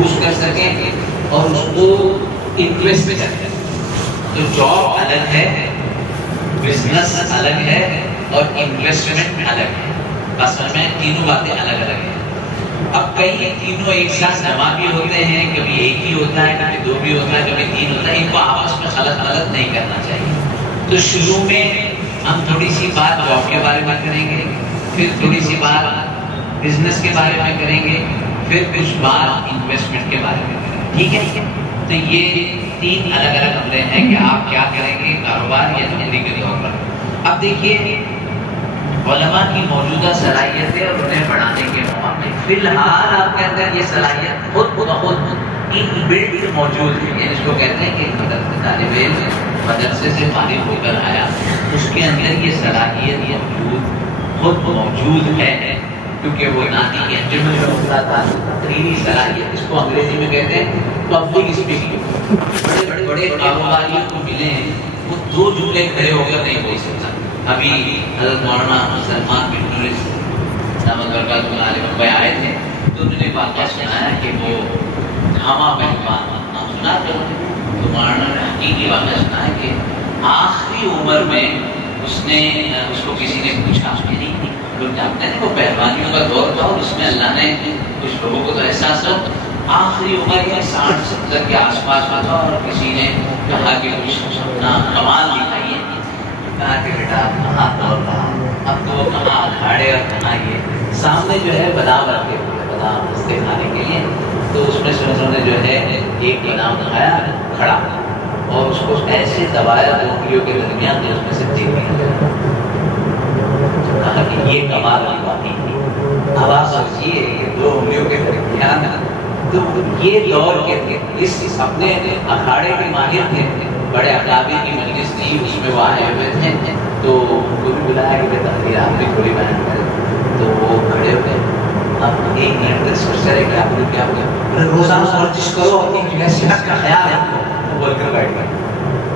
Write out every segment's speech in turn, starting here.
محفوظ کر سکیں اور اس کو انویسٹ کریں. تو جاب الگ ہے، بزنس الگ ہے اور انویسٹمنٹ الگ ہے. بس میں تینوں باتیں الگ الگ ہیں. اب کئی تینوں ایک ساتھ جمع بھی ہوتے ہیں، کبھی ایک ہی ہوتا ہے، کبھی دو بھی ہوتا ہے، کبھی تین ہوتا ہے. ان کو آپس میں غلط نہیں کرنا چاہیے. تو شروع میں ہم تھوڑی سی بات جاب کے بارے میں کریں گے، پھر تھوڑی سی بات بزنس کے بارے میں کریں گے، پھر کچھ بات انویسٹمنٹ کے بارے میں کریں گے. ٹھیک ہے؟ تو یہ تین الگ الگ عملے ہیں کہ آپ کیا کریں گے کاروبار یا نوکری کے طور پر. اب دیکھیے علماء کی موجودہ صلاحیت ہے اور انہیں بڑھانے کے مواقع. فی الحال آپ کے اندر یہ صلاحیت خود بخود ان بلڈ موجود ہے. یعنی اس کو کہتے ہیں کہ مدرسے طالب علم مدرسے سے فارغ ہو کر آیا، اس کے اندر یہ صلاحیت خود موجود ہے، کیونکہ وہ ناطق تقریری صلاحیت، اس کو انگریزی میں کہتے ہیں پبلک اسپیکنگ. بڑے بڑے کاروباریوں کو ملے ہیں، وہ دو جملے کھڑے ہو کر نہیں بول سکتا. ابھی حضرت مولانا سلمان بن نورس رحمۃ اللہ علیہ ممبئی آئے تھے، تو انہوں نے واقعہ سنایا کہ وہ دھاما پہلوان نام سنا تو مولانا نے حقیقی واقعہ سنا ہے کہ آخری عمر میں اس کو کسی نے پوچھا، لوگ جانتے ہیں وہ پہلوانیوں کا دور تھا اور اس میں اللہ نے کچھ لوگوں کو تو احساس ہو. آخری عمر میں 60-70 کے آس پاس تھا اور کسی نے کہا کہ کچھ اپنا کمال دکھائیے. کہا کہ بیٹا کہاں دور رہا، اب تو وہ کہاں اکھاڑے اور کہاں یہ سامنے جو ہے بادام رکھے ہوئے بادام رستے کھانے کے لیے. تو اس میں سنوں نے جو ہے ایک بادام دکھایا کھڑا اور اس کو ایسے دبایا 2 انگلیوں کے درمیان جو اس میں سے دیکھ لیا. کہا کہ یہ کمال کی بات تھی. اب آپ سوچیے کہ 2 انگلیوں کے درمیان، تو یہ دور کے اس اپنے اکھاڑے کے ماہر تھے، بڑے اکابر کی مجلس تھی، اس میں وہ آئے ہوئے تھے. تو ان کو بھی بلایا کہ تقریر آپ بھی تھوڑی بیان کریں. تو وہ کھڑے ہو گئے. اب 1 منٹ تک سوچ رہے کہ آپ نے کیا ہو گیا، روزانہ ورزش کرو، اپنی جو ہے صحت کا خیال رکھو، بول کر بیٹھ گئے.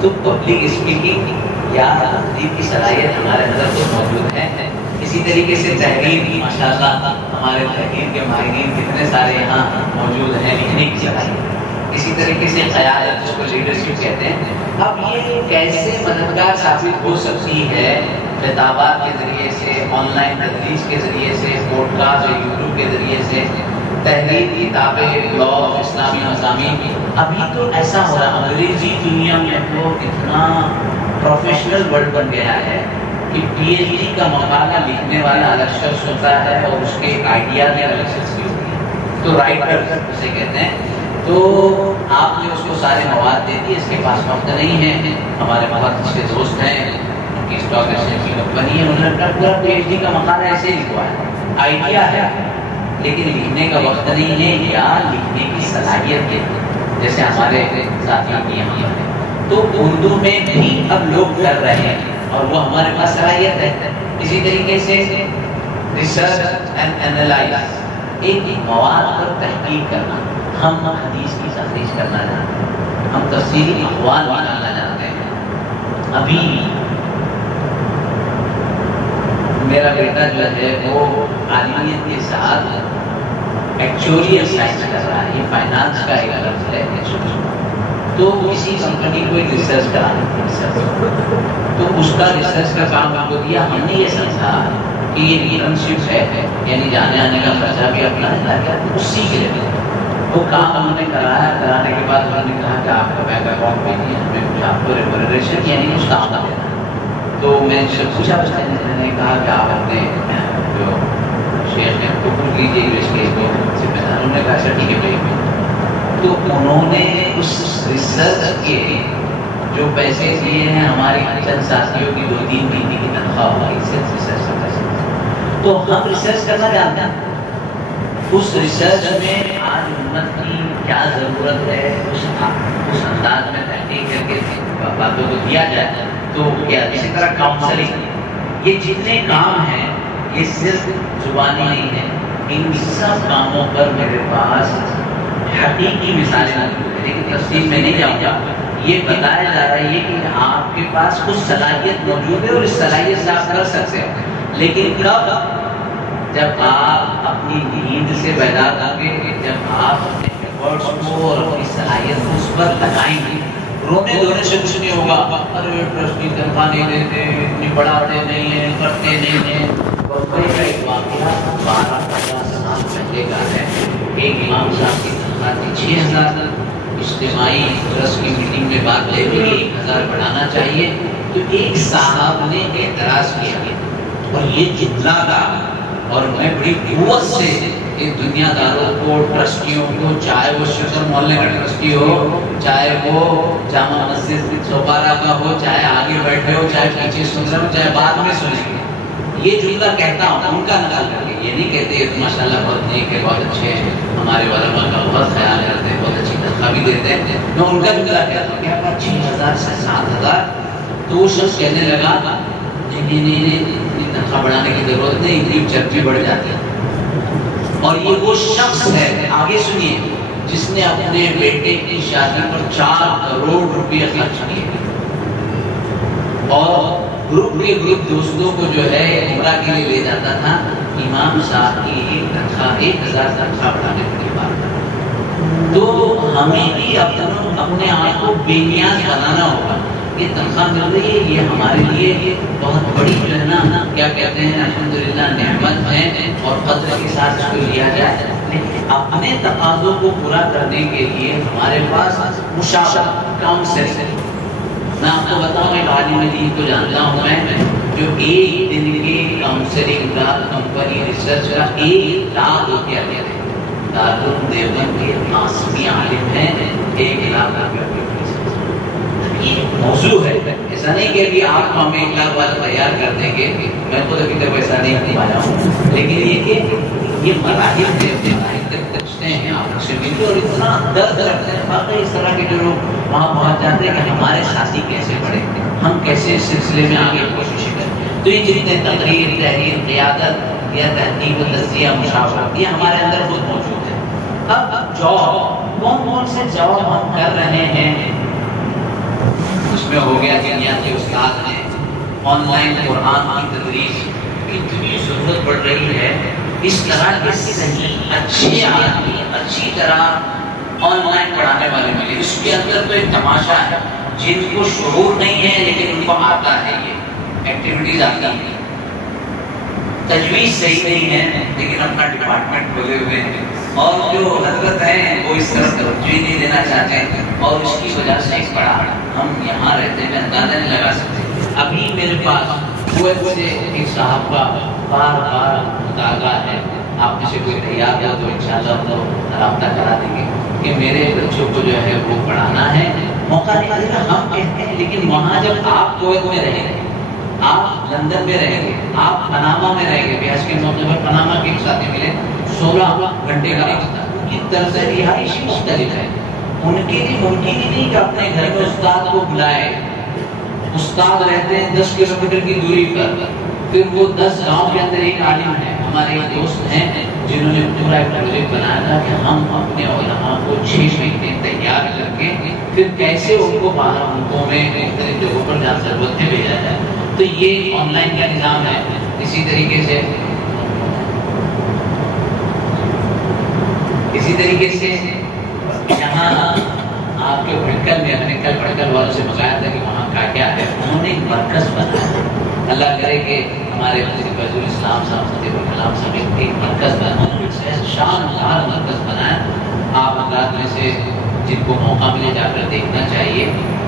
تو پبلک اسپیکنگ یا تقریر کی صلاحیت ہمارے اندر تو موجود ہے. اسی طریقے سے تحریر، ماشاءاللہ ہمارے تحریر کے ماہرین کتنے سارے یہاں موجود ہیں، لکھنے کی صلاحیت. اسی طریقے سے قیادت، جس کو لیڈرشپ کہتے ہیں. اب یہ کیسے مددگار ثابت ہو سکتی ہے؟ خطابات کے ذریعے سے، آن لائن تدریس کے ذریعے سے، پوڈ کاسٹ اور یوٹیوب کے ذریعے سے، تحریر، کتابیں، بلاگ، اسلامی مضامین. ابھی تو ایسا ہو رہا، انگریزی دنیا میں تو اتنا پروفیشنل ورڈ بن گیا ہے کہ پی ایچ ڈی کا مقالہ لکھنے والا الگ شخص ہوتا ہے اور اس کے آئیڈیا میں الگ شخص بھی ہوتی ہے. تو رائٹر اسے کہتے ہیں. تو آپ نے اس کو سارے مواد دے دیے، اس کے پاس وقت نہیں ہے. ہمارے بہت اچھے دوست ہیں، ان کی اسٹاک ایکسچینج کی کمپنی ہے، انہوں نے پورا پی ایچ ڈی کا مقالہ ایسے ہی لکھوا ہے. آئیڈیا ہے لیکن لکھنے کا وقت نہیں ہے یا لکھنے کی صلاحیت ہے، جیسے ہمارے ساتھیوں کی یہاں ہے. تو اردو میں بھی اب لوگ کر رہے ہیں اور وہ ہمارے پاس صلاحیت ہے. اسی طریقے سے ریسرچ اینڈ اینالائز، ایک مواد پر تحقیق کرنا. ہم حدیث کی تخریج کرنا جانتے ہیں، ہم تفصیلی اقوال نکالنا جانتے ہیں. ابھی میرا بیٹا جو ہے وہ عالمیت کے ساتھ ایکچوریل سائنس کر رہا ہے. یہ فائنانس کا ایک لفظ ہے. تو کسی کمپنی کو ایک ریسرچ کرانا تھی، تو اس کا ریسرچ کا کام ہم کو دیا. ہم نے یہ سمجھا کہ یہ انٹرنشپ ہے، یعنی جانے آنے کا خرچہ بھی اپنا ہے، اسی کے لیے وہ کام ہم نے کرایا. کرانے کے بعد انہوں نے کہا کہ آپ کا بینک اکاؤنٹ بھیجیے، ہمیں کچھ آپ کو ریمونریشن یعنی کچھ کام نہ دینا. تو میں نے جب پوچھا، میں نے کہا کہ آپ اپنے جو شیخ ہیں کو پوچھ لیجیے اس کے ذمہ دار. انہوں نے کہا اچھا ٹھیک ہے بھائی. تو انہوں نے اس ریسرچ کے جو پیسے دیے ہیں ہماری چند ساتھیوں کی 2-3 مہینے کی تنخواہ ہماری ریسرچ کا پیسہ. تو ہم ریسرچ کرنا جانتے ہیں. اس ریسرچ میں آج امت کی کیا ضرورت ہے اس انداز میں تحقیق کر کے باتوں کو دیا جائے. تو کیا اسی طرح کاؤنسلنگ، یہ جتنے کام ہیں یہ صرف زبانی نہیں ہے. ان سب کاموں پر میرے پاس حقیقی مثالیں موجود ہیں، لیکن تفصیل میں نہیں جاؤں گا. یہ بتایا جا رہا ہے کہ آپ کے پاس کچھ صلاحیت موجود ہے اور اس صلاحیت سے آپ کر سکتے ہیں. لیکن کب؟ جب آپ اپنی نیند سے بیدار ہوں گے، جب آپ اپنے ایفرٹ صلاحیت کو اس پر لگائیں گے، رونے دھونے سے کچھ نہیں ہوگا. ارے ٹرسٹی تنخواہ نہیں دیتے، اتنی پڑھاتے نہیں ہیں، کرتے نہیں ہیں. بمبئی کا ایک واقعہ 12-15 سال پہلے کا ہے. ایک امام صاحب کی تنخواہ تھی 6,000. اجتماعی ٹرسٹ کی میٹنگ میں بات لے ہوئی 1,000 بڑھانا چاہیے. تو ایک صاحب نے اعتراض کیا اور یہ جتنا تھا، اور میں بڑی قوت سے کہ دنیا داروں کو، ٹرسٹیوں کو، چاہے وہ شکر محلے کا ٹرسٹی ہو، چاہے وہ جامع مسجد چوپارہ کا ہو، چاہے آگے بیٹھے ہو، چاہے پیچھے سن رہے ہو، چاہے بعد میں سنیں گے، یہ جملہ کہتا ہوں ان کا نقل کر کے. یہ نہیں کہتے یہ تو ماشاءاللہ بہت نیک ہے، بہت اچھے ہیں، ہمارے علماء کا بہت خیال کرتے ہیں، بہت اچھی تنخواہ بھی دیتے ہیں. میں ان کا جملہ کہتا ہوں کہ آپ 6,000 سے 7,000. تو وہ شخص کہنے لگا نہیں تنخواہ بڑھانے کی ضرورت نہیں، اتنی چرچی بڑھ جاتی ہے. اور یہ وہ شخص ہے، آگے سنیے، جس نے اپنے بیٹے کی شادی پر 4 کروڑ روپے خرچ کیے اور گروپ کے گروپ دوستوں کو جو ہے عمرہ کے لیے لے جاتا تھا. امام صاحب کی ایک تنخواہ 1,000 تنخواہ بڑھانے کی بات. تو ہمیں بھی اپنے آپ کو بے نیاز بنانا ہوگا. یہ تنخواہ مل رہی ہے، یہ ہمارے لیے بہت بڑی جو ہے نا کیا کہتے ہیں الحمدللہ نعمت ہے، اور قدر کے ساتھ اس کو لیا جائے. لیکن اپنے تقاضوں کو پورا کرنے کے لیے ہمارے پاس مشاورت کاؤنسلنگ. میں آپ کو بتاؤں ایک عالم دین کو جانتا ہوں میں، جو ایک دن کے کاؤنسلنگ کا کمپنی ریسرچ کا 1,00,000 روپیہ دیتے ہیں. دارالعلوم دیوبند کے آسمی عالم ہیں، 1,00,000 روپیہ. یہ موضوع ہے، ایسا نہیں کہ ابھی آپ ہمیں 1,00,000 والا تیار کر دیں گے. میں خود ابھی تک ایسا نہیں پایا ہوں، لیکن یہ کہ یہ مراحل دیتے ہیں آپ سے ملتے اور اتنا درد رکھتے ہیں. باقی اس طرح کے جو لوگ وہاں پہنچ جاتے ہیں کہ ہمارے ساتھی کیسے بڑھے، ہم کیسے اس سلسلے میں آگے کوشش کریں. تو یہ جتنے تقریر، تحریر، قیادت یا تحقیق و تجزیہ، مشاورت، یہ ہمارے اندر خود موجود ہے. اب جاب، کون سے جاب ہم کر رہے ہیں؟ اس میں ہو گیا دنیا کے استاد ہیں، آن لائن قرآن کی تدریس کی اتنی ضرورت پڑ رہی ہے. اس طرح کے صحیح اچھے آدمی اچھی طرح آن لائن پڑھانے والے ملے. اس کے اندر تو ایک تماشا ہے، جن کو شعور نہیں ہے لیکن ان کو آتا ہے، یہ ایکٹیویٹیز آتی ہیں. تجویز صحیح نہیں ہے لیکن اپنا ڈپارٹمنٹ کھولے ہوئے ہیں، اور جو حضرت ہیں وہ اس طرح توجہ نہیں دینا چاہتے ہیں، اور اس کی وجہ سے ایک بڑا ہم یہاں رہتے ہیں اندازہ نہیں لگا سکتے. ابھی میرے پاس کویت سے ایک صاحب کا بار بار مطالعہ ہے. آپ میں سے کوئی تیار ہو تو انشاءاللہ تو رابطہ کرا دیں گے کہ میرے بچوں کو جو ہے وہ پڑھانا ہے. موقع نہیں ملتا ہم کہتے ہیں، لیکن وہاں جب آپ کویت میں رہیں گے، آپ لندن میں رہیں گے، آپ پناما میں رہیں گے، بیاس کے موقع پر پناما کے ایک ساتھی ملے 16 گھنٹے کا رابطہ. ان کی طرز رہائش مختلف ہے. ان کے لیے ممکن ہی نہیں کہ اپنے گھر میں استاد کو بلائے. استاد رہتے ہیں 10 کلومیٹر کی دوری پر، پھر وہ 10 گاؤں کے اندر ایک عالم ہے. ہمارے ایک دوست ہیں جنہوں نے پورا ایک پروجیکٹ بنایا تھا کہ ہم اپنے علماء کو 6 مہینے تیار کر کے پھر کیسے ان کو باہر ملکوں میں مختلف جگہوں پر جہاں ضرورت ہے بھیجا جائے. تو یہ آن لائن کا نظام ہے. اسی طریقے سے یہاں آپ کے بھٹکل میں، اپنے کل بھٹکل والوں سے منگایا تھا کہ وہاں کا کیا ہے. انہوں نے ایک مرکز بنایا. اللہ کرے کہ ہمارے فیض الاسلام صاحب، صدیق الکلام صاحب ایک مرکز بنا، شاندار مرکز بنایا. آپ حضرات میں سے جن کو موقع ملے جا کر دیکھنا چاہیے.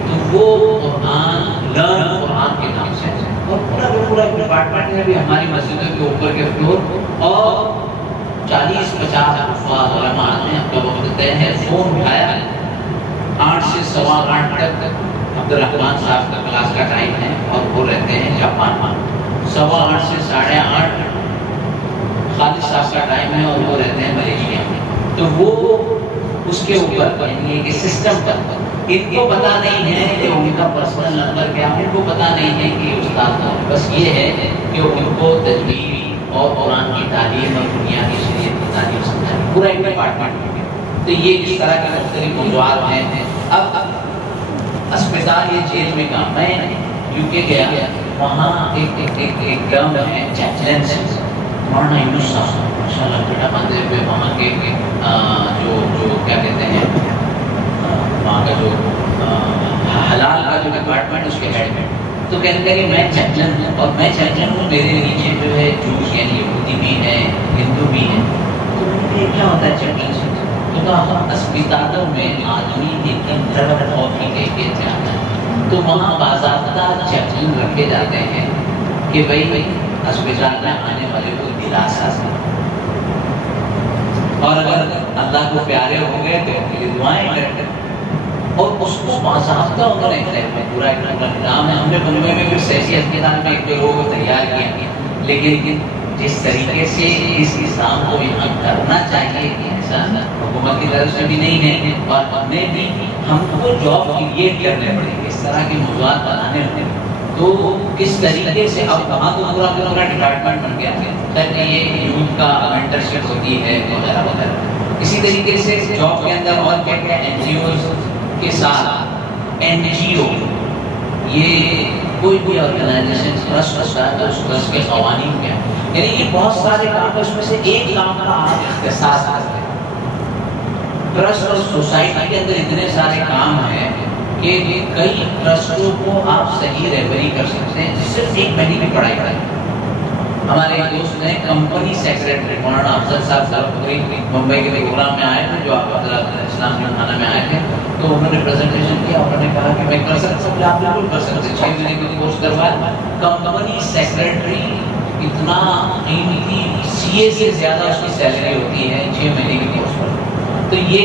تو وہ قرآن لرن قرآن کے نام سے، اور پورا ڈپارٹمنٹ میں بھی ہماری مسجدوں کے اوپر کے فلور، اور 40-50 افراد علماء نے اپنا وقت طے ہے. فون اٹھایا 8 سے 8:15 تک عبد الرحمان صاحب کا کلاس کا ٹائم ہے، اور وہ رہتے ہیں جاپان میں. 8:15 سے 8:30 خالد صاحب کا ٹائم ہے، اور وہ رہتے ہیں ملیشیا میں. تو وہ اس کے اوپر یعنی کہ سسٹم پر ان کو پتا نہیں ہے کہ ان کا پرسنل نمبر کیا ہے، ان کو پتا نہیں ہے کہ استاد کا. بس یہ ہے کہ ان کو تجوید اور قرآن کی تعلیم اور بنیادی شریعت کی تعلیم سمجھانی پورا ایک ڈپارٹمنٹ میں. تو یہ اس طرح کے مختلف موضوعات ہیں. اب اسپتال یہ جیل میں کام. میں UK گیا، وہاں ایک ٹرم ہے چیپلنس. مولانا یونس صاحب ماشاء اللہ بیٹا باندھے ہوئے وہاں کے جو کیا کہتے ہیں تو کہنے لگے میں چمچن ہوں اور میں چمچن ہوں، میرے نیچے جو ہے جوش یعنی یہودی بھی ہے، ہندو بھی ہے۔ تو یہ کیا ہوتا ہے چمچن سے؟ تو کہا اسپتالوں میں آدمی ایک ڈرگ کافی لے کے جاتا ہے تو وہاں باضابطہ چمچن رکھے جاتے ہیں کہ بھائی اسپتال میں آنے والے کو دلاسا سے، اور اگر اللہ کو پیارے ہو گئے تو ان کے لیے دعائیں کرتے ہیں۔ اور اس کو باضابطہ انہوں نے پورا نظام ہے۔ ہم نے بنوے میں بھی سیاسی اسپتال میں ایک لوگوں کو تیار کیا، لیکن جس طریقے سے اس نظام کو یہاں کرنا چاہیے ایسا حکومت کی طرف سے بھی نہیں ہے، اور ہم نے بھی ہم کو جاب کریٹ کرنے پڑے گی، اس طرح کے موضوعات بنانے پڑیں گے۔ تو کس طریقے سے اب وہاں تو پورا پورا ڈپارٹمنٹ بن گیا ہے، یہ یوتھ کا مینٹرشپ ہوتی ہے وغیرہ وغیرہ۔ اسی طریقے سے جاب کے اندر اور کیا کیا این جی اوز کے ساتھ این جی او، یہ کوئی بھی آرگنائزیشن ٹرسٹ ہوتا ہے تو اس ٹرسٹ کے قوانین کیا، یعنی یہ بہت سارے کام، اس میں سے ایک کام کا آپ اختصاص کرتے ہیں۔ ٹرسٹ اور سوسائٹی کے اندر اتنے سارے کام ہیں کہ کئی ٹرسٹوں کو آپ صحیح رہبری کر سکتے ہیں صرف ایک مہینے کی پڑھائی کریں۔ ہمارے ایک دوست نے کمپنی سیکریٹری مولانا افضل صاحب ممبئی کے پروگرام میں آئے تھے، جو آپ اسلام خانہ میں آئے تھے، تو انہوں نے پریزنٹیشن کیا، انہوں نے کہا کہ میں کر سکتا، آپ بالکل کر سکتے، 6 مہینے کی کورس کروایا۔ کمپنی سیکریٹری اتنا قیمتی، سی اے سے زیادہ اس کی سیلری ہوتی ہے 6 مہینے کی کورس پر۔ تو یہ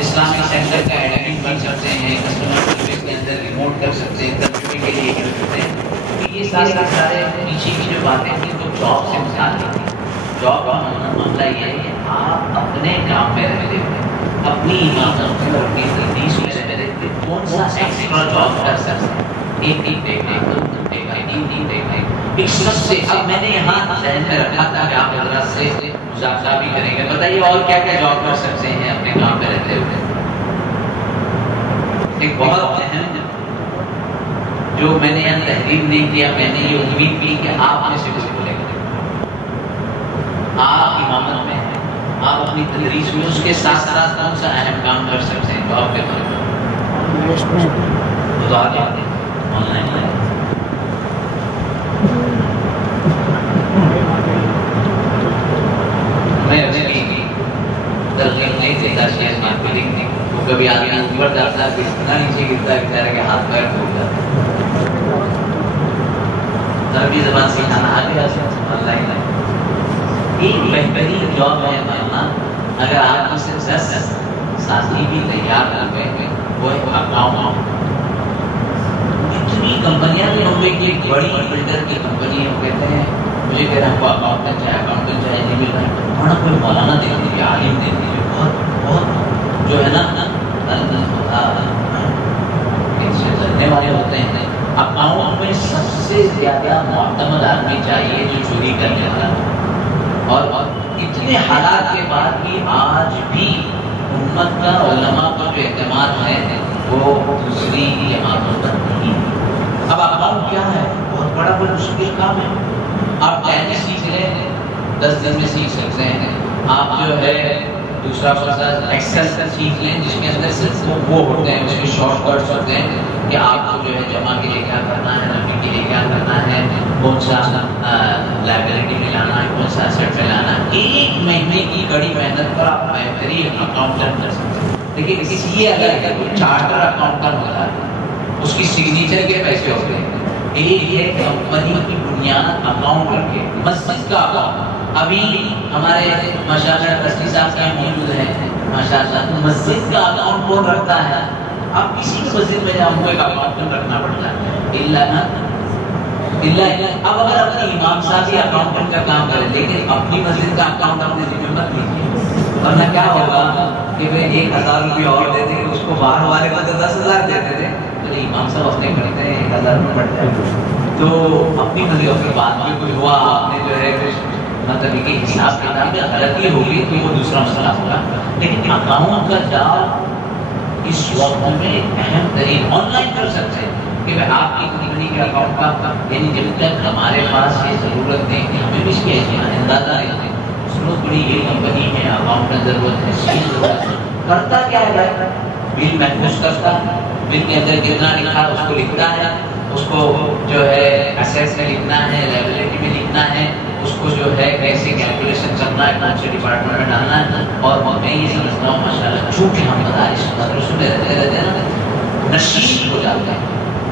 اسلامی سینٹر کا ایڈمن بن سکتے ہیں، کسٹمر سروس کے اندر ریموٹ کر سکتے ہیں، ترجمے کے لیے کر سکتے ہیں۔ یہ سارے پیچھے کی جو باتیں تھیں تو جاب سے مثال تھی۔ جاب کا معاملہ یہ ہے کہ آپ اپنے کام میں رہتے ہوئے، اپنی عبادت میں اور اپنی تقدیس میں رہتے ہوئے کون سا ایکسٹرا جاب کر سکتے ہیں؟ ایک دیکھنا، 2 دیکھنا، 3 دیکھنا، ایک شخص سے۔ اب میں نے یہاں ذہن میں رکھا تھا کہ آپ حضرات سے مذاکرہ بھی کریں گے، بتائیے اور کیا کیا جاب کر سکتے ہیں اپنے کام میں رہتے ہوئے؟ ایک بہت اہم جو میں نے یہاں تحریر نہیں کیا، میں نے یہ امید کی کہ آپ میں سے کچھ بولے گا۔ آپ امامت میں ہیں، آپ اپنی تدریس میں اس کے ساتھ ساتھ کون سا اہم کام کر سکتے ہیں جو آپ کے طور پر آن لائن میں ترغیب نہیں دیتا شیئر مارکیٹنگ کی، وہ کبھی آدمی اوپر جاتا ہے پھر اتنا نیچے گرتا ہے بیچارے کے ہاتھ پیر ٹوٹ جاتا ہے۔ عربی زبان سکھانا آگے آن لائن ہے، ایک بہترین جاب ہے ماننا۔ اگر آپ کو صرف 10 ساتھی بھی تیار ہوئے، وہ اکاؤنٹ، اتنی کمپنیاں بھی ہوں گی کہ ایک بڑی بلڈر کی کمپنی ہو، کہتے ہیں مجھے کہہ رہا ہوں اکاؤنٹنٹ چاہے نہیں مل رہا ہے، بڑا کوئی مولانا دے دیجیے، عالم دے دیجیے، بہت جو ہے نا ڈرنے والے ہوتے ہیں۔ اکاؤنٹ میں سب سے زیادہ معتمد آدمی چاہیے جو چوری کرنے والا ہے، اور اتنے حالات کے بعد بھی آج بھی امت کا علماء کا جو اعتماد ہے وہ دوسری جماعتوں پر نہیں ہے۔ اب اکاؤنٹ کیا ہے؟ بہت بڑا بڑا مشکل کام ہے۔ آپ ٹیلی سیکھ لیں، 10 دن میں سیکھ سکتے ہیں۔ آپ جو ہے دوسرا ایکسل سیکھ لیں، جس کے اندر صرف وہ ہوتے ہیں، اس کے شارٹ کٹس ہوتے ہیں کہ آپ کو جو ہے جمع کے لیے کیا کرنا ہے، نفی کے لیے کیا کرنا ہے، کون سا لائبلٹی میں لانا ہے، کون سا ایسٹ میں لانا ہے۔ 1 مہینے کی کڑی محنت پر آپ بہترین اکاؤنٹنٹ کر سکتے ہیں۔ لیکن اس لیے اگر چارٹر اکاؤنٹنٹ ہوتا ہے، اس کی سگنیچر کے پیسے ہوتے ہیں۔ ایک ہے کمپنی کی بنیاد اکاؤنٹ کے، مسجد کا اکاؤنٹ۔ ابھی ہمارے ماشاءاللہ ٹرسٹی صاحب کا موجود ہے، ماشاءاللہ مسجد کا اکاؤنٹ کون رکھتا ہے؟ آپ کسی بھی مسجد میں جاؤ ایک اکاؤنٹ رکھنا پڑتا ہے، اب اگر اپنے امام صاحب ہی اکاؤنٹنٹ کا کام کریں، لیکن اپنی مسجد کا اکاؤنٹ اپنے ذمہ مت لیجیے، ورنہ کیا ہوگا کہ وہ 1000 روپیہ اور دیتے ہیں، اس کو باہر والے کو 10,000 دیتے تھے، تو امام صاحب اپنے کرتے ہیں 1000 روپئے پڑ جائے، تو اپنی مسجد کے بعد میں کچھ ہوا، آپ نے جو ہے کچھ مطلب کہ حساب کتاب میں غلطی ہوگی تو وہ دوسرا مسئلہ ہوگا، لیکن اکاؤنٹ کا جاب اس وقت میں اہم ترین آن لائن کر سکتے ہیں کہ آپ کی کمپنی کے اکاؤنٹ کا، یعنی جب تک ہمارے پاس یہ ضرورت نہیں کہ ہمیں بھی اس کی اندازہ نہیں ہے، ضرورت بڑی یہ کمپنی ہے، اکاؤنٹ میں ضرورت ہے، صحیح ضرورت ہے، کرتا کیا ہے؟ بل محفوظ کرتا ہے، بل کے اندر کتنا لکھا ہے اس کو لکھتا ہے، اس کو جو ہے ایسیٹس میں لکھنا ہے، لائبلٹی میں لکھنا ہے، اس کو جو ہے کیسے کیلکولیشن کرنا ہے، کون سے ڈپارٹمنٹ میں ڈالنا ہے. اور میں یہ سمجھتا ہوں ماشاء اللہ چونکہ ہم مدرسوں میں رہتے ہیں نا، نشیب ہو جاتے ہیں،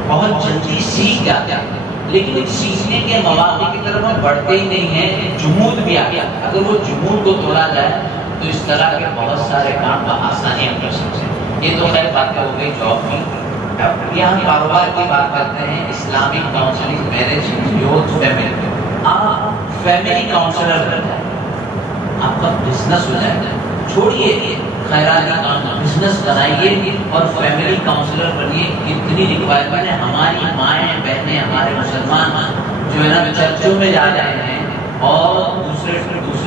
بہت جلدی سیکھ جاتے ہیں، لیکن سیکھنے کے مواقع کی طرف ہم بڑھتے ہی نہیں ہیں. جمود بھی آ گیا. اگر وہ جمود کو توڑا جائے تو اس طرح کے بہت سارے کام بآسانی ہم کر سکتے ہیں. یہ تو خیر بات ہو گئی جاب کی. یہاں کاروبار کی بات کرتے ہیں. Islamic counselling, marriage, youth, family. آپ فیملی کاؤنسلر بن جائیں، آپ کا بزنس ہو جائے گا. چھوڑیے خیراتی کام، بزنس بنائیے اور فیملی کاؤنسلر بنیے. کتنی ریکوائرمنٹ ہے. ہماری مائیں بہنیں، ہمارے مسلمان جو ہے نا چرچوں میں جا رہے ہیں اور دوسرے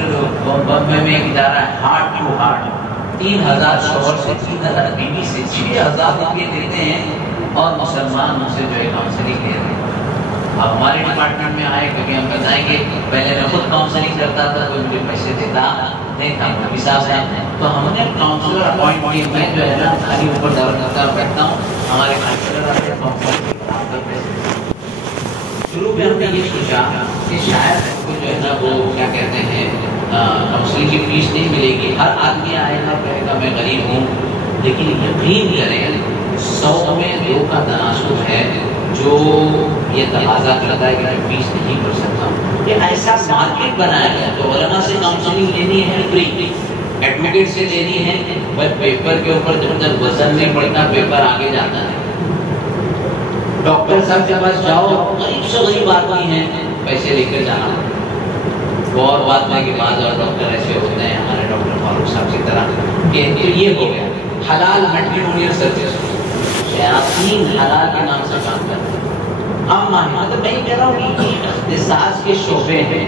لوگ. بمبئی میں ایک ادارہ ہے ہارٹ ٹو ہارٹ، 3000 شوہر سے، 3000 بیوی سے 6000 روپئے دیتے ہیں اور مسلمان ان سے جو ہے کاؤنسلنگ لے رہے ہیں. اب ہمارے ڈپارٹمنٹ میں آئے کبھی ہم بتائیں گے پہلے میں خود کاؤنسلنگ کرتا تھا، کوئی مجھے پیسے دیتا نہیں تھا، حساب ہے. تو ہم نے کاؤنسلر اپوائنٹ کیے. میں جو ہے نا خالی اوپر دور کرتا بیٹھتا ہوں، ہمارے کاؤنسلر آتے ہیں کاؤنسلر شروع میں ہم نے یہ سوچا کہ شاید کو جو ہے نا وہ کیا کہتے ہیں کاؤنسلنگ کی فیس نہیں ملے گی. ہر آدمی آئے گا کہے گا میں غریب ہوں، لیکن یقین کریں 100 میں 2 کا تناسب ہے جو یہ تقاضا کرتا ہے کہ میں فیس نہیں کر سکتا. یہ ایسا مارکیٹ بنایا گیا. تو علماء سے کاؤنسلنگ لینی ہے فری، ایڈوکیٹ سے لینی ہے بس پیپر کے اوپر جب وزن نہیں پڑتا پیپر آگے جاتا ہے. ڈاکٹر صاحب کے پاس جاؤ، غریب سے غریب آدمی ہیں، پیسے لے کر جانا. اور بات ہے کہ بعض اور ڈاکٹر ایسے ہوتے ہیں ہمارے ڈاکٹر فاروق صاحب کی طرح کہ یہ ہو گیا حلال میٹریمونیل سروس، شیاطین حلال کے نام سے کام کرتے ہیں. ہم مطلب میں یہ کہہ رہا ہوں کہ اختصاص کے شعبے ہیں،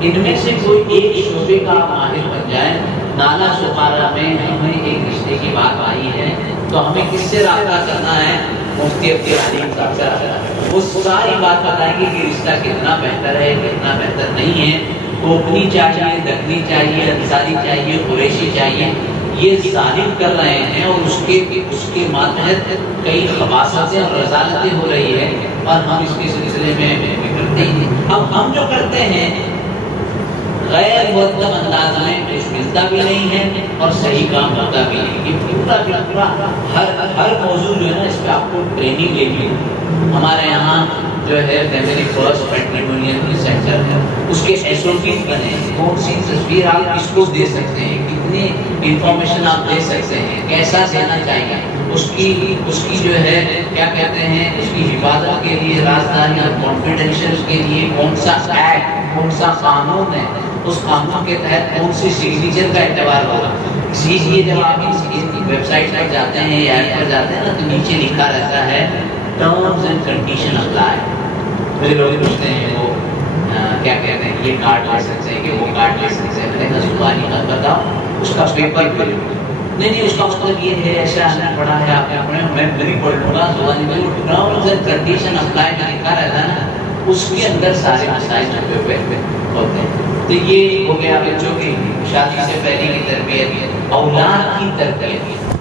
ان میں سے کوئی ایک شعبے کا ماہر بن جائے. نالا سپارہ میں ہمیں ایک رشتے کی بات آئی ہے تو ہمیں کس سے رابطہ کرنا ہے؟ مفتی عبد العلیم صاحب سے رابطہ. وہ ساری بات بتائیں گے کہ رشتہ کتنا بہتر ہے، کتنا بہتر نہیں ہے. کوکنی چاہیے، دکنی چاہیے، انصاری چاہیے، قریشی چاہیے. یہ ظالم کر رہے ہیں اور اس کے ماتحت کئی خباثتیں اور رذالتیں ہو رہی ہے اور ہم اس کے سلسلے میں کرتے ہیں. اب ہم جو کرتے ہیں غیر مؤدب انداز میں کچھ ملتا بھی نہیں ہے اور صحیح کام ہوتا بھی نہیں. یہ پورا ہر موضوع جو ہے نا اس پہ آپ کو ٹریننگ لینی ہے. ہمارے یہاں جو ہے فیملی فرسٹ پیٹریمونیل کی سینٹر ہے، اس کے ایس او پیز بنے ہیں. کون سی تصویر آپ اس کو دے سکتے ہیں، کتنی انفارمیشن آپ دے سکتے ہیں، کیسا دینا چاہیے، اس کی جو ہے کیا کہتے ہیں اس کی حفاظت کے لیے رازداریاں، کانفیڈینشیل کے لیے کون سا ایکٹ، کون سا قانون ہے، اس قانون کے تحت کون سی سگنیچر کا اعتبار ہوگا. اسی لیے جب آپ اس ویب سائٹ پر جاتے ہیں یا ایپ پر جاتے ہیں نا تو نیچے لکھا رہتا ہے ٹرمز اینڈ کنڈیشن اپلائی. مجھے لوگ پوچھتے ہیں وہ کیا کہتے ہیں یہ کارڈ لے سکتے ہیں کہ وہ کارڈ لے سکتے ہیں. میں نے زبانی مت بتاؤ، اس کا پیپر نہیں اس کا مطلب یہ ہے ایسا پڑھا ہے آپ نے پڑھے، میں نہیں پڑھ لوں گا. زبانی میں ٹرمز اینڈ کنڈیشن اپلائی میں لکھا رہتا ہے نا، اس کے اندر سارے مسائل چھپے ہوئے ہوتے ہیں. تو یہ ہو گیا بچوں کی شادی سے پہلے کی تربیت، اولاد کی تربیت،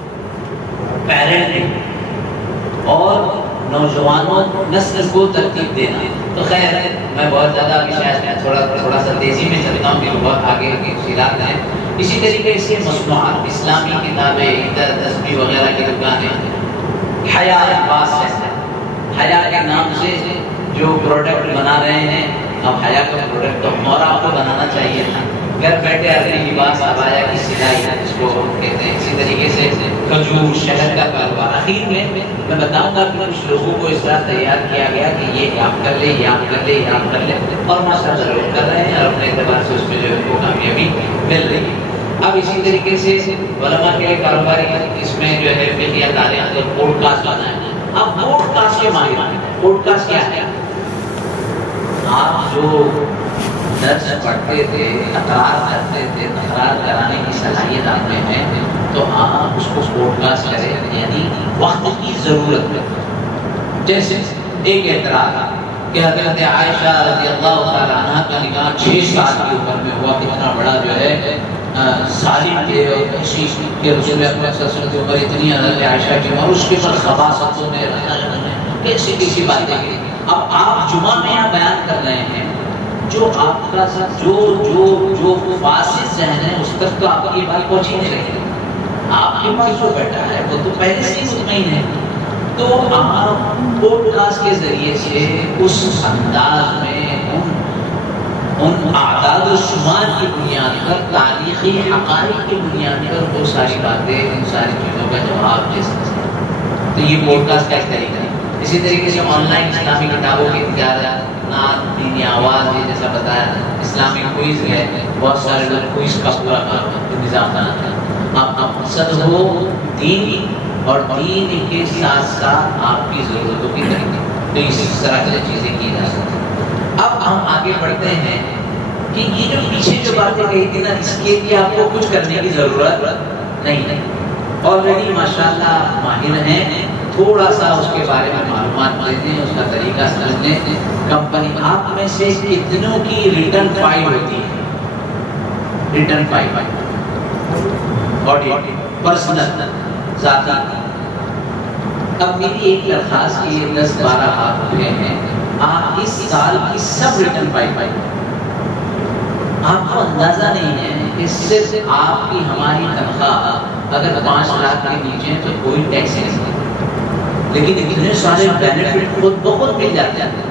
پیرنٹنگ اور نوجوانوں نسل کو ترتیب دینا. تو خیر میں بہت زیادہ ابھی شاید تھوڑا سا تیزی میں چلتا ہوں کہ بہت آگے کی تفصیلات ہیں. اسی طریقے سے مصنوعات، اسلامی کتابیں، ادھر تسبیح وغیرہ کی دکانیں، حیا عباس ہے، حیا کے نام سے جو پروڈکٹ بنا رہے ہیں. اب حیا کا پروڈکٹ تو ہمارا آپ کو بنانا چاہیے تھا. گھر بیٹھے اپنی لباس ابایا کی سلائی جس کو کہتے ہیں. اسی طریقے سے کھجور، شہد کا کاروبار. اخیر میں بتاؤں گا کہ کچھ لوگوں کو اس طرح تیار کیا گیا کہ یہ آپ کر لے، یہ آپ کر لے، یہ آپ کر لے، اور ماشاء اللہ لوگ کر رہے ہیں اور اپنے اعتبار سے اس میں جو ہے کو کامیابی مل رہی ہے. اب اسی طریقے سے علماء کے کاروباری اس میں جو ہے فقہ تاریخ اور پوڈ کاسٹ بنایا. اب پوڈ کاسٹ کے ماہر، پوڈ کاسٹ کیا ہے؟ آپ جو درس پڑھتے تھے، تکرار کرتے تھے، تکرار کرانے کی صلاحیت آپ میں ہے تو آپ اس کو پوڈ کاسٹ کریں. یعنی وقت کی ضرورت ہے. جیسے ایک اعتراض کہ حضرت عائشہ رضی اللہ تعالیٰ عنہ کا نکاح 6 سال کی عمر میں ہوا. کتنا بڑا جو ہے ظالم تھے اور اسی کے رسول اکرم صلی اللہ علیہ وسلم کی عمر اتنی، حضرت عائشہ کی عمر، اس کے بعد خباثتوں نے کیسی باتیں کی. اب آپ جمعہ میں یہاں بیان کر رہے ہیں، جو آپ کا جو فاسد ذہن ہے اس تک تو آپ کی یہ بات پہنچ ہی نہیں رہی ہے۔ آپ کے پاس جو بیٹھا ہے وہ تو پہلے سے ہی مطمئن ہے، تو آپ پوڈ کاسٹ کے ذریعے سے اس انداز میں ان اعداد و شمار کی بنیاد پر، تاریخی حقائق کی بنیاد پر وہ ساری باتیں، ان ساری چیزوں کا جواب دے سکتے ہیں۔ تو یہ پوڈ کاسٹ کا ایک طریقہ ہے۔ اسی طریقے سے آن لائن اسلامی کتابوں کی تجارت، نعت، دینی آواز، یہ جیسا بتایا، اسلامک کوئز ہے، بہت سارے لوگ کوئز کا پورا نظام بناتے ہیں۔ آپ کا مقصد ہو دین، اور دین کے ساتھ ساتھ آپ کی ضرورتوں کی طریقے، تو اس طرح کی چیزیں کی جا سکتی ہیں۔ اب ہم آگے بڑھتے ہیں کہ یہ جو پیچھے جو باتیں کہی تھی نا، اس کے لیے آپ کو کچھ کرنے کی ضرورت نہیں ہے، آلریڈی ماشاءاللہ ماہر ہیں، تھوڑا سا اس کے بارے میں معلومات لے لیں، اس کا طریقہ سمجھ لیں۔ کمپنی آپ میں سے کتنوں کی ریٹرن فائل ہوتی ہے؟ ریٹرن فائل آڈیٹ پرسنل ذاتی۔ اب میری ایک درخواست کی 10-12 ہاتھ ہوئے ہیں، آپ اس سال کی سب ریٹرن فائل، آپ کو اندازہ نہیں ہے کہ صرف آپ کی ہماری تنخواہ اگر 5 لاکھ کے نیچے تو کوئی ٹیکس نہیں، لیکن اتنے سارے بینیفٹ خود بخود مل جاتے ہیں۔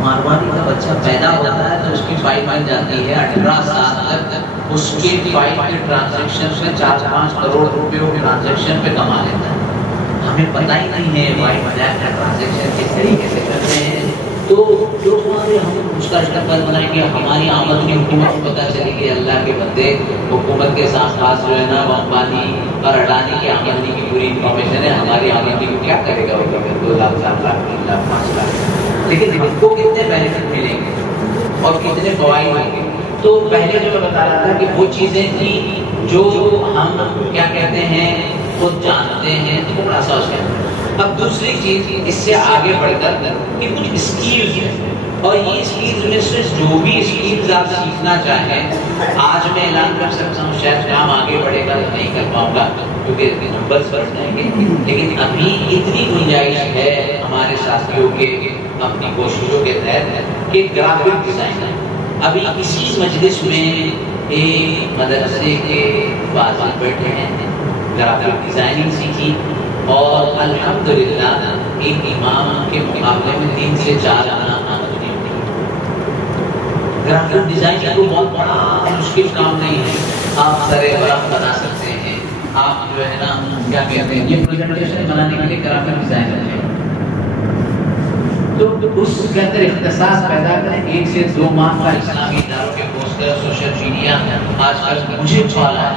ماروانی کا بچہ پیدا ہوتا ہے تو اس کی فائل بن جاتی ہے، 18 سال تک اس کے فائل کے ٹرانزیکشن سے 4-5 کروڑ روپے کے ٹرانزیکشن پہ کما لیتا ہے۔ ہمیں پتہ ہی نہیں ہے وائٹ بلیک کا ٹرانزیکشن کس طریقے سے کرتے ہیں، تو جو ہمارے ہم اس کا اسٹیپل بنائیں گے، ہماری آمد کی حکومت کو پتہ چلے گی اللہ کے بندے حکومت کے ساتھ ساتھ جو ہے نا وہ امبانی اور اڈانی کی آمدنی کی پوری انفارمیشن ہے، ہماری آمدنی کو کیا کرے گا وہ 2 لاکھ 7 لاکھ 3 لاکھ 5 لاکھ، لیکن ان کو کتنے بینیفٹ ملیں گے اور کتنے فوائد ہوں گے۔ تو پہلے جو میں بتا رہا تھا کہ وہ چیزیں تھیں جو ہم کیا کہتے ہیں خود جانتے ہیں، تھوڑا سا اس کے۔ اب دوسری چیز اس سے آگے بڑھ کر کہ کچھ اسکلز ہیں، اور یہ اسکلز میں سے جو بھی اسکلز آپ سیکھنا چاہیں، آج میں اعلان کر سکتا ہوں، شاید کام آگے بڑھے گا تو نہیں کر پاؤں گا کیونکہ نمبرز بڑھ جائیں گے، لیکن ابھی اتنی گنجائش ہے ہمارے ساتھیوں کے اپنی کوششوں کے تحت کہ گرافک ڈیزائنر ابھی اسی مجلس میں ایک مدرسے کے فاضل بیٹھے ہیں، گرافک ڈیزائننگ سیکھی، اور الحمدللہ ایک امام کے مقابلے میں 3 سے 4 آنا آمدنی ہوتی ہے۔ گرافک ڈیزائننگ کو بہت بڑا مشکل کام نہیں ہے، آپ سرے ورق بنا سکتے ہیں، آپ جو ہے نا کیا کہتے ہیں یہ پریزنٹیشن بنانے کے لیے گرافک ڈیزائنر ہے، تو اس کے اندر اختصاص پیدا کریں۔ 1 سے 2 ماہ کا اسلامی اداروں کے پوسٹر، سوشل میڈیا، آج کل مجھے سوال ہے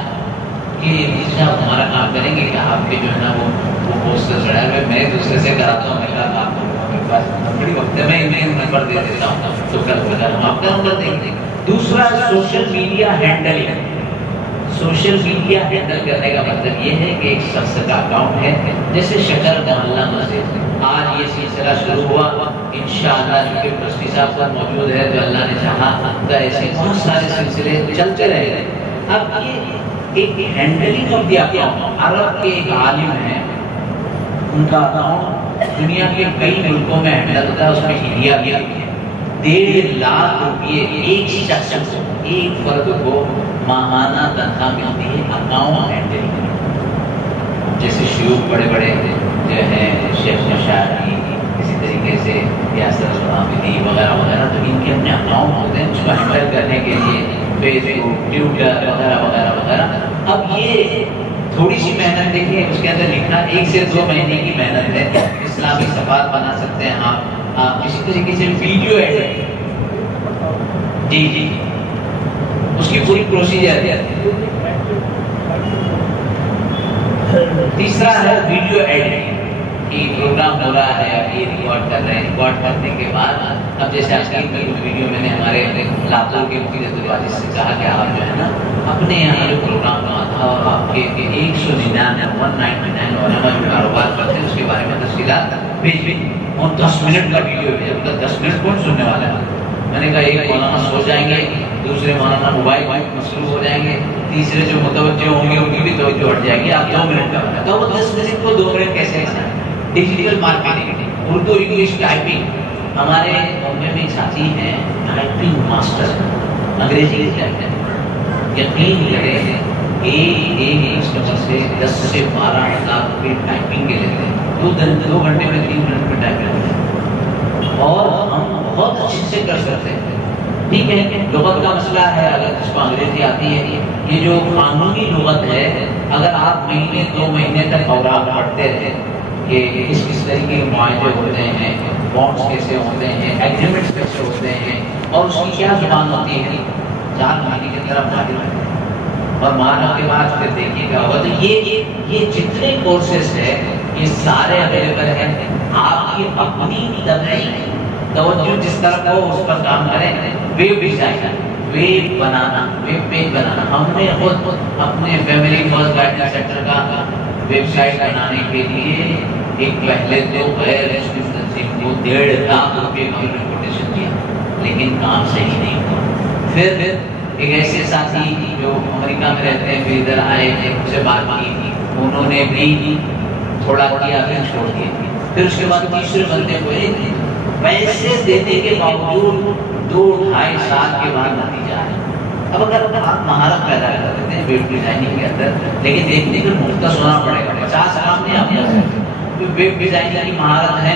کہ صاحب ہمارا کام کریں گے کہ آپ کے جو ہے نا وہ پوسٹر چڑھائے ہوئے، میں دوسرے سے کراتا ہوں، میرا کام میرے پاس بڑی وقت میں انہیں نمبر دے دیتا ہوں، تو کل ہم آپ کا نمبر دیں گے۔ دوسرا social media handling, social media handle کرنے کا مطلب یہ ہے کہ ایک شخص کا اکاؤنٹ ہے، جیسے شکر محلہ مسجد، آج یہ سلسلہ شروع ہوا، انشاءاللہ کیونکہ ٹرسٹی صاحب پر موجود ہے تو اللہ نے چاہا تو ایسے بہت سارے سلسلے چلتے رہے۔ اب یہ ایک ہینڈلنگ آف دی اکاؤنٹ، عرب کے ایک عالم ہیں، ان کا اکاؤنٹ دنیا کے کئی ملکوں میں ہینڈل ہوتا ہے، اس میں انڈیا بھی ہے۔ 1.5 لاکھ روپئے ایک شخص کو، ایک فرد کو ماہانہ تنخواہ ملتی ہے اکاؤنٹ ہینڈلنگ۔ جیسے شیوخ بڑے بڑے جو ہیں شیخ مشاہدی، اسی طریقے سے یاسر حامدی وغیرہ وغیرہ، تو ان کے اپنے اکاؤنٹ ہوتے ہیں اس کو ہینڈل کرنے کے لیے، فیس بک، ٹویٹر وغیرہ وغیرہ وغیرہ۔ اب یہ تھوڑی سی محنت دیکھیے، اس کے اندر لکھنا 1 سے 2 مہینے کی محنت ہے۔ اسلامی صفحات بنا سکتے ہیں آپ کسی طریقے سے ویڈیو ایڈٹ، جی اس کی پوری پروسیجر ہے۔ تیسرا ہے ویڈیو ایڈیٹنگ، کہ پروگرام ہو رہا ہے، اب یہ ریکارڈ کر رہے ہیں، ریکارڈ کرنے کے بعد اب جیسے آج کل کی ویڈیو میں نے ہمارے لاطور کے مفتی عبدالواجد سے کہا کہ آپ جو ہے نا اپنے یہاں جو پروگرام ہوا تھا اور آپ کے 199 علماء جو کاروبار کرتے ہیں اس کے بارے میں تفصیلات بھیج بھی، اور 10 منٹ کا ویڈیو بھیجا، مطلب 10 منٹ کون سننے والا ہے؟ میں نے کہا ایک مولانا سو جائیں گے، دوسرے مولانا موبائل مصروف ہو جائیں گے، تیسرے جو متوجہ ہوں گے ان کی بھی توجہ ہٹ جائے گی، آپ 2 منٹ کا بنا تو وہ 10 منٹ کو 2 منٹ کیسے بنائیں؟ Digital marketing Urdu English typing. ہمارے بمبے میں ساتھی ہیں ٹائپنگ ماسٹر, انگریزی کے ٹائپنگ. یقین کریں ایک کسٹمر سے 10 سے 12 ہزار روپئے ٹائپنگ کے لیتے ہیں. 2 گھنٹے میں 3 منٹ میں ٹائپ کرتے ہیں اور ہم بہت اچھے سے کر سکتے ہیں. ٹھیک ہے, لغت کا مسئلہ ہے, اگر جس کو انگریزی آتی ہے, یہ جو قانونی لغت ہے, اگر آپ مہینے 2 مہینے تک اوراق پڑھتے رہے کہ کس طریقے کے معاہدے ہوتے ہیں, بانڈس کیسے ہوتے ہیں, ایگریمنٹس کیسے ہوتے ہیں, اور اس کی کیا زبان ہوتی ہے, 4 مہینے کی طرف ماہر ہے. اور ماہر کے بعد پھر دیکھیے گا ہوگا. تو یہ جتنے کورسز ہیں یہ سارے اویلیبل ہیں. آپ کی اپنی طبعی توجہ جس طرح کو اس پر کام کریں. ویب ڈیزائن, ویب بنانا, ویب پیج بنانا. ہم نے خود اپنے فیملی فرسٹ گائیڈنس سینٹر کا ویب سائٹ بنانے کے لیے ایک پہلے تو غیر رسمی تنظیم کو 1.5 لاکھ روپے کا ریپوٹیشن دیا, لیکن کام صحیح نہیں ہوا. پھر ایک ایسے ساتھی جو امریکہ میں رہتے ہیں, پھر ادھر آئے تھے, ان سے بات کی تھی, انہوں نے بھی تھوڑا کیا پھر چھوڑ دیے. پھر اس کے بعد تیسرے بندے کو پیسے دینے کے باوجود 2-2.5 سال کے بعد نتیجہ آیا. اب اگر آپ مہارت پیدا کر دیتے ہیں ویب ڈیزائننگ کے اندر, لیکن دیکھنے کو مختص ہونا پڑے گا. 50 کام نہیں آپ کر سکتے. ویب ڈیزائننگ کی مہارت ہے,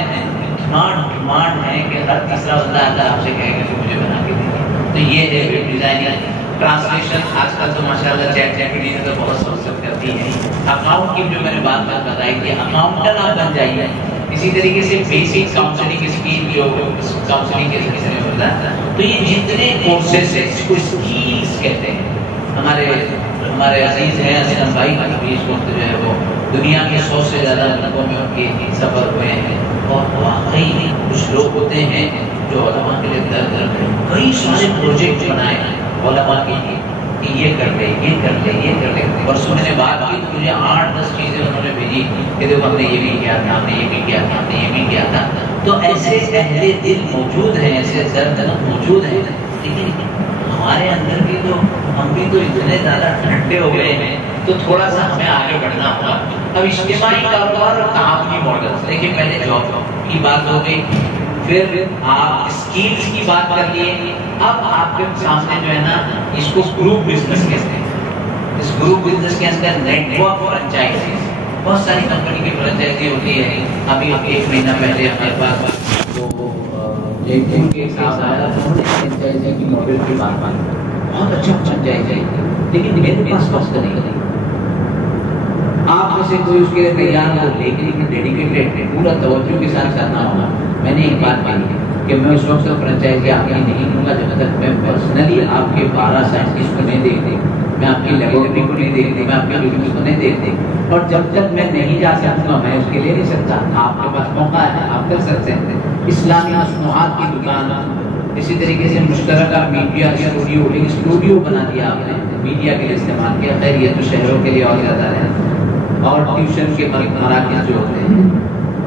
ڈیمانڈ ہے کہ ہر تیسرا بندہ آتا ہے آپ سے کہے گا کہ مجھے بنا کے دیجیے. تو یہ ہے ویب ڈیزائننگ. ٹرانسلیشن آج کل تو ماشاءاللہ چیٹ جی پی ٹی نے تو بہت سہولت کرتی ہے. اکاؤنٹ کی جو میں نے بات بتائی تھی, اکاؤنٹنٹ آپ بن جائیے. اسی طریقے سے بیسک کاؤنسلنگ اسکیم جو کاؤنسلنگ کے سلسلے میں ہوتا ہے. تو یہ جتنے کورسز ہیں اس کو اسکلز کہتے ہیں. ہمارے عزیز ہیں اسلم بھائی بھی اس وقت جو ہے وہ دنیا کے 100 سے زیادہ ملکوں میں ان کے سفر ہوئے ہیں. اور واقعی کچھ لوگ ہوتے ہیں جو علماء کے لیے درد کئی سارے پروجیکٹ بنائے علماء کے لیے کہ یہ کر لے, یہ کر لے, یہ کر لے. پرسوں میں نے بات کی تو مجھے 8-10 چیزیں انہوں نے بھیجی کہ دیکھو ہم نے یہ بھی کیا تھا, ہم نے یہ بھی کیا تھا, ہم نے یہ بھی کیا تھا. تو ایسے اہل دل موجود ہیں, ایسے درد موجود ہیں. لیکن ہمارے اندر بھی تو ہم بھی تو اتنے زیادہ ٹھنڈے ہو گئے ہیں, تو تھوڑا سا ہمیں آگے بڑھنا ہوگا. اب اجتماعی کاروبار اور تعاونی ماڈل, دیکھیں پہلے جاب کی بات ہو گئی, پھر آپ اسکلز کی بات کر لیے. اب آپ کے سامنے جو ہے نا اس کو گروپ بزنس کہتے ہیں. اس گروپ بزنس کے اندر نیٹ ورک فرنچائزی, بہت ساری کمپنی کی فرنچائزی ہوتی ہے. ابھی 1 مہینہ پہلے ہمارے پاس وہ جیپور کے صاحب آیا, انہوں نے فرنچائزی کی ماڈل کی بات بہت اچھا فرنچائزی, لیکن میرے پاس وقت نہیں. آپ میں سے کوئی اس کے لیے تیار ہو, لیکن ڈیڈیکیٹڈ پورا توجہ کے ساتھ کرنا ہوگا. میں نے ایک بات کہی کہ میں اس وقت فرنچائزی آپ کی نہیں دوں گا جب تک میں پرسنلی آپ کے 12 سائنٹسٹ کو نہیں دیکھتی, میں آپ کی لیبورٹری کو نہیں دیکھتی, میں آپ کے بزنس کو نہیں دیکھتی. اور جب تک میں نہیں جا سکتا میں اس کے لیے نہیں سکتا. آپ کے پاس موقع ہے, آپ کر سکتے ہیں. اسلامی مصنوعات کی دکان, اسی طریقے سے مشترکہ میڈیا اسٹوڈیو, ایک اسٹوڈیو بنا دیا آپ نے, میڈیا کے لیے استعمال کیا. خیر یہ تو شہروں کے لیے اور زیادہ ہے, اور ٹیوشن کے مراکز جو ہوتے ہیں.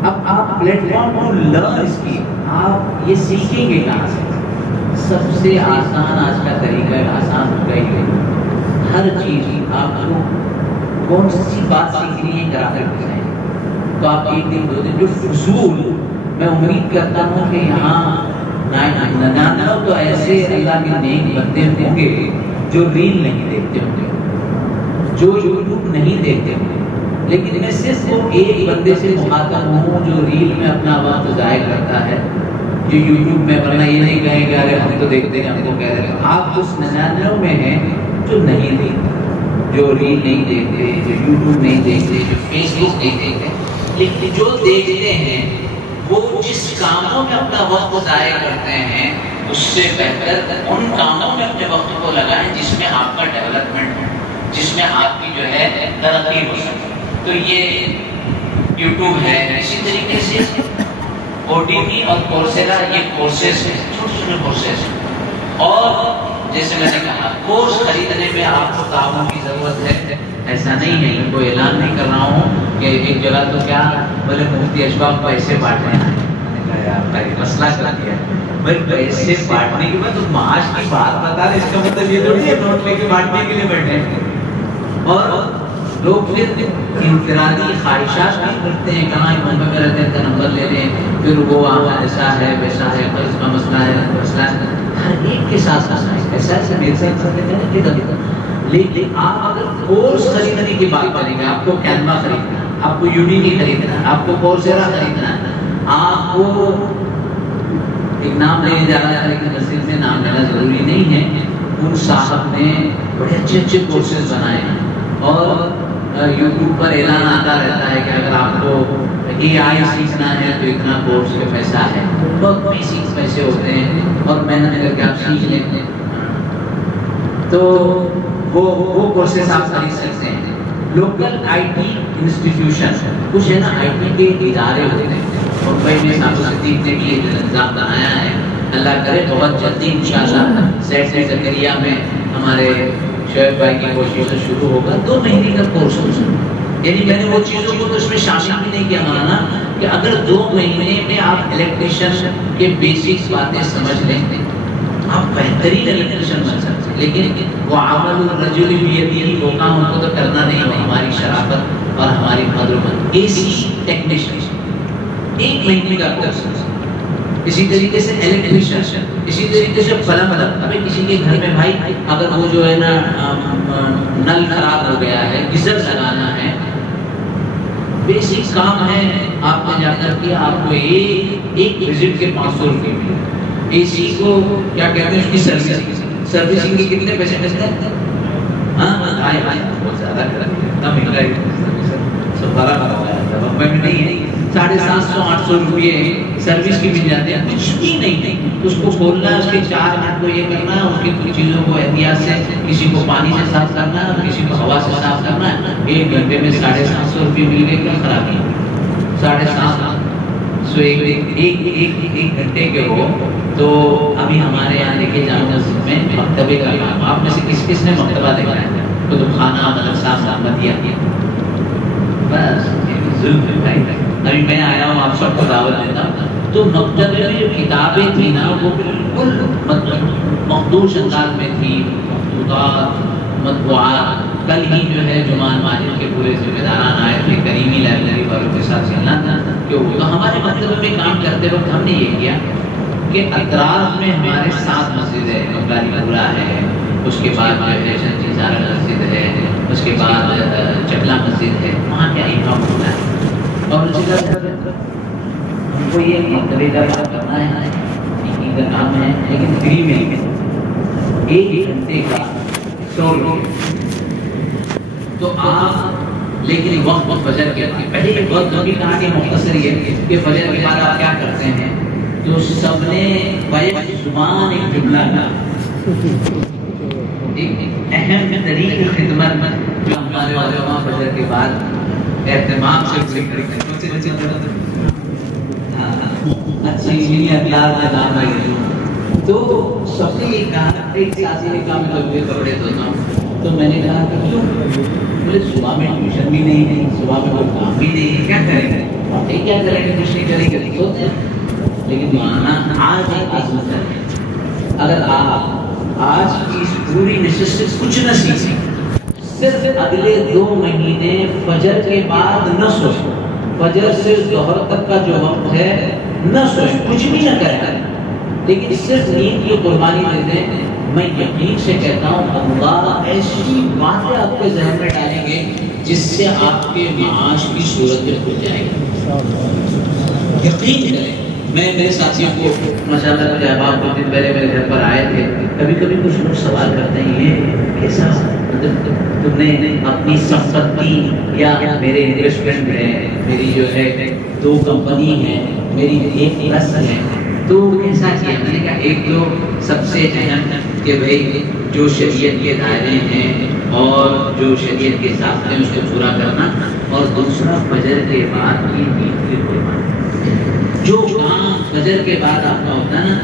اب آپ پلیٹ فارم ٹو لرن اس کی, آپ یہ سیکھیں گے کہاں سے؟ سب سے آسان آج کا طریقہ آسان ہو گئی ہے. ہر چیز آپ کو کون سی بات سیکھنی ہے گرافک ڈیزائن, تو آپ 1 دن 2 دن جو فضول, میں امید کرتا ہوں کہ یہاں 99 تو ایسے اللہ کے نیک بندے ہوں گے جو ریل نہیں دیکھتے ہوں گے, جو یوٹیوب نہیں دیکھتے ہوں گے. لیکن میں صرف وہ ایک بندے سے مخاطب ہوں جو ریل میں اپنا وقت ضائع کرتا ہے, جو یوٹیوب میں, ورنہ یہ نہیں کہیں گے ارے ہم تو دیکھتے ہیں, ہم کو کہہ رہے ہیں. آپ اس 99 میں ہیں جو نہیں دیکھتے, جو ریل نہیں دیکھتے, جو یوٹیوب نہیں دیکھتے, جو فیس بک نہیں دیکھتے. لیکن جو دیکھتے ہیں وہ جس کاموں میں اپنا وقت ضائع کرتے ہیں اس سے بہتر ان کاموں میں اپنے وقت کو لگائیں جس میں آپ کا ڈیولپمنٹ ہو, جس میں آپ کی جو ہے ترقی ہو سکے. تو یہ یوٹیوب ہے. اسی طریقے سے اوڈیمی اور کورسیرا, یہ کورسز ہیں, چھوٹے چھوٹے کورسز ہیں. اور جیسے میں نے کہا کورس خریدنے میں آپ کو تعاون کی ضرورت ہے. ایسا نہیں ہے, میں کوئی اعلان نہیں کر رہا ہوں کہ ایک جگہ تو کیا بولے مفتی اشفاق کو ایسے بانٹنے ہیں, میں نے کہا آپ کا یہ مسئلہ کر دیا بھائی پیسے بانٹنے کے بعد معاش کی بات بتا رہے, اس کا مطلب یہ تھوڑی ہے نوٹ لے کے بانٹنے کے لیے بیٹھے. اور لوگ پھر انفرادی خواہشات بھی کرتے ہیں، کہاں محمد میں رہتے ہیں کا نمبر لے لیں، پھر وہ وہاں ایسا ہے ویسا ہے، قرض کا مسئلہ ہے مسئلہ ہے، ہر ایک کے ساتھ ایسا ایسا میرے ساتھ۔ لیکن آپ اگر کورس خریدنے کی بات کریں گے، آپ کو کینوا خریدنا ہے، آپ کو یونیٹی خریدنا ہے، آپ کو کورسیرا خریدنا ہے، آپ کو ایک نام لینے جا رہا ہے لیکن مسجد میں نام لینا ضروری نہیں ہے، ان صاحب نے بڑے اچھے اچھے کورسز بنائے ہیں، اور یوٹیوب پر اعلان آتا رہتا ہے کہ اگر آپ کو AI سیکھنا ہے تو اتنا کورس کا پیسہ ہے، بہت بیسک پیسے ہوتے ہیں اور محنت کر کے آپ سیکھ لیں تو وہ کورسز آپ خرید سکتے ہیں۔ لوکل IT انسٹیٹیوشن کچھ ہے نا، IT کے ادارے ہوتے ہیں، ممبئی میں صاحب صدیق نے بھی ایک نظام بنایا ہے، اللہ کرے بہت جلدی انشاءاللہ سیٹ زکریا میں ہمارے شعیب بھائی کی کوشش سے شروع ہوگا، 2 مہینے کا کورس ہوگا۔ یعنی میں نے وہ چیزوں کو تو اس میں شامل بھی نہیں کیا مولانا کہ اگر 2 مہینے میں آپ الیکٹریشین کے بیسکس باتیں سمجھ لیں آپ بہترین الیکٹریشین بن سکتے ہیں، لیکن وہ عمل الرجل بیدیہ وہ کام ہم کو تو کرنا نہیں ہے، ہماری شرافت اور ہماری قدر AC ٹیکنیشین 1 مہینے کا کورس، اسی طریقے سے الیکٹریشین، اسی طریقے سے پلمبر۔ ابھی کسی کے گھر میں بھائی اگر وہ جو ہے نا نل خراب ہو گیا ہے، گیزر لگانا ہے، بیسک کام ہے، آپ نے جا کر کیا، آپ کو ایک وزٹ کے 500 روپے ملے۔ AC کو کیا کہتے ہیں، اس کی سروسنگ کے کتنے پیسے ملتے ہیں؟ ہاں بہت زیادہ مہنگا ہے، سب بڑا بڑا ہوا ہے، بمبئی میں نہیں ہے 750-800 روپے سروس کی مل جاتے ہیں، کچھ بھی نہیں، اس کو کھولنا ہے، اس کے 4 منٹ کو یہ کرنا ہے، اس کی کچھ چیزوں کو احتیاط سے، کسی کو پانی سے صاف کرنا ہے اور کسی کو ہوا سے صاف کرنا ہے، 1 گھنٹے میں 750 روپے مل گئے، کیا خرابی ہے؟ 750 سو ایک گھنٹے کے ہو تو ابھی ہمارے یہاں لے کے جامع مسجد میں مکتبے کا کام، آپ میں سے کس نے مکتبہ دیکھا ہے؟ کتب خانہ مدرسہ محمدیہ، بس ظلم ہے بھائی۔ ابھی میں آیا ہوں آپ سب کو دعوت دیتا ہوں، تو مکتبے میں جو کتابیں تھیں نا وہ بالکل مخدوش انداز میں تھی، مخطوطات مطبوعات۔ کل ہی جو ہے جمان ماجد کے پورے ذمہ داران آئے تھے، کریمی لائبریری والوں کے ساتھ چلنا تھا کہ تو ہمارے مکتبے میں کام کرتے وقت ہم نے یہ کیا کہ اطراف میں ہمارے 7 مسجد ہے، مقباری پورا ہے، اس کے بعد جو ہے شنچی زارہ مسجد ہے، اس کے بعد چکلا مسجد ہے، وہاں کیا امام ہوتا ہے، اور اسی طرح ہم کو یہ مکتبے کا کام کرنا ہے، کا کام ہے، لیکن فری میں 1 گھنٹے کا 100 روپے، تو آپ لیکن وقت فجر کے پہلے یہ بہت لمبی کہانی مختصر یہ کہ فجر کے بعد آپ کیا کرتے ہیں، تو سب نے زبان ایک جملہ کا ایک اہم ترین خدمت جو ہمارے علماء فجر کے بعد اہتمام سے اچھی اخلاق کا نام ہے، تو سب نے یہ کہا، ایک ساتھی نے کہا میں لمبے کپڑے دھوتا ہوں، تو میں نے کہا کہ کیوں؟ بولے صبح میں ٹیوشن بھی نہیں ہے، صبح میں کوئی کام بھی نہیں ہے، کیا کریں گے؟ کیا کریں گے؟ کچھ نہیں کریں گے، سوتے ہیں۔ لیکن مانا آج ایک عزم کریں، اگر آپ آج کی اس پوری نشست سے کچھ نہ سیکھیں، صرف اگلے 2 مہینے فجر کے بعد نہ سوئیں، فجر سے ظہر تک کا جو وقت ہے نہ سوئیں، کچھ بھی نہ کریں، لیکن صرف نیند کی قربانی دے دیں، میں یقین سے کہتا ہوں اللہ ایسی باتیں آپ کے ذہن میں ڈالیں گے جس سے آپ کے معاش کی صورتیں کھل جائیں گی، یقین کریں۔ میں میرے ساتھیوں کو ماشاءاللہ کچھ احباب کو دن پہلے میرے گھر پر آئے تھے، کبھی کبھی کچھ لوگ سوال کرتے ہیں یہ کیسا تم نے اپنی سمپتی یا میرے انویسٹمنٹ ہے، میری جو ہے 2 کمپنی ہے، میری 1 بس ہے، تو کیسا کیا؟ میں نے کہا ایک تو سب سے اہم کہ بھائی جو شریعت کے دائرے ہیں اور جو شریعت کے ساتھ ہیں اس کو پورا کرنا، اور دوسرا فجر کے بعد کی نیند کی قربانی۔ جو کام فجر کے بعد آپ کا ہوتا ہے نا،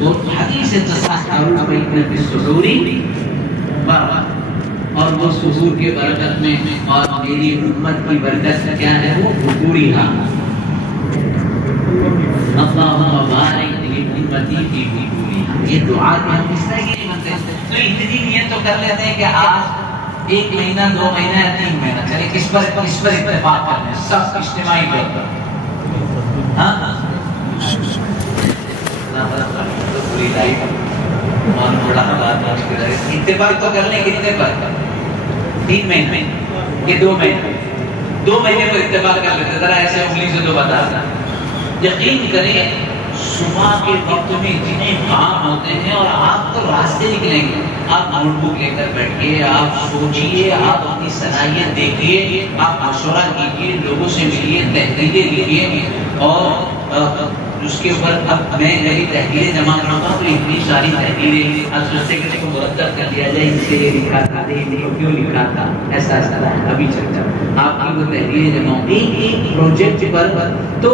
وہ حدیث تسحروا بین السحور برکت، اور وہ سحور کے برکت میں اور میری امت کی برکت کیا ہے، وہ بھکوڑی ہاں اللہم بارک لامتی فی بھکوڑی، یہ دعا کہ ہم اس طرح کی نہیں بنتے، تو اتنی نیت تو کر لیتے ہیں کہ آج 1 مہینہ 2 مہینہ یا 3 مہینہ چلے اس پر اتفاق کرنا ہے، سب اجتماعی طور پر. ہاں پوری لائف بڑا اتفاق تو کر لیں. کتنے پر؟ 3 مہینے یہ 2 مہینے 2 مہینے پر اتفاق کر لیتے. ذرا ایسے انگلی سے تو بتا دیں. یقین کریں صبح کے وقت میں اتنے کام ہوتے ہیں اور آپ تو راستے نکلیں گے. آپ نوٹ بک لے کر بیٹھیے، آپ سوچیے، آپ اپنی صلاحیت دیکھیے، آپ مشورہ کیجیے، لوگوں سے ملیے، تحریریں لکھیے. اور اس کے اوپر اب میں میری تحریریں جمع کروں گا تو اتنی ساری تحریریں آپ سوچتے کہ اس کو مرتب کر لیا جائے، اس سے یہ لکھا تھا، کیوں لکھا تھا، ایسا ابھی چلتا. آپ کی وہ تحریریں جمع ہوں ایک پروجیکٹ پر. تو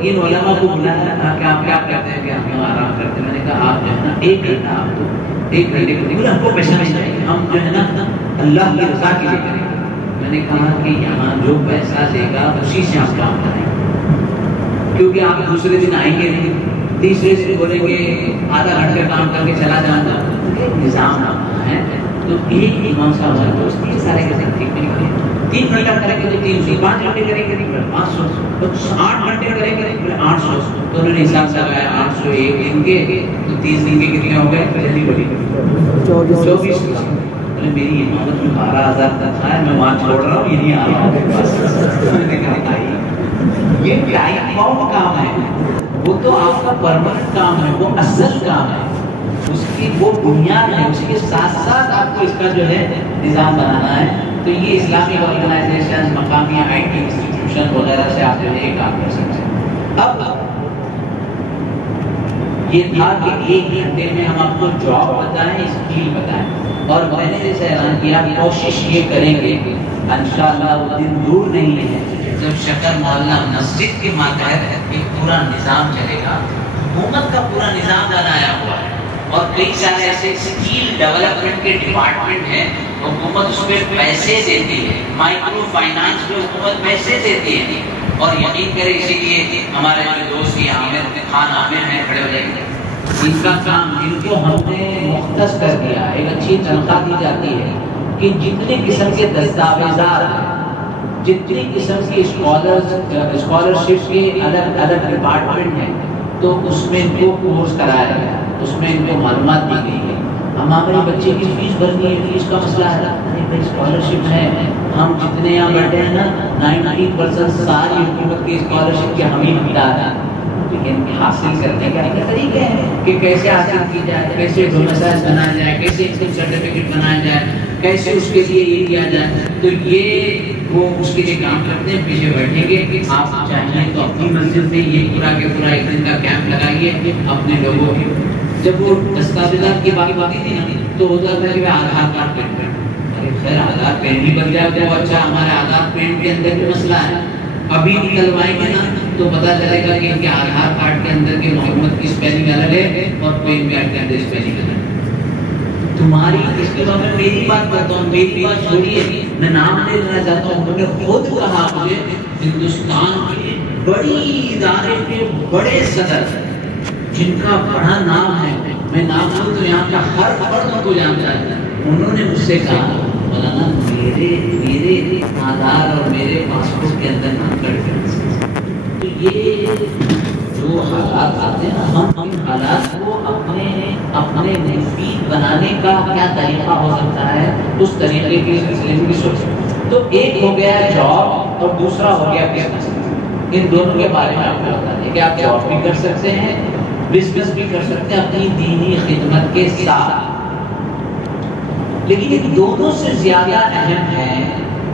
ان علماء کو بلایا کہ آپ کیا کرتے ہیں؟ کہ ہم آرام کرتے ہیں. میں نے کہا آپ جو ہے نا 1 گھنٹہ آپ کو 1 گھنٹے کے ہم کو پیسہ نہیں چاہیے، ہم جو ہے نا اللہ کی رضا کے لیے کریں گے. میں نے کہا کہ یہاں جو پیسہ دے گا اسی سے آپ کام کریں گے، کیونکہ آپ دوسرے دن آئیں گے نہیں. تیسرے سے بولیں گے آدھا گھنٹے کام کر کے چلا جاؤں گا. نظام ہے تو ایک امام صاحب ہمارے دوست یہ سارے کے ساتھ ٹھیک نہیں کریں. 3 گھنٹہ کریں گے تو 300، 5 گھنٹے کریں گے 500، 8 گھنٹے کریں گے 800. تو انہوں نے حساب سے لگایا 800 ایک دن کے تو 30 دن کے کتنے ہو گئے؟ جلدی بڑی 24. میری امامت میں 12,000 تنخواہ ہے، میں وہاں چھوڑ رہا ہوں، یہ نہیں آ رہا ہوں. یہ ٹائم باؤنڈ کام ہے، وہ تو آپ کا پرماننٹ کام ہے، وہ اصل کام ہے، اس کی وہ بنیاد ہے. اس کے ساتھ ساتھ آپ کو اس کا جو ہے نظام بنانا ہے. تو یہ اسلامی آرگنائزیشن، مقامی IT انسٹیٹیوشن وغیرہ سے آپ جو ہے کام کر سکتے ہیں. اب یہ تھا کہ 1 گھنٹے میں ہم آپ کو جاب بتائیں، اسکل بتائیں. اور میں نے جیسے اعلان کیا کوشش یہ کریں گے انشاءاللہ وہ دن دور نہیں ہے جب شکر محلہ مسجد کے ماتحت ایک پورا نظام چلے گا. حکومت کا پورا نظام بنایا ہوا ہے اور کئی سارے ایسے اسکل ڈیولپمنٹ کے ڈپارٹمنٹ ہیں. حکومت اس پہ پیسے دیتی ہے، مائکرو فائنانس پہ حکومت پیسے دیتی ہے. اور یقین کرے اسی لیے ہمارے جو دوست یہ عامر خان عامر ہیں، کھڑے ہو جائیں گے. ان کا کام ان کو ہم نے مختص کر دیا، ایک اچھی تنخواہ دی جاتی ہے کہ جتنے قسم کے دستاویزات ہیں، جتنی قسم کی اسکالرشپ کے الگ الگ ڈپارٹمنٹ ہیں، تو اس میں ان کو کورس کرایا گیا، اس میں ان کو معلومات دی گئی ہے. ہمارے بچے کی فیس بھرنی ہے، فیس کا مسئلہ ہے، اسکالرشپ ہے. ہم جتنے یہاں بیٹھے ہیں نا 90% ساری حکومت کی اسکالرشپ کے ہم ہی مقدار ہیں. لیکن حاصل کرنے کا کیا طریقے ہیں کہ کیسے حاصل کی جائے، کیسے ڈومیسائل بنایا جائے، کیسے انکم سرٹیفکیٹ بنایا جائے، کیسے اس کے لیے یہ کیا جائے. تو یہ وہ اس کے لیے کام کرتے ہیں، پیچھے بیٹھیں گے. آپ چاہیں تو اپنی مسجد میں یہ پورا کے پورا 1 دن کا کیمپ لگائیے اپنے لوگوں کے. جب وہ دستاویزات کی بات ہوتی تھی نا تو ہوتا تھا کہ آدھار کارڈ پین کر، خیر آدھار پین بھی بن جائے تو اچھا. ہمارے آدھار پین کے اندر بھی مسئلہ ہے، ابھی نکلوائیں گے نا تو پتہ چلے گا کہ ان کے آدھار کارڈ کے اندر کے محمد کی اسپیلنگ الگ ہے اور پین کارڈ کے اندر اسپیلنگ الگ ہے. تمہاری اس کے بعد میں میری بات کرتا ہوں، میری بات چھوڑیے، میں نام نہیں لینا چاہتا ہوں. انہوں نے خود کہا مجھے ہندوستان کے بڑی ادارے کے بڑے صدر جن کا بڑا نام ہے، میں نام لوں تو یہاں کا ہر فرد کو جانتا ہے، انہوں نے مجھ سے کہا مولانا میرے آدھار اور میرے پاسپورٹ کے اندر نام کٹ کر. تو یہ جو حالات آتے ہیں ہم ان حالات کو اپنے مفید بنانے کا کیا طریقہ ہو سکتا ہے، اس طریقے کے سلسلے میں بھی سوچیں. تو ایک ہو گیا جاب اور دوسرا ہو گیا بزنس. ان دونوں کے بارے میں آپ کو بتا دیں کہ آپ جاب بھی کر سکتے ہیں، بزنس بھی کر سکتے ہیں اپنی دینی خدمت کے ساتھ. لیکن ان دونوں سے زیادہ اہم ہے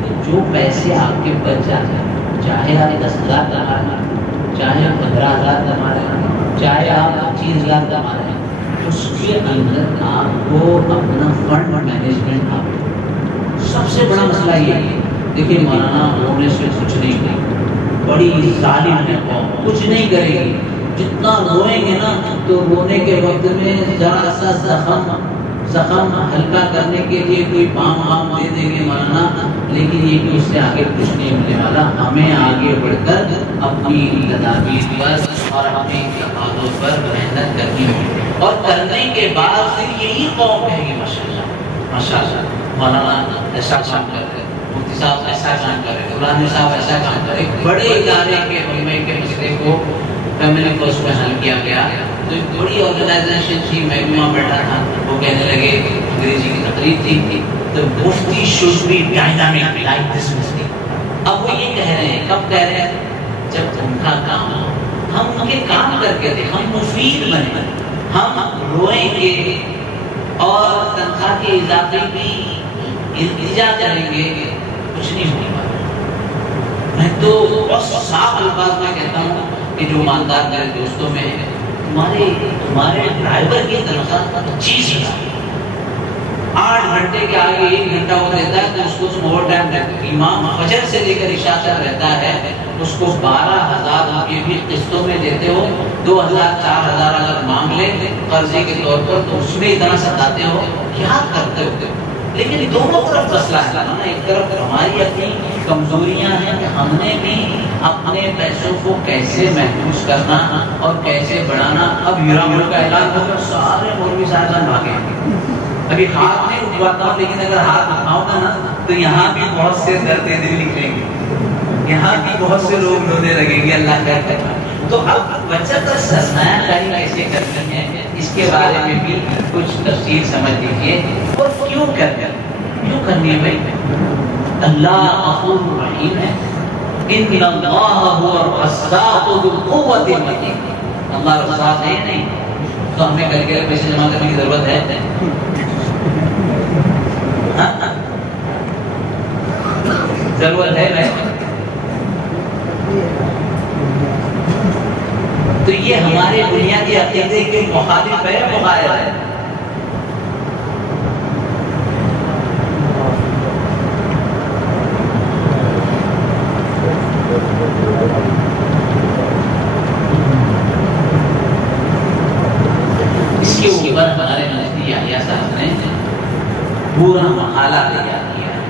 کہ جو پیسے آپ کے بچ جاتے ہیں، چاہے آپ 10,000 کما رہے ہیں، چاہے آپ 15,000 کما رہے ہیں، چاہے آپ 25,000 کما رہے ہیں، اس کے اندر آپ کو اپنا فنڈ مینجمنٹ آپ سب سے بڑا مسئلہ یہ ہے. دیکھیے مولانا رونے سے کچھ نہیں کرے، بڑی ظالم ہے قوم، کچھ نہیں کرے گی. جتنا روئیں گے نا تو رونے کے وقت میں ذرا سا زخم ہلکا کرنے کے لیے کوئی بام دے دیں گے مولانا، لیکن یہ کہ اس سے آگے کچھ نہیں ہونے والا. ہمیں آگے بڑھ کر اپنی تدابیر پر اور اپنی اتحادوں پر محنت کرنی ہوگی، اور کرنے کے بعد پھر یہی قوم کہے گی ماشاءاللہ ماشاءاللہ مولانا ایسا کام کر رہے، مفتی صاحب ایسا کام کر رہے. فلاں صاحب ایسا کام کرے. بڑے ادارے کے ممبئی کے مسئلے کو فیملی فرسٹ میں حل کیا گیا. تو ایک بڑی آرگنائزیشن تھی, میں بھی وہاں بیٹھا تھا. وہ کہنے لگے, انگریزی کی تقریر تھی, تو مفتی should be dynamic like this mufti. اب وہ یہ کہہ رہے ہیں, کب کہہ رہے ہیں؟ جب ان کا کام ہو. ہم ان کے کام کر کے تھے, ہم مفید بنے, ہم روئیں گے اور تنخواہ کے اضافے کی التجا کریں گے, کچھ نہیں ہونے والا. میں تو بہت صاف الفاظ میں کہتا ہوں کہ جو ایماندار میرے دوستوں میں ہیں, تمہارے ڈرائیور کی تنخواہ 25,000, 8 گھنٹے کے آگے 1 گھنٹہ وہ دیتا ہے تو اس کو تم اوور ٹائم دیتے ہو. امام فجر سے لے کر عشاء تک رہتا ہے, اس کو 12,000 روپے بھی قسطوں میں دیتے ہو. 2,000 4,000 اگر مانگ لے قرضے کے طور پر تو اس میں اتنا ستاتے ہو, کیا کرتے ہو؟ لیکن دونوں طرف مسئلہ ہے نا. ایک طرف ہماری اپنی کمزوریاں ہیں کہ ہم نے بھی اپنے پیسوں کو کیسے محفوظ کرنا اور کیسے بڑھانا. اب ہیرا ملک کا اعلان ہو کر سارے مولوی صاحبان بھاگے. ابھی ہاتھ نہیں اٹھواتا ہوں, لیکن اگر ہاتھ اٹھاؤں گا نا تو یہاں بھی بہت سے درد دل نکلیں گے, یہاں بھی بہت سے لوگ رونے لگیں گے. اللہ خیر کرے. تو اب بچت اور سرمایہ کاری کیسے کرنی ہے, اس کے بارے میں بھی کچھ تفصیل سمجھ لیجیے. اور کیوں کرنی ہے بھائی؟ اللہ غفور رحیم ہے. ان اللہ هو الرزاق ذو القوة المتین. اللہ رزاق ہے نہیں تو ہمیں کل کے پیسے جمع کرنے کی ضرورت ہے. ضرورت ہے بھائی. تو یہ ہمارے بنیادی عقیدے کے مخالف ہے, مغایر ہے. اس کے اوپر ہمارے مفتی یحییٰ صاحب نے پورا مقالہ تیار کیا ہے.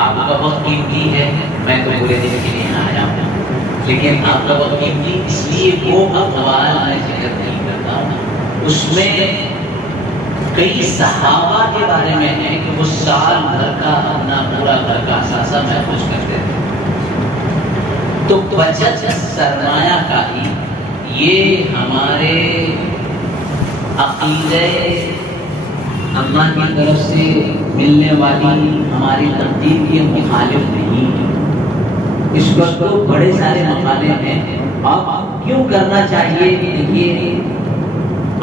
آپ کا وقت قیمتی ہے, میں تو پورے دن کے لیے آیا ہوں, لیکن آپ کا وقت قیمتی اس لیے وہ اقوال میں ذکر نہیں کرتا ہوں. اس میں کئی صحابہ کے بارے میں ہے کہ وہ سال بھر کا اپنا پورا گھر کا اثاثہ محفوظ کرتے تھے. تو بچت سرمایہ کاری یہ ہمارے عقیدے اللہ کی طرف سے ملنے والی ہماری تقدیر کے مخالف نہیں ہے. اس پر تو بڑے سارے مقالے ہیں. اب کیوں کرنا چاہیے؟ دیکھیے,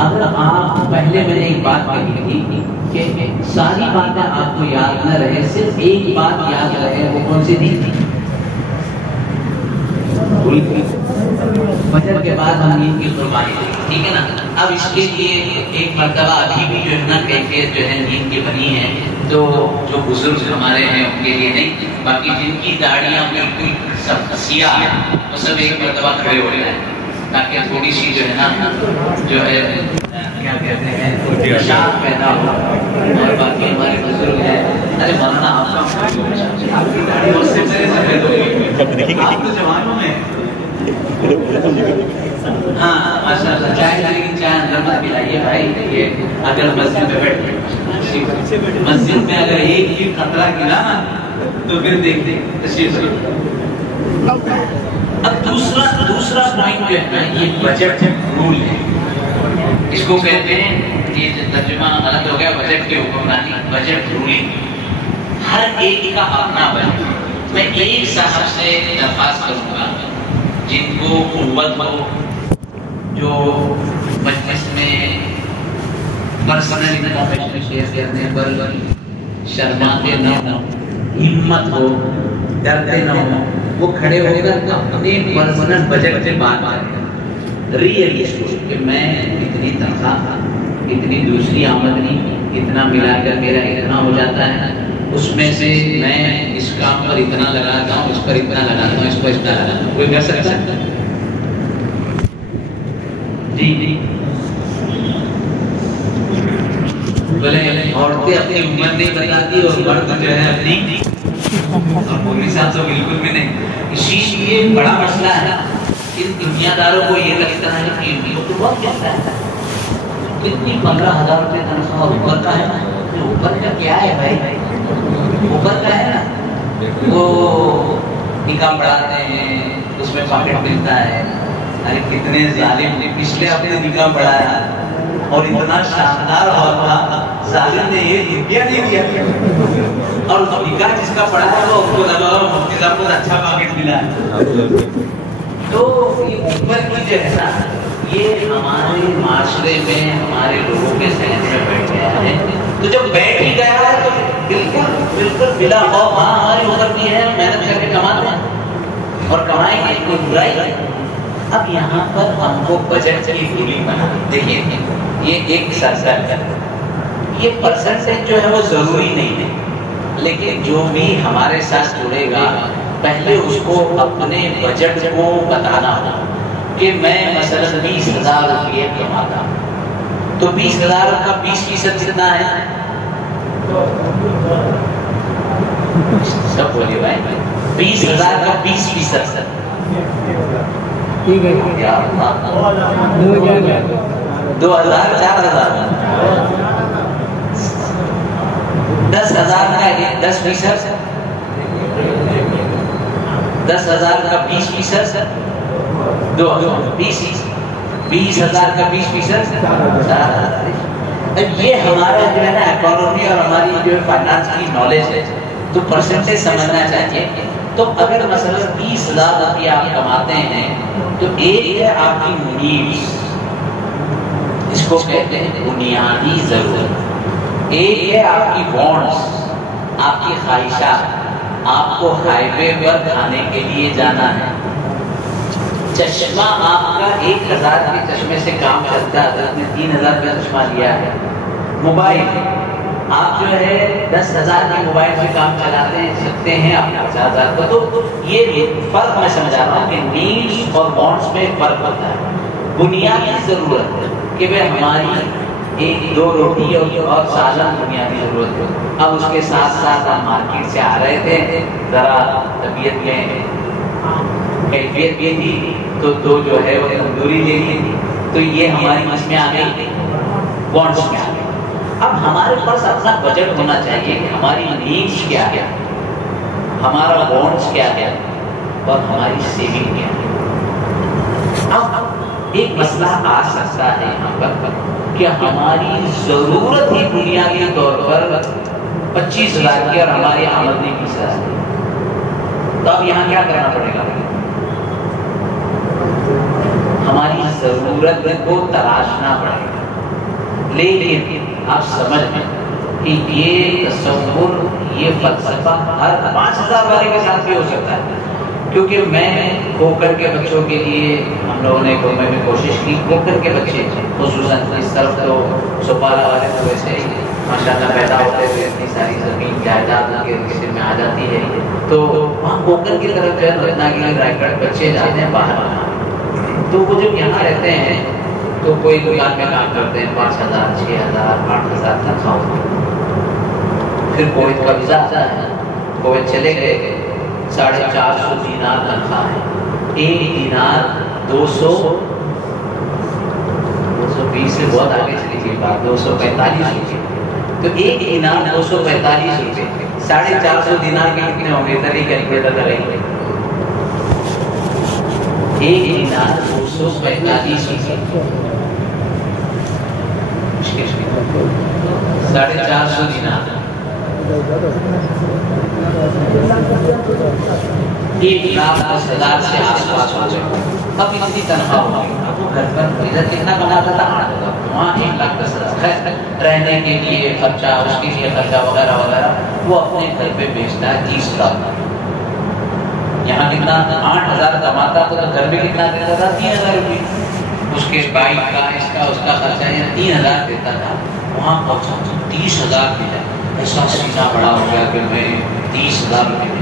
اگر آپ پہلے میں نے ایک بات کہی تھی کہ ساری باتیں آپ کو یاد نہ رہے, صرف ایک بات یاد رہے, وہ کون سی تھی؟ فجر کے بعد ہم نیند کی قربانی دیں, ٹھیک ہے نا. اب اس کے لیے ایک مرتبہ ابھی بھی جو ہے نا کیفیت جو ہے نیند کی بنی ہے, تو جو بزرگ ہمارے ہیں ان کے لیے نہیں, باقی جن کی داڑیاں بالکل سب سیاہ ہیں وہ سب ایک مرتبہ کھڑے ہو جائیں تاکہ تھوڑی سی جو ہے نا جو ہے کیا کہتے ہیں نشاط پیدا ہو. اور باقی ہمارے بزرگ ہیں, ارے مولانا آپ کی داڑھی بہت سے سفید ہو گئی, آپ تو جوانوں میں. ہاں ماشاء اللہ, چائے لیکن چائے اندر مت پلائیے بھائی. اگر مسجد میں بیٹھے, مسجد میں اگر ایک ہی خطرہ گرا نا تو پھر دیکھتے تشریف. اب دوسرا پوائنٹ جو ہے نا, یہ بجٹ رول ہے. اس کو کہتے ہیں, یہ ترجمہ غلط ہو گیا, بجٹ کی حکمرانی, بجٹ رولنگ. ہر ایک کا اپنا بجٹ. میں ایک صاحب سے درخواست کروں گا جن کو قوت ہو, جو مجلس میں پرسنل انفارمیشن شیئر کرنے پر شرماتے نہ ہو, ہمت ہو, ڈرتے نہ ہو, وہ کھڑے ہو کر اپنے پرسنل بجٹ کی بات کریں. ریئلسٹک کہ میں اتنی تنخواہ, اتنی دوسری آمدنی, اتنا ملا کر میرا اتنا ہو جاتا ہے, اس میں سے میں اس کام پر اتنا لگاتا ہوں, اس پر اتنا لگاتا ہوں, اس پر اتنا لگاتا ہوں. کوئی کر سکتا ہے؟ جی بولے عورتیں اپنی عمر نہیں بتاتی اور مرد جو ہے اپنی, اور مولوی صاحب تو بالکل بھی نہیں. اسی لیے بڑا مسئلہ ہے. ان دنیا داروں کو یہ لگتا ہے کہ یہ تو بہت کہتا ہے, کتنی 15,000 روپے تنخواہ اوپر کا ہے. اوپر کا کیا ہے بھائی؟ اوپر کا ہے نا, وہ نکاح پڑھاتے ہیں، اس میں پاکٹ ملتا ہے. ارے کتنے ظالم نے پچھلے ہفتے نکاح پڑھایا اور اتنا شاندار ہوا تھا، ظالم نے یہ روپیہ نہیں دیا اور نکاح جس کا پڑھا ہے وہ اس کو لگا مفتی صاحب کو اچھا پاکٹ ملا ہے. تو یہ اوپر کی جو ہے نا، یہ ہمارے معاشرے میں ہمارے لوگوں کے ذہن میں بیٹھ گیا ہے. تو جب بیٹھ ہی گیا ہے تو بالکل بلا خوف، ہاں ہماری عمر بھی ہے، محنت کر کے کماتے ہیں اور کمائیں گے، کوئی برائی نہیں. اب یہاں پر ہم کو بجٹ کی پوری بنا، دیکھیے یہ ایک سرسر ہے، یہ پرسنٹیج جو ہے وہ ضروری نہیں ہے، لیکن جو بھی ہمارے ساتھ جڑے گا پہلے اس کو اپنے بجٹ کو بتانا ہوگا کہ میں مثلا 20,000 روپئے کماتا ہوں، تو 20,000 کا 20% کتنا ہے؟ سب بولیے بھائی، 20,000 کا 20%. ٹھیک ہے، 2,000 4,000 10,000 کا 10%، 10,000 کا 20%، 20,000 کا 20%، 4,000. یہ ہمارا جو ہے نا اکانومی اور ہماری جو فائنانس کی نالج ہے، تو پرسنٹیج سمجھنا چاہیے. تو اگر مثلا 20,000 روپیہ آپ کماتے ہیں تو ایک ہے آپ کی نیڈس، اس کو کہتے ہیں بنیادی ضرورت. ایک ہے آپ کی وانٹس، آپ کی خواہشات. آپ کو ہائی وے پر کھانے کے لیے جانا ہے، چشمہ آپ کا 1,000 کے چشمے سے کام چلتا ہے، حضرت نے 3,000 کا چشمہ لیا ہے. موبائل آپ جو ہے 10,000 کی موبائل سے کام چلاتے سکتے ہیں، آپ 50,000 کا. تو یہ فرق میں سمجھا رہا ہوں کہ نیڈس اور وانٹس میں فرق ہوتا ہے. بنیادی ضرورت ہے کہ وہ ہماری 1-2 روٹی اور سالن بنیادی ضرورت ہے. اب اس کے ساتھ ساتھ ہم مارکیٹ سے آ رہے تھے، ذرا طبیعت میں کیفیت یہ تھی تو دو جو ہے وہ تندوری لے لی، تو یہ ہماری اس میں آ گئی، وانٹس میں آ گئی. اب ہمارے پاس اپنا بجٹ ہونا چاہیے کہ ہماری نیڈس کیا ہے، ہمارا وانٹس کیا ہے اور ہماری سیونگ کیا ہے. اب ایک مسئلہ آ سکتا ہے یہاں پر کہ ہماری ضرورت ہی بنیادی طور پر 25,000 کی اور ہماری آمدنی 20,000 کی. تو اب یہاں کیا کرنا پڑے گا؟ ہماری ضرورت کو تلاشنا پڑے گا. لیکن آپ سمجھ میں کہ یہ تصور، یہ فلسفہ ہر 5,000 والے کے ساتھ بھی ہو سکتا ہے. کیونکہ میں کھوکر کے بچوں کے لیے ہم لوگوں نے گھومنے میں کوشش کی. کھوکر کے بچے خصوصاً اس طرف تو سپارہ والے تو ویسے ہی ماشاء اللہ پیدا ہوتے ہوئے اتنی ساری زمین جائیداد کے کسی میں آ جاتی ہے، تو وہاں کھوکر کی طرف جو ہے رتناگری رائے بچے جاتے ہیں باہر. تو وہ جب یہاں رہتے ہیں تو کوئی دکان میں کام کرتے ہیں، 5,000 6,000 8,000 تنخواہ ہوتی ہے. پھر کوویت کا ویزا آتا ہے، کوویت چلے گئے، 450 دینار تنخواہ ہے. 1 دینار 220 سے بہت آگے چلی گئی بات، 245 روپئے. تو 1 دینار 245 روپئے، 450 دینار کے کتنے ہوں گے؟ ذرا کیلکولیٹر کریں گے. 1 دینار 245 روپئے، 450 دینار 1,10,000 سے آس پاس ہو گئے. اب اتنی تنخواہ ہوگی، اب وہ گھر پر ادھر کتنا کماتا تھا؟ 8 ہوگا، وہاں 1,10,000. خیر رہنے کے لیے خرچہ، اس کے لیے خرچہ وغیرہ وغیرہ وہ اپنے گھر پہ بیچتا ہے 30,000. یہاں کتنا 8,000 کماتا تو گھر میں کتنا دیتا تھا؟ 3,000 روپئے. اس کے بائک کا، اس کا خرچہ 3,000 دیتا تھا. وہاں پہنچا 30,000 ملا. ایسا سینہ بڑا ہو گیا کہ میں 30,000 روپئے ملا.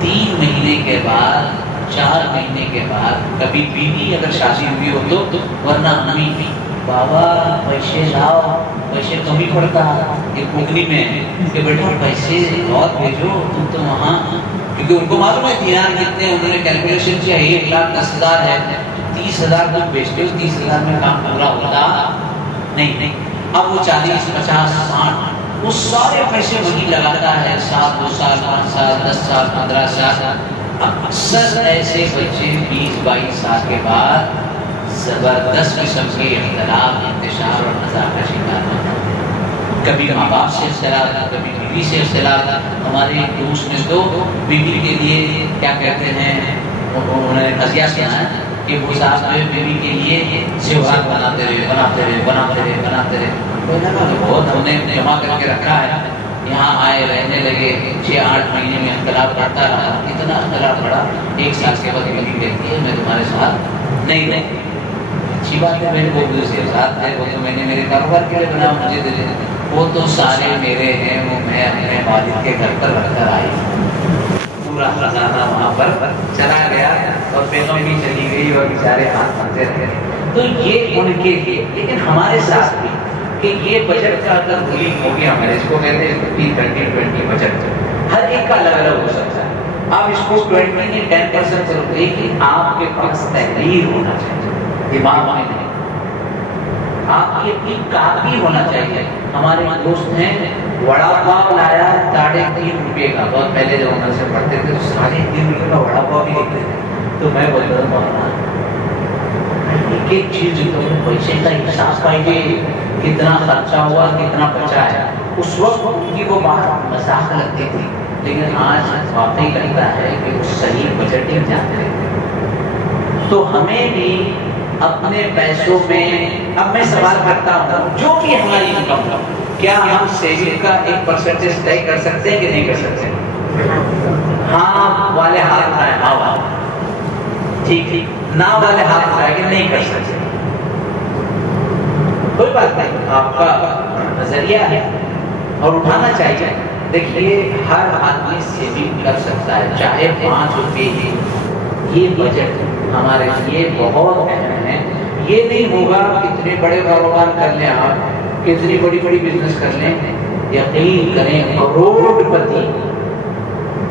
3 مہینے کے بعد، 4 مہینے کے بعد کبھی بیوی اگر شادی ہوئی ہو تو، ورنہ امی بھی بابا پیسے لاؤ، پیسے کمی پڑتا ایک پوکھری میں کہ بیٹا پیسے اور بھیجو تم تو وہاں، کیونکہ ان کو معلوم ہے دینار کتنے، انہوں نے کیلکولیشن کیا 1,10,000 ہے، 30,000 تم بیچتے ہو، 30,000 میں کام پورا ہوتا نہیں. اب وہ 40 50 60 وہ سارے پیسے وہی لگاتا ہے، 7 2 سال 5 سال 10 سال 15 سال۔ اکثر ایسے بچے 20-22 سال کے بعد زبردست قسم کے اختلاف، انتشار اور مذاق کا شکار ہوتا ہے۔ کبھی ماں باپ سے اختلاف، کبھی بیوی سے اختلاف۔ ہمارے ایک دوست نے تو بیوی کے لیے کیا کہتے ہیں، انہوں نے قضیہ سنا ہے کہ وہ صاحب بیوی کے لیے سیوراک بناتے رہے۔ بہت انہیں جمع کر کے رکھا ہے، یہاں آئے رہنے لگے، 6-8 مہینے میں اختلاف بڑھتا رہا، اتنا اختلاف بڑھا، 1 سال کے بعد بیوی کہتی ہے میں تمہارے ساتھ نہیں رہتی۔ اچھی بات ہے، میرے وہ دوسرے ساتھ ہے، وہ تو میں نے میرے کاروبار کے لیے بنا، مجھے دے دے، وہ تو سارے میرے ہیں، وہ میں اپنے والد کے گھر پر رکھ کر آئی، پورا خزانہ وہاں پر چلا گیا اور بیگم بھی چلی گئی اور بیچارے ہاتھ پھنسے رہے۔ تو یہ ان کے لیے، لیکن ہمارے ساتھ بھی کہ یہ بجٹ کا اگر رولنگ ہو گیا، ہمارے اس کو کہتے ہیں 30-30-20 بجٹ، ہر ایک کا الگ الگ ہو سکتا ہے۔ آپ اس کو 20 نہیں 10% سے رکھتے کہ آپ کے پاس تحریر ہونا چاہیے، دماغ میں نہیں، آپ کی اپنی کاپی ہونا چاہیے۔ ہمارے دوست ہیں، وڑا پاؤ لایا 3.5 روپے کا، بہت پہلے جب ہم سے پڑھتے تھے تو 3.5 روپے کا وڑا پاؤ بھی لکھتے تھے، تو میں بولتا تھا ایک ایک چیز پیسے کا حساب پائیے، کتنا خرچہ ہوا، کتنا بچا ہے۔ اس وقت ان کی وہ بات مذاق لگتی تھی، لیکن آج واقعی لگتا ہے کہ وہ صحیح بجٹنگ جانتے ہیں۔ تو ہمیں بھی اپنے پیسوں میں، اب میں سوال کرتا ہوں، جو بھی ہماری انکم ہو، کیا ہم سیونگ کا 1% طے کر سکتے ہیں کہ نہیں کر سکتے؟ ہاں والے ہاتھ اٹھائے، ہاں والے ٹھیک، نہ والے ہاتھ اٹھائے کہ نہیں کر سکتے۔ کوئی بات نہیں، آپ کا نظریہ ہے اور اٹھانا چاہیے۔ دیکھیے ہر آدمی سیونگ کر سکتا ہے، چاہے 5 روپے ہی۔ یہ بجٹ ہمارے لیے بہت اہم ہے۔ یہ نہیں ہوگا کتنے بڑے کاروبار کر لیں آپ، کتنی بڑی بڑی بزنس کر لیں، یقین کریں کروڑ پتی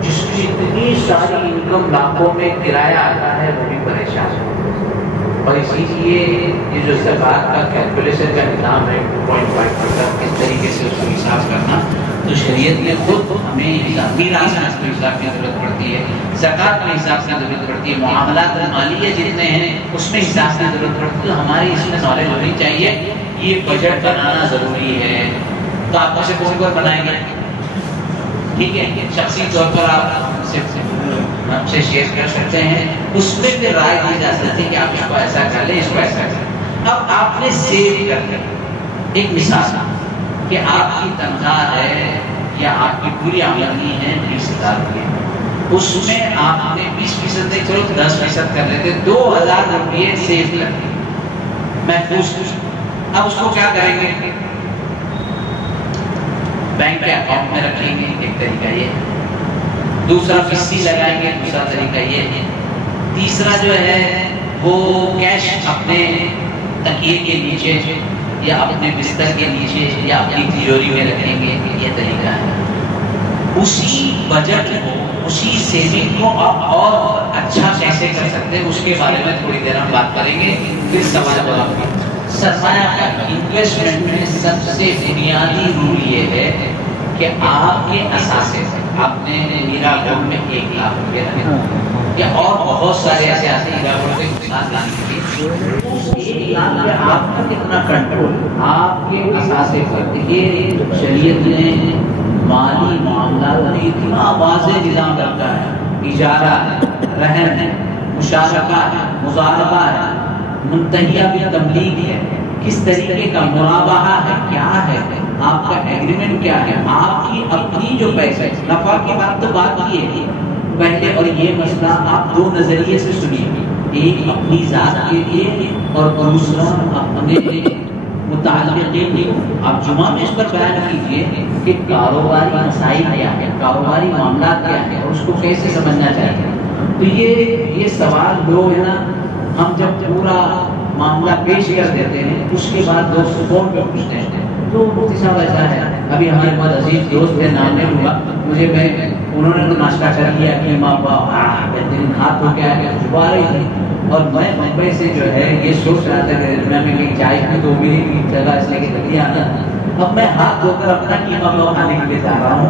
جس کی اتنی ساری انکم لاکھوں میں کرایہ آتا ہے وہ بھی پریشان ہے۔ اور اسی لیے یہ جو زکوٰۃ کا کیلکولیشن کا نظام ہے 2.5% کس طریقے سے اس کو حساب کرنا، تو شریعت نے خود ہمیں میراث میں اس کو حساب کی ضرورت پڑتی ہے، زکوٰۃ میں حساب کی ضرورت پڑتی ہے، معاملات مالیہ جتنے ہیں اس میں حساب کی ضرورت پڑتی ہے۔ تو ہماری اس میں نالج ہونی چاہیے، یہ بجٹ بنانا ضروری ہے۔ تو آپ میں سے کون کون بنائیں گے؟ ٹھیک ہے، شخصی طور پر آپ ہم سے شیئر کر سکتے ہیں، اس میں پھر رائے دی جا سکتی ہے کہ آپ اس کو ایسا کر لیں، اس کو ایسا کر لیں۔ اب آپ نے سیو کر لیں، ایک مثال کہ آپ کی تنخواہ ہے یا آپ کی پوری آمدنی ہے 20,000 روپئے، اس میں آپ نے 20% نہیں، چلو 10% کر لیتے، 2,000 روپئے سیو کر لیں محفوظ۔ اب اس کو کیا کریں گے؟ بینک کے اکاؤنٹ میں رکھیں گے، ایک طریقہ یہ ہے، دوسرا فکسی لگائیں گے، دوسرا طریقہ یہ ہے، تیسرا جو ہے وہ کیش اپنے تکیے کے نیچے یا اپنے بستر کے نیچے یا اپنی تجوری میں رکھیں گے، یہ طریقہ ہے۔ اسی بجٹ کو، اسی سیونگ کو آپ اور اچھا کیسے کر سکتے ہیں اس کے بارے میں تھوڑی دیر ہم بات کریں گے، پھر سوال جواب میں۔ سرمایہ کاری انویسٹمنٹ میں سب سے بنیادی رول یہ ہے کہ آپ کے اثاثے سے آپ نے ہیرا گولڈ میں 1 لاکھ روپے رکھے یا اور بہت سارے ایسے آتے ہیں ہیرا گولڈ کے 7 لاکھ روپے، اس 1 لاکھ میں آپ کا کتنا کنٹرول آپ کے اثاثے پر۔ یہ شریعت نے مالی معاملات میں اتنا واضح نظام رکھا ہے، اجارہ ہے، رہن ہے، مشارکہ ہے، مضاربہ ہے، منتہیہ بھی تبلیغ ہے، کس طریقے کا مرابحہ ہے، کیا ہے، آپ کا ایگریمنٹ کیا ہے، آپ کی اپنی جو پیسے، نفع کی بات تو بات کی ہے پہلے، اور یہ مسئلہ آپ 2 نظریے سے سنیے، ایک اپنی ذات کے لیے اور دوسرا اپنے متعلقین۔ آپ جمعہ میں اس پر بیان کیجیے کہ کاروباری مسائل کیا ہے، کاروباری معاملات کیا ہے اور اس کو کیسے سمجھنا چاہیے۔ تو یہ سوال لوگ ہے نا، ہم جب پورا معاملہ پیش کر دیتے ہیں اس کے بعد لوگ فون پہ پوچھتے ہیں، تو مفتی صاحب ایسا ہے، ابھی ہمارے بہت عزیز دوست ہیں، نام نہیں ہوا مجھے، انہوں نے تو ناشتہ کر لیا کہ ماں باپ بہترین ہاتھ ہو گیا کہ چھپا رہی تھی، اور میں ممبئی سے جو ہے یہ سوچ رہا تھا کہ میں کہ چائے کی تو میری جگہ اس لیے کہ لگی آنا اب میں ہاتھ دھو کر اپنا قیمہ میں کھانے کے لیے جا رہا ہوں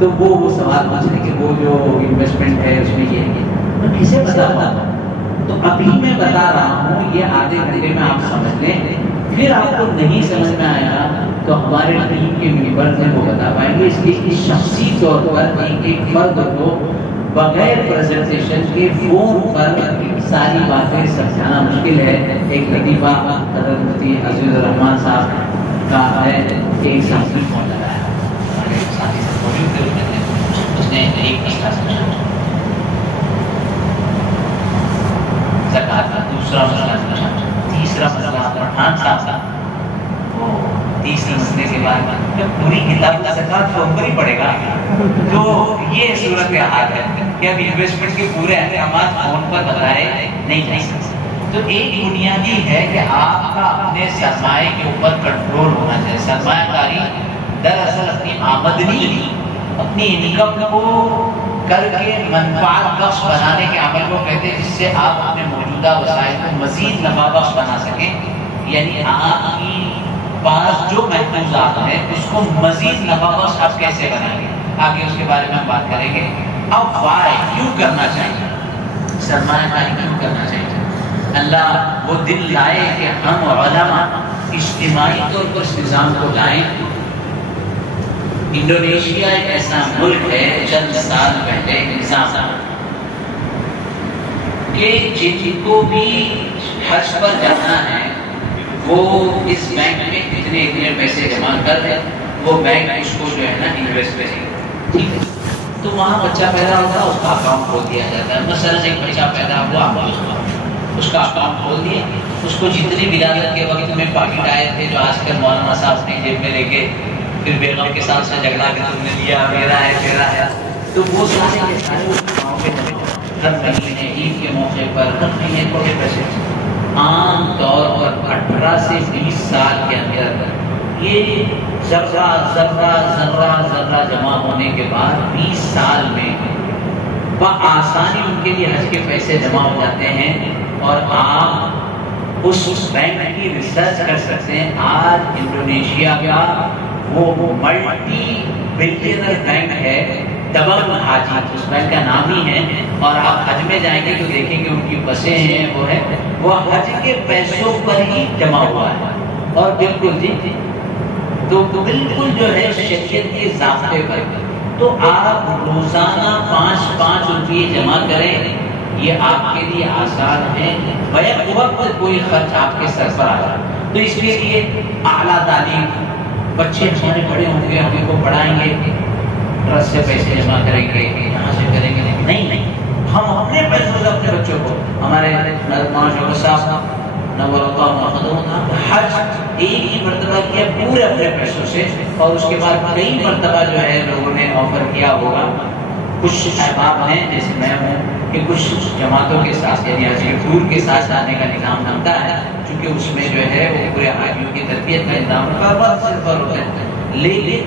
تو وہ سوال پوچھ رہے کہ وہ جو انویسٹمنٹ ہے اس میں یہ میں کسے بتا پاتا ہوں؟ تو ابھی میں بتا رہا ہوں، یہ آدھے گھنٹے میں آپ سمجھ لیں، پھر آپ کو نہیں سمجھ میں آیا تو ہمارے ٹیم کے ممبرز ہیں وہ بتا پائیں گے۔ اس لیے شخصی طور پر ایک فرد کو بغیر پریزنٹیشن کے فون پر ساری باتیں سمجھانا مشکل ہے۔ ایک لطیفہ حضرت مفتی عزیز الرحمان صاحب کا ہے کہ ایک ساتھی فون لگایا، ہمارے ساتھی سے موجود تھے، اس نے ایک مسئلہ سمجھا، زکوٰۃ کا دوسرا مسئلہ سمجھا، تیسرا مسئلہ پٹھان صاحب کا، وہ تیسرے مسئلے کے بعد جب پوری کتاب کا زکوٰۃ فون پر ہی پڑے گا تو یہ صورت حال ہے کہ اب انویسٹمنٹ کے پورے احکامات فون پر بتائے نہیں جا سکتے۔ تو ایک بنیادی ہے کہ آپ کا اپنے سرمایہ کے اوپر کنٹرول ہونا چاہیے۔ سرمایہ کاری دراصل اپنی آمدنی، اپنی انکم کو کر کے منفعت بخش بنانے کے عمل کو کہتے ہیں، جس سے آپ اپنے موجودہ وسائل کو مزید نفع بخش بنا سکیں۔ یعنی آپ کی پاس جو محفوظات ہیں اس کو مزید نفع بخش آپ کیسے بنائیں گے، آگے اس کے بارے میں ہم بات کریں گے۔ اب وائی کیوں کرنا چاہیے، سرمایہ کاری کیوں کرنا چاہیے؟ اللہ وہ دل لائے کہ ہم علماء اجتماعی طور پر اس نظام کو لائیں۔ انڈونیشیا ایک ایسا ملک ہے چند سال پہلے نظام کہ جن کو بھی حج پر جانا ہے وہ اس بینک میں اتنے پیسے جمع کر دیں، وہ بینک اس کو جو ہے نا انویسٹ کرے، ٹھیک ہے؟ تو وہاں بچہ پیدا ہوتا ہے، اس کا اکاؤنٹ کھول دیا جاتا ہے۔ مثلاً ایک بچہ پیدا ہوا، اس کا اکاؤنٹ کھول دیا، اس کو جتنی ولادت کے وقت میں پاکٹ آئے تھے جو آج کل مولانا صاحب اپنی جیب میں لے کے پھر بیگم کے ساتھ سے جھگڑا کے تم نے لیا، میرا ہے، تو وہ سارے کے سارے گاؤں پہ ہر مہینے عید کے موقع پر ہر مہینے تھوڑے پیسے عام طور پر 18 سے 20 سال کے اندر یہ ذرہ جمع ہونے کے بعد 20 سال میں بآسانی ان کے لیے حج کے پیسے جمع ہو جاتے ہیں۔ اور آپ اس بینک کی ریسرچ کر سکتے ہیں۔ آج انڈونیشیا کا وہ ملٹی بلینئر بینک ہے، ڈبل حاجی، اس بینک کا نام ہی ہے، اور آپ حج میں جائیں گے تو دیکھیں گے ان کی بسیں ہیں، وہ حج کے پیسوں پر ہی جمع ہوا ہے، اور بالکل جی تو بالکل جو ہے شریعت کے ضابطے پر۔ تو آپ روزانہ 5 روپئے جمع کریں، یہ آپ کے لیے آسان ہے، بیک وقت کوئی خرچ آپ کے سر پر آ جائے۔ تو اس کے لیے اعلیٰ تعلیم، بچے ہمارے بڑے ہوں گے، ہم ان کو پڑھائیں گے، ٹرسٹ سے پیسے جمع کریں گے، یہاں سے کریں گے، نہیں، ہم اپنے پیسوں سے اپنے بچوں کو، ہمارے مولانا صاحب نور اللہ محمد حج ایک ہی مرتبہ کیا پورے اپنے پیسوں سے، اور اس کے بعد کئی مرتبہ جو ہے لوگوں نے آفر کیا ہوگا۔ کچھ احباب ہیں جیسے میں ہوں کہ کچھ جماعتوں کے ساتھ یعنی حج کے ٹور کے ساتھ جانے کا نظام بنتا ہے، چونکہ اس میں جو ہے وہ پورے حاجیوں کی تربیت کا نظام ہوتا ہے، لیکن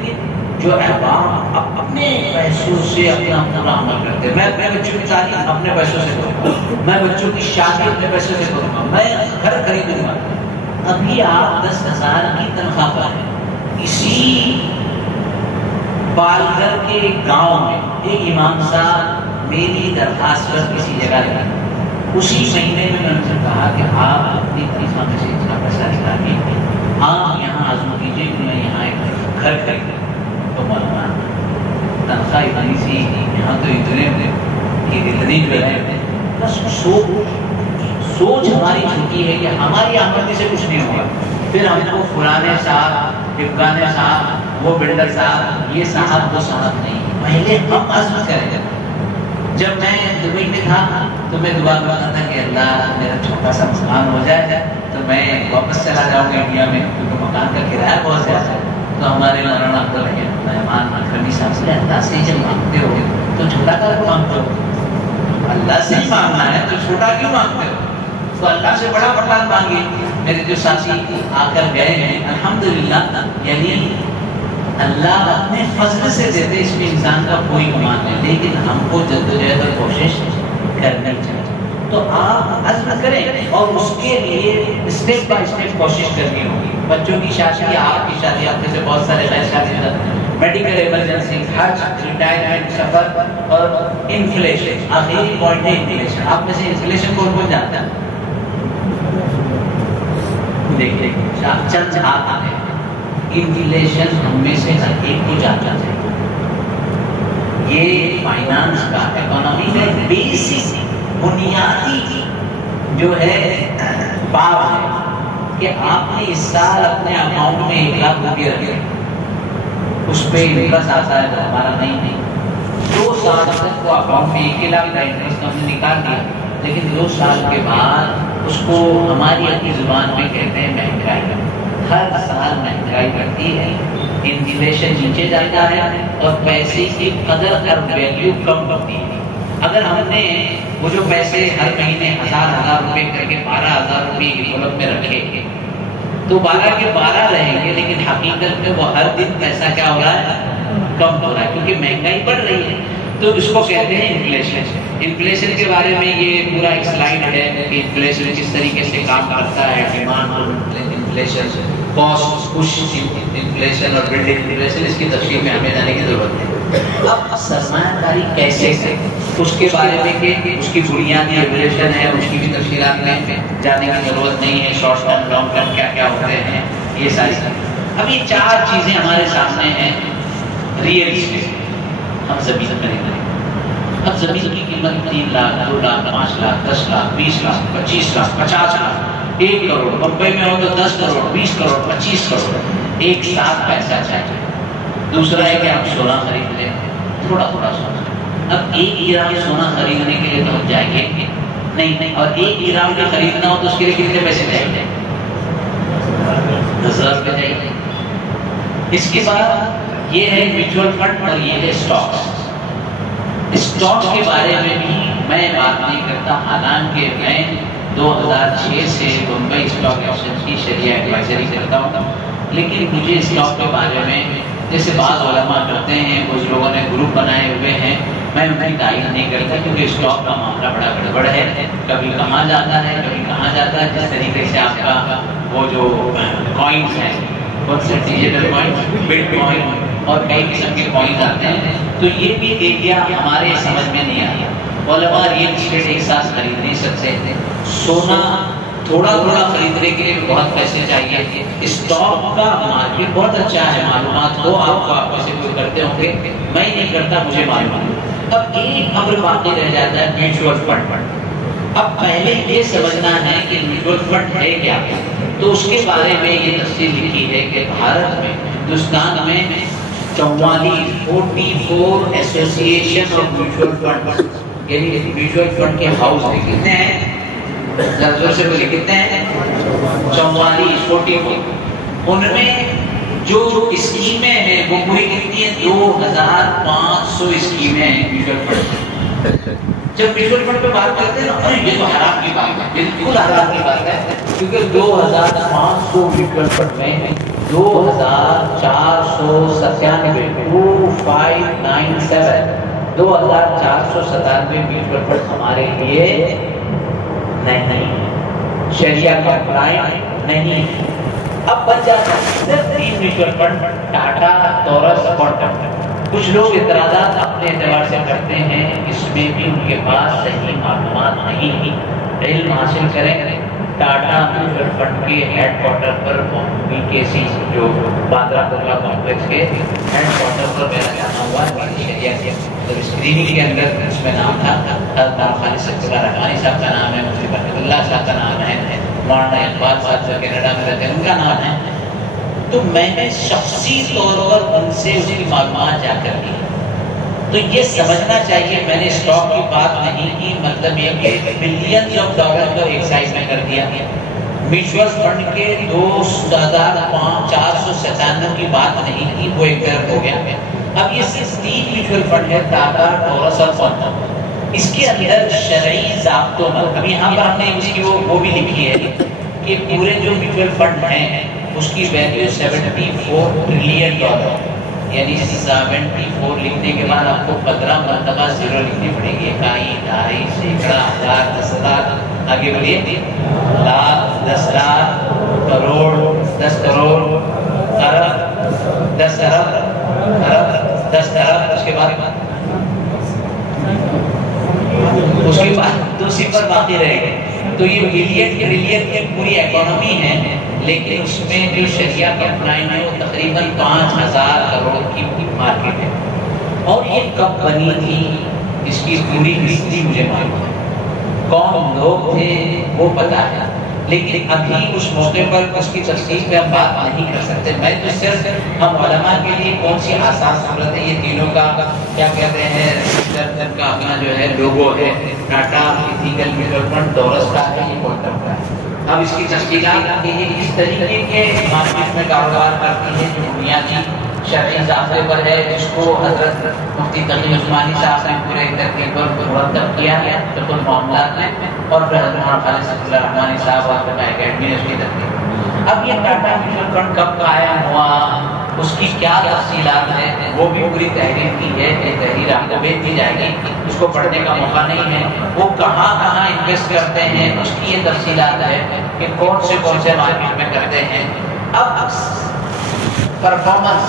جو احباب اپنے پیسوں سے اپنا عمل کرتے ہیں، میں بچوں کی تعلیم اپنے پیسوں سے کروں گا، میں بچوں کی شادی اپنے پیسوں سے کروں گا، میں گھر خریدوں گا۔ ابھی آپ 10,000 کی تنخواہ پر ہیں۔ اسی پالگھر کے گاؤں میں ایک امام صاحب میری درخواست پر کسی جگہ لگا، اسی مہینے میں ان سے کہا کہ آپ اپنی تنخواہ میں سے اتنا پیسہ نکالیے، آپ یہاں عزم کیجیے کہ میں یہاں ایک گھر خریدوں۔ تو مولانا تنخواہ اتنی سی، یہاں تو اتنی جو ہے بس سوچ ہماری چھوٹی ہے کہ ہماری آمدنی سے کچھ نہیں ہوگا، پھر ہم کو فلانے صاحب، ٹپکانے صاحب، وہ بلڈر صاحب، یہ صاحب وہ صاحب نہیں، پہلے ہم عزم کریں۔ جب میں دبئی میں تھا تو میں دعا کرتا تھا کہ اللہ میرا چھوٹا سا مکان ہو جائے تو میں واپس چلا جاؤں گا انڈیا میں، کیونکہ مکان کا کرایہ بہت زیادہ ہے۔ تو ہمارے مولانا عبدالرحمان اکرمی صاحب سے اللہ سے جب مانگتے ہو تو چھوٹا کر مانگتے ہو، اللہ سے ہی مانگنا ہے تو چھوٹا کیوں مانگتے ہو؟ تو اللہ سے بڑا مکان مانگے۔ میرے جو ساتھی آ کر گئے ہیں الحمدللہ، یعنی اللہ اپنے فضل سے دیتے، اس میں انسان کا کوئی گمان نہیں، لیکن ہم کو جدوجہد اور کوشش کرنی چاہیے۔ تو آپ عزم کریں اور اس کے لیے اسٹیپ بائی اسٹیپ کوشش کرنی ہوگی۔ بچوں کی شادی، آپ کی شادی، آپ میں سے بہت سارے غیر شادی شدہ، میڈیکل ایمرجنسی، حج، ریٹائرمنٹ، سفر اور انفلیشن. آخری پوائنٹ ہے انفلیشن. آپ میں سے انفلیشن کون جانتا ہے؟ دیکھیں چند ہاتھ ہیں. انفلیشن ہم میں سے ہر ایک کو جاننا چاہیے. یہ فائنانس کا، اکانومی کا بیسک بنیادی جو ہے باب ہے کہ آپ نے اس سال اپنے اکاؤنٹ میں 1 لاکھ روپیہ رکھے، اس پہ انٹرسٹ آتا ہے تو ہمارا نہیں. 2 سال تک وہ اکاؤنٹ میں 1 لاکھ کا انٹرسٹ ہم نے نکال دیا، لیکن 2 سال کے بعد اس کو ہماری اپنی زبان میں کہتے ہیں مہنگائی. ہر سال مہنگائی بڑھتی ہے، انفلیشن نیچے جاتا ہے اور پیسے کی قدر اور ویلیو کم ہوتی ہے. اگر ہم نے وہ جو پیسے ہر مہینے 1000 روپے کر کے 12,000 روپے ایک میں رکھے تو 12 کے 12 رہیں گے، لیکن حقیقت میں وہ ہر دن پیسہ کیا ہو رہا ہے؟ کم ہو رہا ہے، کیونکہ مہنگائی بڑھ رہی ہے. تو اس کو کہتے ہیں انفلیشن. انفلیشن کے بارے میں یہ پورا ایک سلائیڈ ہے کہ انفلیشن کس طریقے سے کام کرتا ہے. Demand inflation, cost push inflation اور بلڈ انفلیشن، اس کی تفصیل میں ہمیں جانے کی ضرورت ہے. اب سرمایہ کاری کیسے ہے اس کے بارے میں کہ اس کی بنیادی انفلیشن ہے، اس کی بھی تفصیلات میں جانے کی ضرورت نہیں ہے. شارٹ ٹرم، لانگ ٹرم کیا کیا ہوتے ہیں یہ ساری. اب یہ 4 چیزیں ہمارے سامنے ہیں. ریئل اسٹیٹ، ہم زمین خرید رہے ہیں. اب زمین کی قیمت 3 لاکھ، 2 لاکھ، 5 لاکھ، 10 لاکھ، 20 لاکھ، 25 لاکھ، 50 لاکھ، 1 کروڑ. بمبئی میں ہو تو 10 کروڑ، 20 کروڑ، 25 کروڑ ایک ساتھ پیسہ چاہیے. دوسرا ہے کہ آپ سونا خرید لیں، تھوڑا تھوڑا سونا. اب 1 گرام سونا خریدنے کے لیے تو ہم جائیں گے نہیں، اور 1 گرام بھی خریدنا ہو تو اس کے لیے کتنے پیسے چاہیے؟ 1000 روپے چاہیے. اس کے بعد یہ ہے میوچل فنڈ اور یہ ہے اسٹاکس. اسٹاک کے بارے میں بھی میں بات نہیں کرتا، حالانکہ میں 2006 سے بمبئی اسٹاک ایکسچینج کی شریعہ ایڈوائزری کرتا ہوں، لیکن مجھے اسٹاک کے بارے میں جیسے بعض علماء کرتے ہیں، کچھ لوگوں نے گروپ بنائے ہوئے ہیں، میں ان کی تعین نہیں کرتا، کیونکہ اسٹاک کا معاملہ بڑا گڑبڑ ہے. کبھی کہاں جاتا ہے، کبھی کہاں جاتا ہے. جس طریقے سے آپ کا وہ جو کوائنس ہیں، کون سے ڈیجیٹل کوائنس، بٹ کوائن اور کئی قسم کے کوائنس آتے ہیں، تو یہ بھی ایریا ہمارے سمجھ میں نہیں آیا. علماء ریئل اسٹیٹ ایک ساتھ خرید نہیں سکتے. سونا تھوڑا تھوڑا خریدنے کے لیے بہت پیسے چاہیے. اسٹاک کا مارکیٹ بہت اچھا ہے، معلومات ہو آپ کو، آپ سے کوئی کرتے ہوں گے، میں نہیں کرتا، مجھے معلوم ہے. اب ایک امر باقی رہ جاتا ہے، میوچل فنڈ. اب پہلے یہ سمجھنا ہے کہ میوچل فنڈ ہے کیا. تو اس کے بارے میں یہ تفصیل لکھی ہے کہ بھارت میں، ہندوستان میں 44 ایسوسیشن آف میوچل فنڈ، یعنی میوچل فنڈ کے ہاؤس کتنے ہیں؟ زور سے بولے کتنے ہیں؟ 44. ان میں جو اسکیمیں ہیں وہ پوری کتنی ہیں؟ 2500 اسکیمیں ہیں میوچل فنڈ. جب میوچل فنڈ پہ بات کرتے ہیں نا، یہ تو حرام کی بات ہے، بالکل حرام کی بات ہے، کیونکہ 2500 میوچل فنڈ میں 2497 میوچل فنڈ ہمارے لیے نہیں، شریعہ کمپلائنٹ نہیں. اب بچ جاتا ہے صرف 3 mutual fund, Tata, Taurus, Quantum. کچھ لوگ اعتراضات اپنے اعتبار سے کرتے ہیں، اس میں بھی ان کے پاس صحیح معلومات نہیں. علم حاصل کریں. ٹاٹا میوچل فنڈ کے ہیڈ کوارٹر پر BKC جو باندرا کرلا کمپلیکس کے ہیڈ کوارٹر پر میرا جانا ہوا. میری شریعہ کے اسکریننگ کے اندر اس میں نام تھا، خالد سکتر رحمانی صاحب کا نام ہے، مفتی برکت اللہ صاحب کا نام ہے، مولانا اقبال صاحب جو کینیڈا میں رہتے ہیں ان کا نام ہے. تو میں نے شخصی طور پر ان سے اس کی معلومات جا کر کی. تو یہ سمجھنا چاہیے، میں نے اسٹاک کی بات نہیں کی، مطلب یہ کہ بلینز آف ڈالر کو ایک سائز میں کر دیا. میوچل فنڈ کے 2497 کی بات نہیں کی، وہ ایک طرف ہو گیا. اب یہ صرف 3 میوچل فنڈ ہے، ٹاٹا، ٹورس اور کوانٹم. اس کے اندر شرعی ضابطوں پر ابھی یہاں پر ہم نے اس کی وہ بھی لکھی ہے کہ پورے جو میوچل فنڈ ہیں اس کی ویلیو 74 ٹریلین ڈالر، یعنی 74 لکھنے کے بعد آپ کو 15 مرتبہ 0 لکھنی پڑے گی. اکائی، دہائی، سینکڑا، ہزار، 10,000، آگے بڑھیے، لاکھ، 10 لاکھ، کروڑ، 10 کروڑ، ارب، 10 ارب، 10 ارب، اس کے بعد دو صفر باقی رہے گا. تو یہ بلین ٹریلین کی پوری اکانومی ہے، لیکن اس میں جو شریعہ کا اپلائن ہے وہ تقریباً 5000 کروڑ کی مارکیٹ ہے. اور یہ کب بنی تھی اس کی پوری ہسٹری مجھے معلوم ہے، کون لوگ تھے وہ پتا ہے، لیکن ابھی اس موقع پر اس کی تفصیل پہ ہم بات نہیں کر سکتے. میں تو صرف ہم علماء کے لیے کون سی آسان صورت ہے، یہ تینوں کا کیا کہتے ہیں کا اپنا جو ہے لوگو ہے، Tata ethical mutual fund Taurus کا ہے، یہ کوانٹم کا ہے. اب اس کی تفصیلات یہ اس طریقے کے مارکیٹ میں کاروبار کرتی ہے جو بنیادی شرعی ضابطے پر ہے، جس کو حضرت مفتی تقی عثمانی صاحب نے پورے ترتیب پر مرتب کیا ہے فقہ المعاملات میں، اور پھر حضرت خالد صفی اللہ رحمانی صاحب اور فقہ اکیڈمی نے اس کی ترتیب. اب یہ ٹاٹا میوچل فنڈ کب قائم ہوا، اس کی کیا تفصیلات ہیں، وہ بھی پوری تحریر کی ہے. یہ تحریر آپ کو بھیج دی جائے گی، اس کو پڑھنے کا موقع نہیں ہے. وہ کہاں کہاں انویسٹ کرتے ہیں اس کی یہ تفصیلات ہے کہ کون سے مارکیٹ میں کرتے ہیں. اب پرفارمنس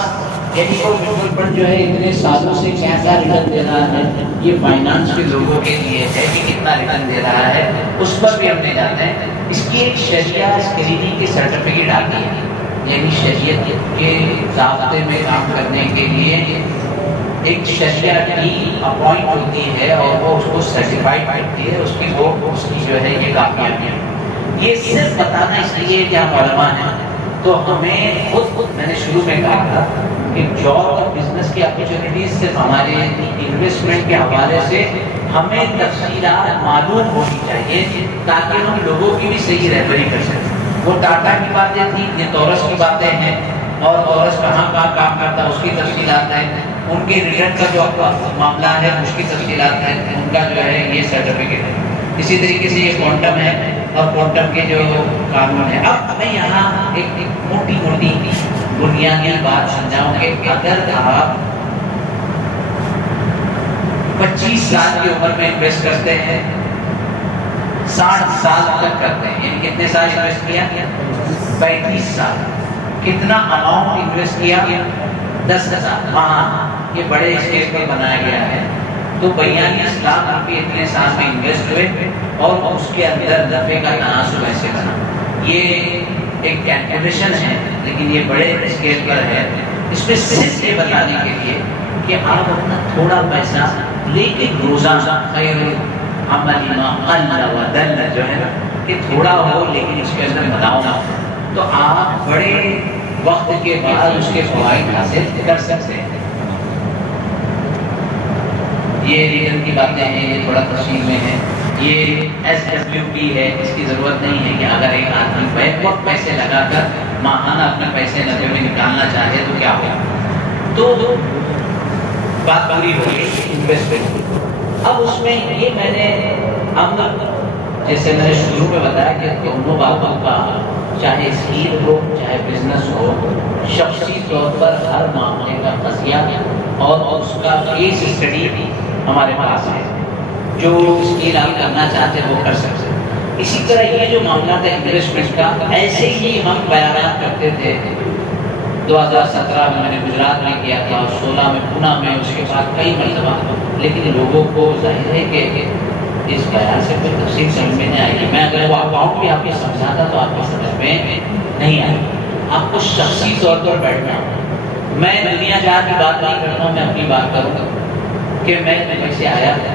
یعنی وہ میوچل فنڈ جو ہے اتنے سالوں سے کیسا ریٹرن دے رہا ہے، یہ فائنانس کے لوگوں کے لیے ہے کہ کتنا ریٹرن دے رہا ہے، اس پر بھی ہم نہیں جاتے ہیں. اس کی ایک شریعہ اسکریننگ کی سرٹیفکیٹ آتی ہے، یعنی شریعت کے ضابطے میں کام کرنے کے لیے ایک شریعہ کی اپوائنٹ ہوتی ہے اور وہ اس کو سرٹیفائڈ کرتی ہے. اس کی جو ہے یہ کامیابی ہے. یہ صرف بتانا اس لیے کہ ہم علماء ہیں تو ہمیں خود میں نے شروع میں کہا تھا کہ جاب اور بزنس کی اپرچونیٹیز صرف ہمارے انویسٹمنٹ کے حوالے سے ہمیں تفصیلات معلوم ہونی چاہیے تاکہ ہم لوگوں کی بھی صحیح رہبری کر سکیں. وہ ٹاٹا کی باتیں تھیں، یہ ٹورس کی باتیں ہیں، اور ٹورس کہاں کام کرتا ہے اس کی تفصیلات ہیں. ان کے ریٹرن کا جو معاملہ ہے اس کی تفصیلات ہیں، ان کا جو ہے یہ سرٹیفکیٹ ہے. اسی طریقے سے یہ کوانٹم ہے اور کوانٹم کے جو قانون ہے. اب میں یہاں ایک موٹی بنیادی بات سمجھاؤں کہ اگر آپ 25 سال کی عمر میں انویسٹ کرتے ہیں، 60 سال تک کرتے ہیں، یعنی کتنے سال انویسٹ کیا؟ 35 سال. کتنا اماؤنٹ انویسٹ کیا؟ 10,000. وہاں یہ بڑے اسکیل پر بنایا گیا ہے. تو 42 لاکھ روپے اتنے سال میں انویسٹ ہوئے اور اس کے اندر نفع کا تناسب ایسے بنا. یہ ایک کیلکولیشن ہے لیکن یہ بڑے اسکیل پر ہے. اس میں صرف یہ بتانے کے لیے کہ آپ اپنا تھوڑا پیسہ لیکن روزانہ خیر عمل ما قل و دل جو ہے نا کہ تھوڑا ہو لیکن اس کے اندر بناؤ نہ ہو تو آپ بڑے وقت کے بعد اس کے فوائد حاصل کر سکتے ہیں. یہ ریٹرن کی باتیں ہیں، یہ تھوڑا تفصیل میں ہے. یہ SWP ہے، اس کی ضرورت نہیں ہے کہ اگر ایک آدمی بیک وقت پیسے لگا کر ماہانہ اپنے پیسے نفع میں نکالنا چاہے تو کیا ہوگا. تو بات پوری ہو گئی انویسٹمنٹ. اب اس میں یہ میں نے جیسے میں نے شروع میں بتایا کہ دونوں باتوں کا چاہے اسکیل ہو چاہے بزنس ہو، شخصی طور پر ہر معاملے کا قضیہ اور اس کا کیس اسٹڈی ہمارے پاس ہے. جو اسکیل آپ کرنا چاہتے ہیں وہ کر سکتے ہیں. اسی طرح یہ جو معاملہ تھا انویسٹمنٹ کا ایسے ہی ہم بیانات کرتے تھے. 2017 میں نے گجرات میں کیا تھا، 16 میں پونا میں، اس کے بعد کئی مرتبہ. لیکن لوگوں کو ظاہر ہے کہ اس بیان سے کوئی تفصیل سمجھ میں نہیں آئے گی. میں اگر وہ اکاؤنٹ بھی آپ کو سمجھاتا تو آپ کو سمجھ میں نہیں آئے گی. آپ کو شخصی طور پر بیٹھنا. میں دنیا جہاں کی بات نہیں کرتا ہوں، میں اپنی بات کروں گا کہ میں دبئی سے آیا تھا.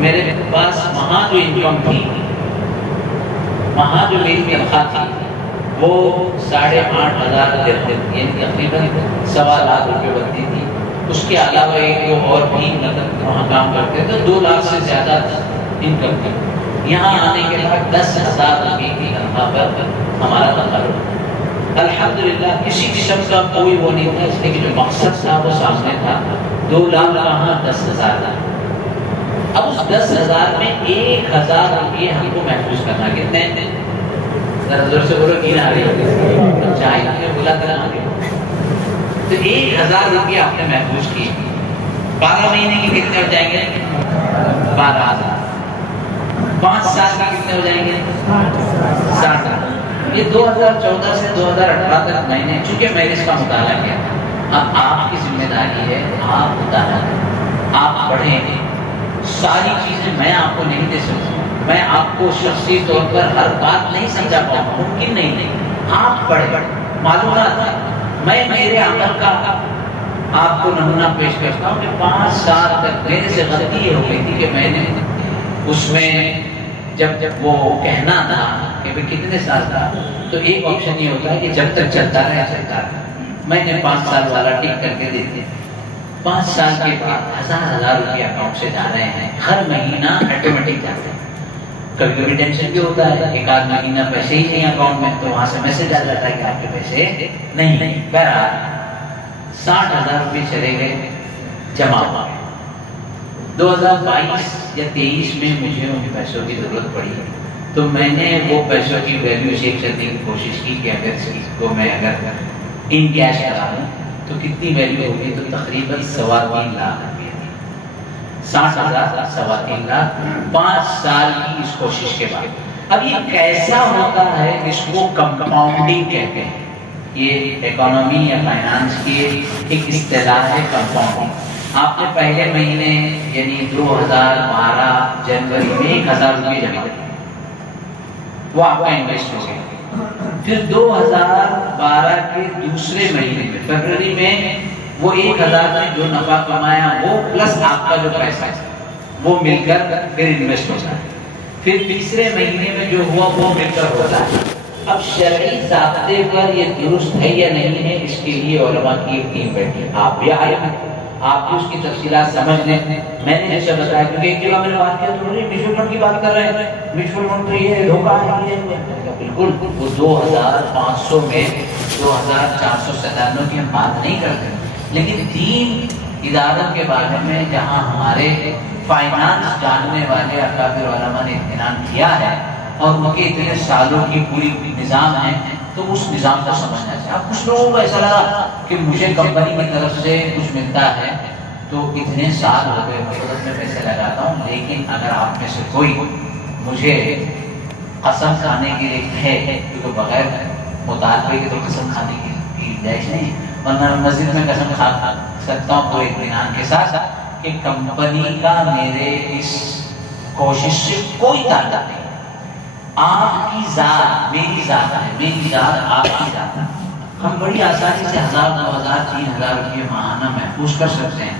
میرے پاس وہاں جو انکم تھی، وہاں جو میری تنخواہ تھی وہ 8,500 درہم یعنی تقریباً 1.25 لاکھ روپے بنتی تھی. اس کے علاوہ ایک دو اور بھی مطلب وہاں کام کرتے تھے، 2 لاکھ سے زیادہ انکم تھی. یہاں آنے کے بعد 10,000 روپے کی تنخواہ پر ہمارا تقرر. الحمدللہ کسی قسم کا کوئی وہ نہیں تھا، اس لیے کہ جو مقصد تھا وہ سامنے تھا. 2 لاکھ کہاں 10,000 تھا. اب اس 10,000 میں 1,000 روپئے ہم کو محفوظ کرنا. کتنے؟ ذرا زور سے بولو کی نہ آ رہی ہے. چاہے ہم نے بولا تھا آگے. تو 1,000 روپئے آپ نے محفوظ کیے. 12 مہینے کے کتنے ہو جائیں گے؟ 12,000. 5 سال کا کتنے ہو جائیں گے؟ 60,000. یہ 2014 سے 2018 تک میں نے چونکہ میں نے اس کا مطالعہ کیا تھا. اب آپ کی ذمہ داری ہے، آپ مطالعہ کریں، آپ پڑھیں. ساری چیزیں میں آپ کو نہیں دے سکتا، میں آپ کو شخصی طور پر ہر بات نہیں سمجھا پاؤں، ممکن نہیں. آپ پڑھیں، معلومات. میں میرے عمل کا آپ کو نمونہ پیش کرتا ہوں کہ 5 سال تک میرے سے غلطی یہ ہو گئی تھی کہ میں نے اس میں جب وہ کہنا تھا کہ بھئی کتنے سال کا، تو ایک آپشن یہ ہوتا ہے کہ جب تک چلتا رہے چلتا رہے. میں نے 5 سال والا ٹک کر کے دے دیا. 5 سال کے بعد 1000 روپیہ اکاؤنٹ سے جا رہے ہیں، ہر مہینہ آٹومیٹک جاتے ہیں. کبھی کبھی ٹینشن بھی ہوتا ہے، ایک آدھ مہینہ پیسے ہی نہیں اکاؤنٹ میں، تو وہاں سے میسج آ جاتا ہے کہ آپ کے پیسے نہیں. بہرحال 60,000 روپئے چلے گئے جمع. 2022 یا 23 میں مجھے ان پیسوں کی ضرورت پڑی، تو میں نے وہ پیسوں کی ویلیو چیک کرنے کی کوشش کی کہ اگر اس کو میں اگر ان کیش کرا دوں تو کتنی ویلیو ہوگی، تو تقریباً 3.25 لاکھ روپئے. 60,000 3.25 لاکھ 5 سال کی اس کوشش کے بعد. اب یہ کیسا ہوتا ہے، اس کو کمپاؤنڈنگ کہتے ہیں. یہ اکانومی یا فائنانس کی ایک اصطلاح ہے کمپاؤنڈنگ. آپ نے پہلے مہینے یعنی 2012 جنوری میں 1000 روپئے جمع کیے، وہ آپ کا انویسٹ ہو گیا. پھر 2012 کے دوسرے مہینے میں فروری میں وہ 1000 نے جو نفع کمایا وہ پلس آپ کا جو پیسہ ہے وہ مل کر پھر انویسٹ ہوتا ہے. پھر تیسرے مہینے میں جو ہوا وہ مل کر ہوتا ہے. اب شرعی ضابطے پر یہ درست ہے یا نہیں ہے، اس کے لیے علماء کی ایک ٹیم بیٹھی. آپ بھی آئے ہیں، آپ بھی اس کی تفصیلات سمجھ لیں. میں نے جیسے بتایا کیونکہ ایک جگہ میں نے بات کیا تو میوچل فنڈ کی بات کر رہے ہیں، میوچل فنڈ تو یہ دھوکہ ہے. بالکل وہ 2500 میں 2497 کی ہم بات نہیں کرتے، لیکن 3 اداروں کے بارے میں جہاں ہمارے فائنانس جاننے والے اکابر علماء نے اطمینان کیا ہے اور ان کے اتنے سالوں کی پوری نظام ہے، تو اس نظام کو سمجھنا چاہیے. اب کچھ لوگوں کو ایسا لگا کہ مجھے کمپنی کی طرف سے کچھ ملتا ہے تو اتنے سال ہو گئے میں پیسے لگاتا ہوں، لیکن اگر آپ میں سے کوئی مجھے قسم کھانے کے لیے ہے تو بغیر مطالبے کے تو قسم کھانے کی گنجائش نہیں، ورنہ میں مسجد میں قسم کھا سکتا ہوں پورے اطمینان کے ساتھ کہ کمپنی کا میرے اس کوشش سے کوئی تعلق نہیں. آپ کی ذات میری ذات ہے، میری ذات آپ کی ذات ہے. ہم بڑی آسانی سے 1000 2000 3000 روپئے ماہانہ محفوظ کر سکتے ہیں.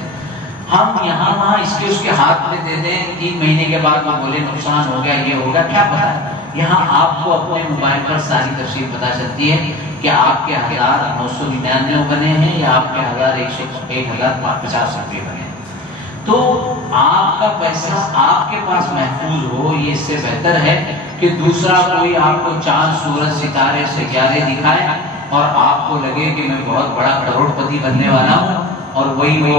ہم یہاں وہاں اس کے ہاتھ میں دے دیں، 3 مہینے کے بعد وہ بولے نقصان ہو گیا، یہ ہوگا، کیا پتا ہے. یہاں آپ کو اپنے موبائل پر ساری تفصیل پتا چلتی ہے کہ آپ کے 1999 بنے ہیں یا آپ کے 1050 روپئے بنے ہیں. تو آپ کا پیسہ آپ کے پاس محفوظ ہو، یہ اس سے بہتر ہے کہ دوسرا کوئی آپ کو چاند سورج ستارے سیارے دکھائے اور آپ کو لگے کہ میں بہت بڑا کروڑ پتی بننے والا ہوں، اور وہی وہ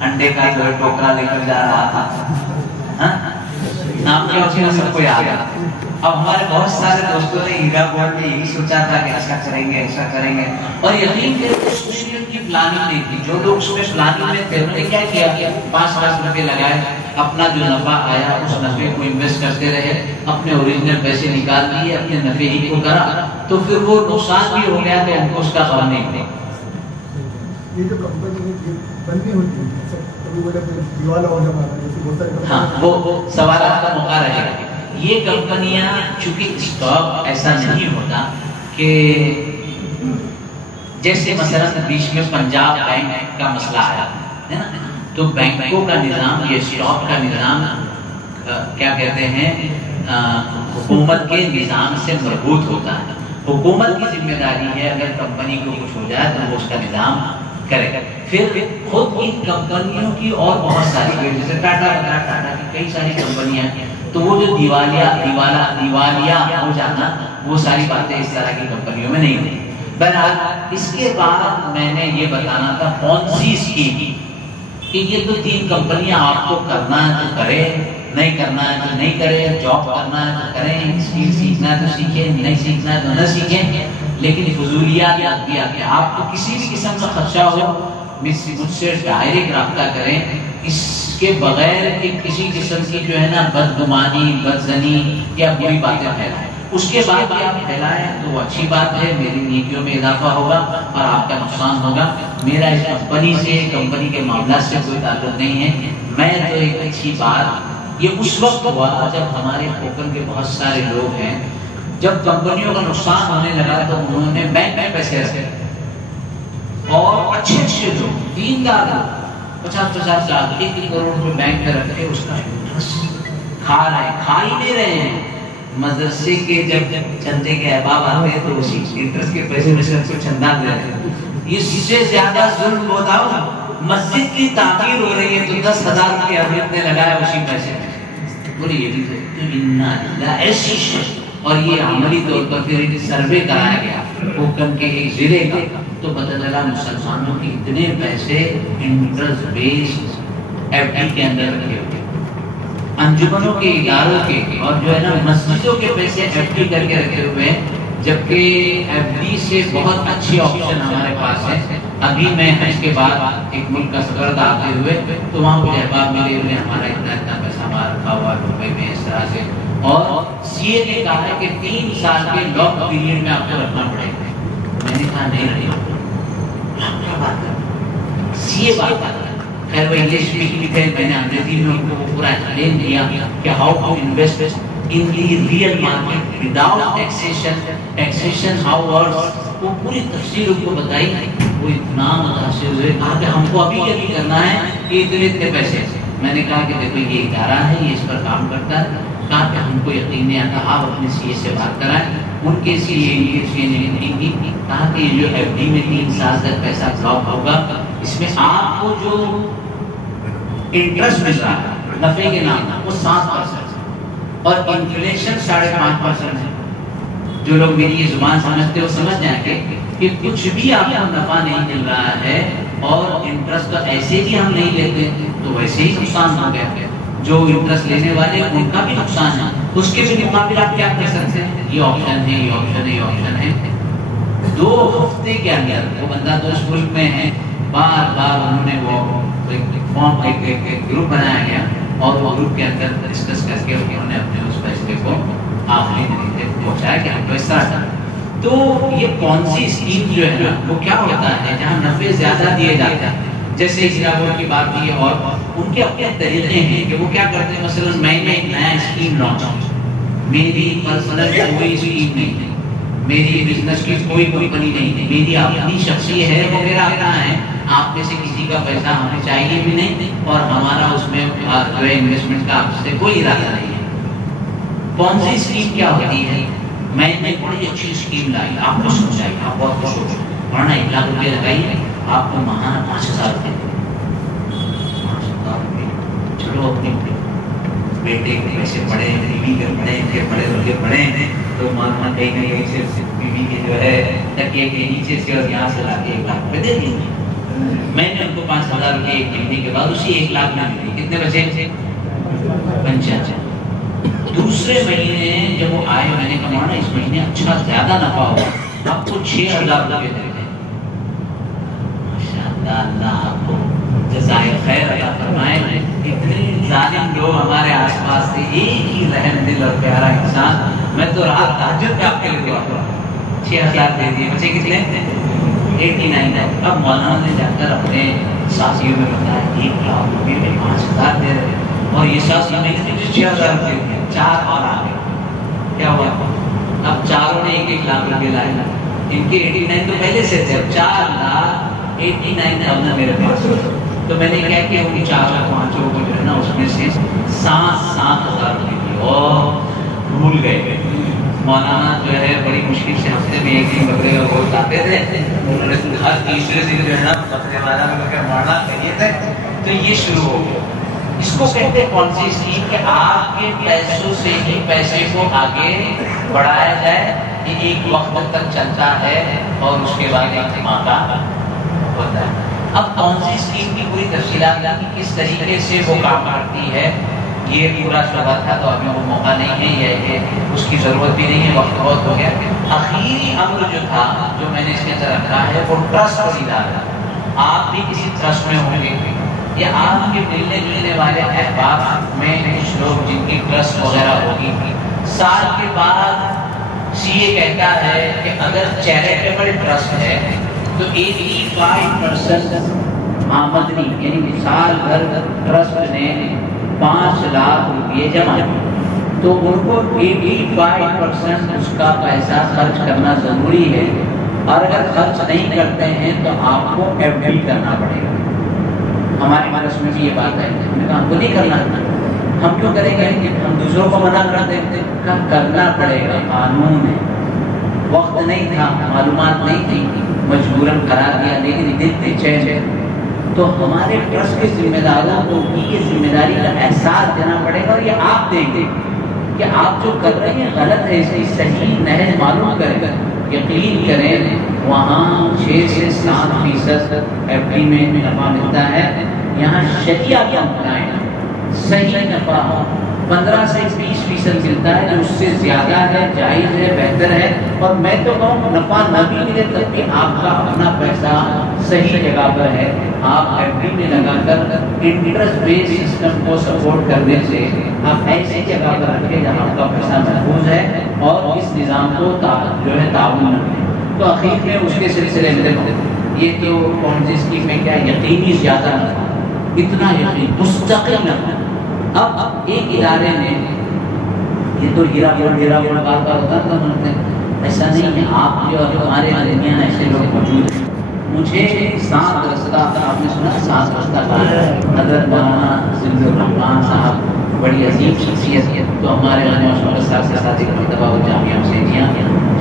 انڈے کا جو ٹوکرا لے کر جا رہا تھا. نام کیا اچھا سب کو یاد ہے. اب ہمارے بہت سارے دوستوں نے ہیرا گولڈ میں یہی سوچا تھا کہ ایسا کریں گے ایسا کریں گے، اور یقین کریں اس میں ان کی پلاننگ نہیں تھی. جو لوگ اس میں پلاننگ میں تھے انہوں نے کیا کیا، 5 لاکھ روپے لگائے، اپنا جو نفع آیا اس نفع کو انویسٹ کرتے رہے، اپنے اوریجنل پیسے نکال دیے، اپنے نفع ہی کو کرا، تو پھر وہ نقصان بھی ہو گیا تو ان کو اس کا غم نہیں تھا. یہ جو کمپنی بنتی ہوتی ہے ہاں وہ سوالات کا موقع رہے گا. یہ کمپنیاں چونکہ اسٹاک ایسا نہیں ہوتا کہ جیسے مثلا بیچ میں پنجاب بینک کا مسئلہ آیا ہے نا، تو بینکوں کا نظام، یہ اسٹاک کا نظام کیا کہتے ہیں، حکومت کے نظام سے مربوط ہوتا ہے. حکومت کی ذمہ داری ہے اگر کمپنی کو کچھ ہو جائے تو وہ اس کا نظام کرے گا. پھر خود ان کمپنیوں کی اور بہت ساری، جیسے ٹاٹا کی کئی ساری کمپنیاں ہیں، تو وہ جو دیوالیہ ہو جانا، وہ ساری باتیں اس طرح کی کمپنیوں میں نہیں ہوتی. بہرحال اس کے بعد میں نے یہ بتانا تھا پونسی اسکیم کہ یہ تو 3 کمپنیاں آپ کو کرنا ہے تو کرے، نہیں کرنا ہے تو نہیں کرے، جاب کرنا ہے تو کریں، اسکل سیکھنا ہے تو سیکھیں، نہیں سیکھنا ہے تو نہ سیکھیں. لیکن فضولیات آپ کو کسی بھی قسم کا خدشہ ہو مجھ سے ڈائریکٹ رابطہ کریں، اس کے بغیر کہ کسی قسم کی جو ہے نا بدگمانی، بدزنی یا بری باتیں پھیلائیں. اس کے بعد بھی آپ پھیلائیں تو وہ اچھی بات ہے، میری نیکیوں میں اضافہ ہوگا اور آپ کا نقصان ہوگا۔ میرا اس کمپنی کے معاملات سے کوئی تعلق نہیں ہے۔ میں تو ایک اچھی بات یہ اس وقت ہوا جب ہمارے کوکن کے بہت سارے لوگ ہیں، جب کمپنیوں کا نقصان ہونے لگا تو انہوں نے بینک میں پیسے رکھے اور اچھے لوگ دیندار لوگ 50-50 لاکھ 1 کروڑ روپے بینک میں رکھے، اس کا کھا ہی نہیں رہے ہیں۔ مدرسے کے جب چندے کے احباب آتے ہیں تو اسی انٹرسٹ کے پیسے میں سے ان کو چندہ دے رہے ہیں۔ اس سے زیادہ ظلم بتاؤ، مسجد کی تعمیر ہو رہی ہے تو 10,000 روپیہ حضرت نے لگایا اسی پیسے میں۔ بولے یہ بھی ایسی اور یہ عملی طور پر پھر ایک سروے کرایا گیا کوکن کے ایک ضلع کا، تو پتہ چلا مسلمانوں کے اتنے پیسے انٹرسٹ بیسڈ ایف ڈی کے اندر رکھے ہوئے، انجمنوں کے اداروں کے اور جو ہے نا مسجدوں کے پیسے ایف ڈی کر کے رکھے ہوئے ہیں، جبکہ ایف ڈی سے بہت اچھی آپشن ہمارے پاس ہے۔ ابھی میں حج کے بعد ایک ملک کا سفر آتے ہوئے تو وہاں کچھ احباب ملے ہوئے، ہمارا اتنا پیسہ ہمارا رکھا ہوا روپے میں اس طرح سے، اور سی اے نے کہا ہے کہ 3 سال کے لاک پیریڈ میں آپ کو رکھنا پڑے گا۔ میں نے کہا نہیں رہی آپ کیا بات کر سی اے بات کر، خیر وہ انگلش میں لکھے، میں نے انگریزی میں ان کو وہ پورا ایکسپلین کیا کہ how to invest in the real market without taxation how works, وہ پوری تفصیل ان کو بتائی۔ وہ اتنا متاثر ہوئے، کہا کہ ہم کو ابھی یہ کرنا ہے کہ اتنے پیسے۔ میں نے کہا کہ دیکھو یہ ادارہ ہے، یہ اس پر کام کرتا ہے، کہا کہ ہم کو یقین نہیں آتا، آپ اپنے سی اے سے بات کرائیں۔ ان کے سی اے نے کہا کہ یہ جو ایف ڈی میں 3 سال تک پیسہ بلاک ہوگا، اس میں آپ کو جو انٹرسٹ مل رہا ہے نفع کے نام وہ 7% اور انفلیشن 5.5% ہے۔ جو لوگ میری یہ زبان سمجھتے ہو سمجھ جائیں گے کہ کچھ بھی آپ کو نفع نہیں مل رہا ہے اور انٹرسٹ تو ایسے بھی ہم نہیں لیتے تو ویسے ہی نقصان ہو گیا۔ جو انٹرسٹ لینے والے ان کا بھی نقصان ہے، اس کے بھی مقابل آپ کیا کر سکتے ہیں؟ یہ آپشن ہے، یہ آپشن ہے، یہ آپشن ہے۔ 2 ہفتے کے اندر وہ بندہ تو اس ملک میں ہے، بار بار انہوں نے وہ فارم ایک گروپ بنایا گیا اور وہ گروپ کے اندر ڈسکس کر کے انہوں نے اپنے اس فیصلے کو آخری نتیجے پہنچایا کہ ہم کو اس طرح کریں۔ تو یہ کون سی اسکیم جو ہے نا وہ کیا ہوتا ہے جہاں نفع زیادہ دیے جاتے ہیں، جیسے اجرا کی بات کی، اور ان کے اپنے طریقے ہیں کہ وہ کیا کرتے ہیں۔ مثلا میں نے ایک نیا اسکیم لانچ کی، میری پرسنل کوئی اسکیم نہیں ہے، میری بزنس کی کوئی کمپنی نہیں ہے، میری اپنی شخصی ہے، وہ میرا اپنا ہے، آپ میں سے کسی کا پیسہ ہمیں چاہیے بھی نہیں اور ہمارا اس میں جو ہے انویسٹمنٹ کا آپ سے کوئی ارادہ نہیں ہے۔ کون سی اسکیم کیا ہوتی ہے؟ میں نے بڑی اچھی اسکیم لائی، آپ کو سمجھائی، آپ بہت خوش ہو گئے، ورنہ 1 لاکھ روپے لگائیے، آپ کو ماہانہ 5,000 روپے، 5,000 روپے چلو اپنے بیٹے کے پیسے پڑے، بیوی کے پڑے، ان کے پڑے ان کے پڑے، تو مانا کہیں سے بیوی کے جو ہے تکیے کے نیچے سے اور یہاں سے لا کے 1 لاکھ روپے دے دیں گے۔ میں نے ان کو 5,000 روپے ایک مہینے کے بعد اسی 1 لاکھ میں ملی، کتنے بچے؟ 55۔ دوسرے مہینے جب وہ آئے میں نے کہا نا اس مہینے اچھا زیادہ نفع ہوگا، آپ کو 6,000 روپے دے دیں۔ ماشاءاللہ، اللہ آپ کو جزائے خیر عطا فرمائے۔ اتنے ظالم لوگ ہمارے آس پاس تھے، ایک ہی رحم دل اور پیارا انسان، میں تو رات تہجد میں آپ کے لیے دعا کر رہا ہوں۔ 6,000 دے دیے، بچے کتنے؟ 89۔ اب مولانا نے جا کر اپنے ساتھیوں میں بتایا 1 لاکھ روپے میں 5,000 دے رہے اور یہ ساتھی میں 6,000 دے دیا، 4 اور آ گئے۔ کیا ہوا؟ اب چاروں نے 1-1 لاکھ روپے لائے، ان کے 89 تو پہلے سے تھے، اب 4,89,000 اب نہ میرے پاس۔ تو میں نے کہا کہ ان 4-5 کو جو ہے نا اس میں سے 7,000 روپے کی اور بھول گئے۔ مولانا جو ہے بڑی مشکل سے ہفتے میں 1 دن بکرے کا گوشت لاتے تھے، انہوں نے ہر تیسرے دن جو ہے نا بکرے والا میں مارنا کریے تھے، تو یہ شروع ہو گیا۔ اس کو کہتے ہیں کون سی اسکیم کہ آپ کے پیسوں سے ہی پیسے کو آگے بڑھایا جائے، یہ ایک وقت تک چلتا ہے اور اس کے بعد ایک دھماکہ ہوتا ہے۔ اب کون سی اسکیم کی پوری تفصیلات کس طریقے سے وہ کام کرتی ہے یہ پورا شعبہ تھا تو ابھی وہ موقع نہیں ہے، یہ اس کی ضرورت بھی نہیں ہے، وقت بہت ہو گیا۔ آخری امر جو تھا جو میں نے اس کے اندر رکھا ہے وہ ٹرسٹ اور ادارہ۔ آپ بھی کسی ٹرسٹ میں ہوں گے یا آپ کے ملنے جلنے والے احباب میں کچھ لوگ جن کی ٹرسٹ وغیرہ ہوگی، سال کے بعد سی اے کہتا ہے کہ اگر چیریٹیبل ٹرسٹ ہے تو 85% آمدنی یعنی سال بھر ٹرسٹ نے 5 لاکھ روپئے جمع تو ان کو 85% اس کا پیسہ خرچ کرنا ضروری ہے، اور اگر خرچ نہیں کرتے ہیں تو آپ کو ایف ڈی کرنا پڑے گا۔ ہمارے مدرسے میں بھی یہ بات ہے، ہم نے کہا ہم کو نہیں کرنا، ہم کیوں کریں گے کہ ہم دوسروں کو منع کر دیتے، کرنا پڑے گا، قانون ہے۔ وقت نہیں تھا، معلومات نہیں تھی، مجبوراً کرا دیا، لیکن دل بے چین ہے۔ تو ہمارے ٹرسٹ کے ذمہ داروں کو بھی یہ ذمہ داری کا احساس دینا پڑے گا، اور یہ آپ دیں گے کہ آپ جو کر رہے ہیں غلط ہے، اس کی صحیح نہج معلوم کریں، یقین کریں وہاں 6 سے 7% ایف ڈی میں نفع ملتا ہے، یہاں شریعہ کمپلائنٹ صحیح نفع 15 سے 20% ملتا ہے، جو اس سے زیادہ ہے، جائز ہے، بہتر ہے۔ اور میں تو کہوں نفع نہ بھی ملے تب بھی آپ کا اپنا پیسہ صحیح جگہ پر ہے، آپ ایف ڈی میں لگا کر انٹرسٹ بیس سسٹم کو سپورٹ کرنے سے آپ ایسی جگہ پر رکھیں جہاں آپ کا پیسہ محفوظ ہے، اور اس نظام کو جو ہے تعاون رکھیں۔ تو اخیر میں اس کے سلسلے میں یہ تو پونزی اسکیم میں کیا یقینی زیادہ نفع، اتنا یقین مستقل نفع۔ اب ایک ادارے نے یہ تو ہیرا بار بار ہوتا تھا، ایسا نہیں ہے، آپ جو ہمارے درمیان ایسے لوگ موجود ہیں۔ مجھے 7 رستہ، آپ نے سنا 7 رستہ کا حضرت مولانا ضیاء الرحمان صاحب بڑی عظیم شخصیت ہے، تو ہمارے صاحب کے ساتھ ایک مرتبہ وہ جامعہ حسینیہ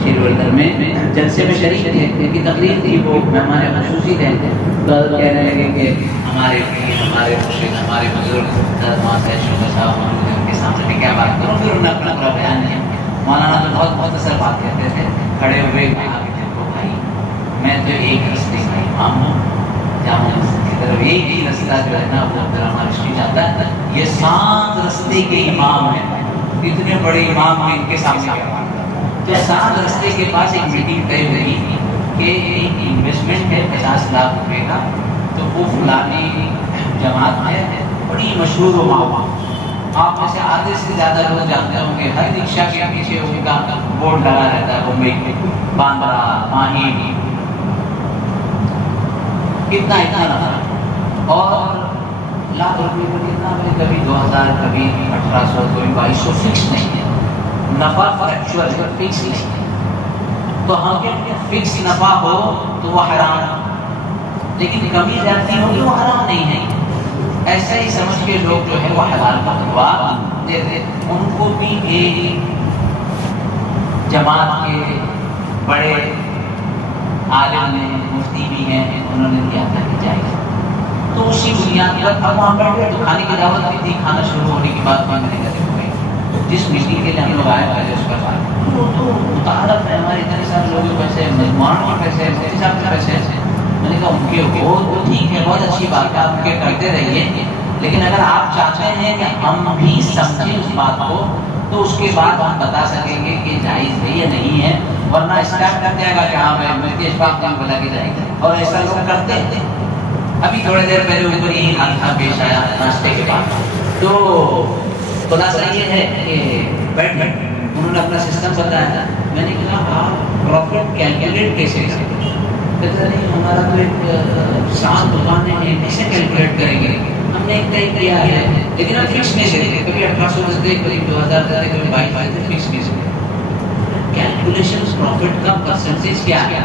شیر وردن میں جلسے میں شریک تھے، ان کی تقریر تھی، وہ مہمان خصوصی تھے، تو کہنے لگے کہ ہمارے مرشد، ہمارے بزرگ حضرت مولانا شوکت صاحب موجود ہیں، ان کے سامنے میں کیا بات کروں، پھر انہوں نے اپنا پورا بیان کیا۔ مولانا تو بہت مختصر بات کہتے تھے، کھڑے ہوئے کہا کہ دیکھو بھائی، میں تو ایک رستے کا امام ہوں، جامع مسجد کی طرف ایک ہی رستہ جو ہے نا وہ عبدالرحمان رشدی جاتا ہے، یہ 7 رستے کے امام ہیں، اتنے بڑے امام ہیں، ان کے سامنے کیا بات کروں۔ تو 7 رستے کے پاس ایک میٹنگ طے ہوئی کہ ایک انویسٹمنٹ ہے 50 لاکھ روپے کا، تو وہ فلانی جماعت ہے بڑی مشہور و معروف، آپ میں سے آدھے سے زیادہ لوگ جانتے ہوں گے، ہر رکشہ کے پیچھے ان کا بورڈ لگا رہتا ہے، ممبئی میں باندرا، ماہی، کتنا نفع، اور لاکھ روپے کو کتنا، کبھی 2000، کبھی 1800، کبھی 2200، فکس نہیں ہے، نفع فریکچوئل ہے، فکس نہیں ہے۔ تو ہم کہتے ہیں فکس نفع ہو تو وہ حرام، لیکن کمی زیادتی ہوگی وہ حرام نہیں ہے۔ ایسا ہی سمجھ کے لوگ جو ہے وہ حلال کا فتوا دیتے، ان کو بھی ایک جماعت کے بڑے عالم نے، مفتی بھی ہیں، انہوں نے دیا تھا کہ جائز، تو اسی بنیاد پر اب وہاں بیٹھے تو کھانے کی دعوت بھی تھی، کھانا شروع ہونے کے بعد میں نے کہتے ہوئے جس میٹنگ کے لیے ہم لوگ آئے پہلے اس پر بات، وہ تو متعارف ہے، ہمارے اتنے سارے لوگوں کے پیسے، مہمانوں کے پیسے، مفتی صاحب کے پیسے، میں نے کہا ان کے وہ تو ٹھیک ہے، بہت اچھی بات ہے، آپ ان کے کرتے رہیے، لیکن اگر آپ چاہتے ہیں کہ ہم بھی سمجھیں اس بات کو تو اس کے بعد ہم بتا سکیں گے کہ جائز ہے یا نہیں ہے، ورنہ اسٹارٹ کر جائے گا کہ ہاں میں مفتی اشفاق کا بلا کے جائے گا، اور ایسا لوگ کرتے ہیں۔ ابھی تھوڑی دیر پہلے اوپر یہ حادثہ پیش آیا ناشتے کے بعد، تو خلاصہ یہ ہے کہ بیٹھ انہوں نے اپنا سسٹم بتایا، میں نے کہا آپ پروفٹ کیلکولیٹ کیسے کریں؟ کہتے نہیں ہمارا تو ایک 7 دکانیں ہیں، کیسے کیلکولیٹ کریں گے؟ ہم نے ایک طے کیا ہے، لیکن ہم فکس نہیں سے دیتے، کبھی 1800 دیتے، کبھی 2000 دیتے، کبھی 2200 دیتے، فکس نہیں سے دیتے۔ کیلکولیشن پروفٹ کا پرسنٹیج کیا ہے؟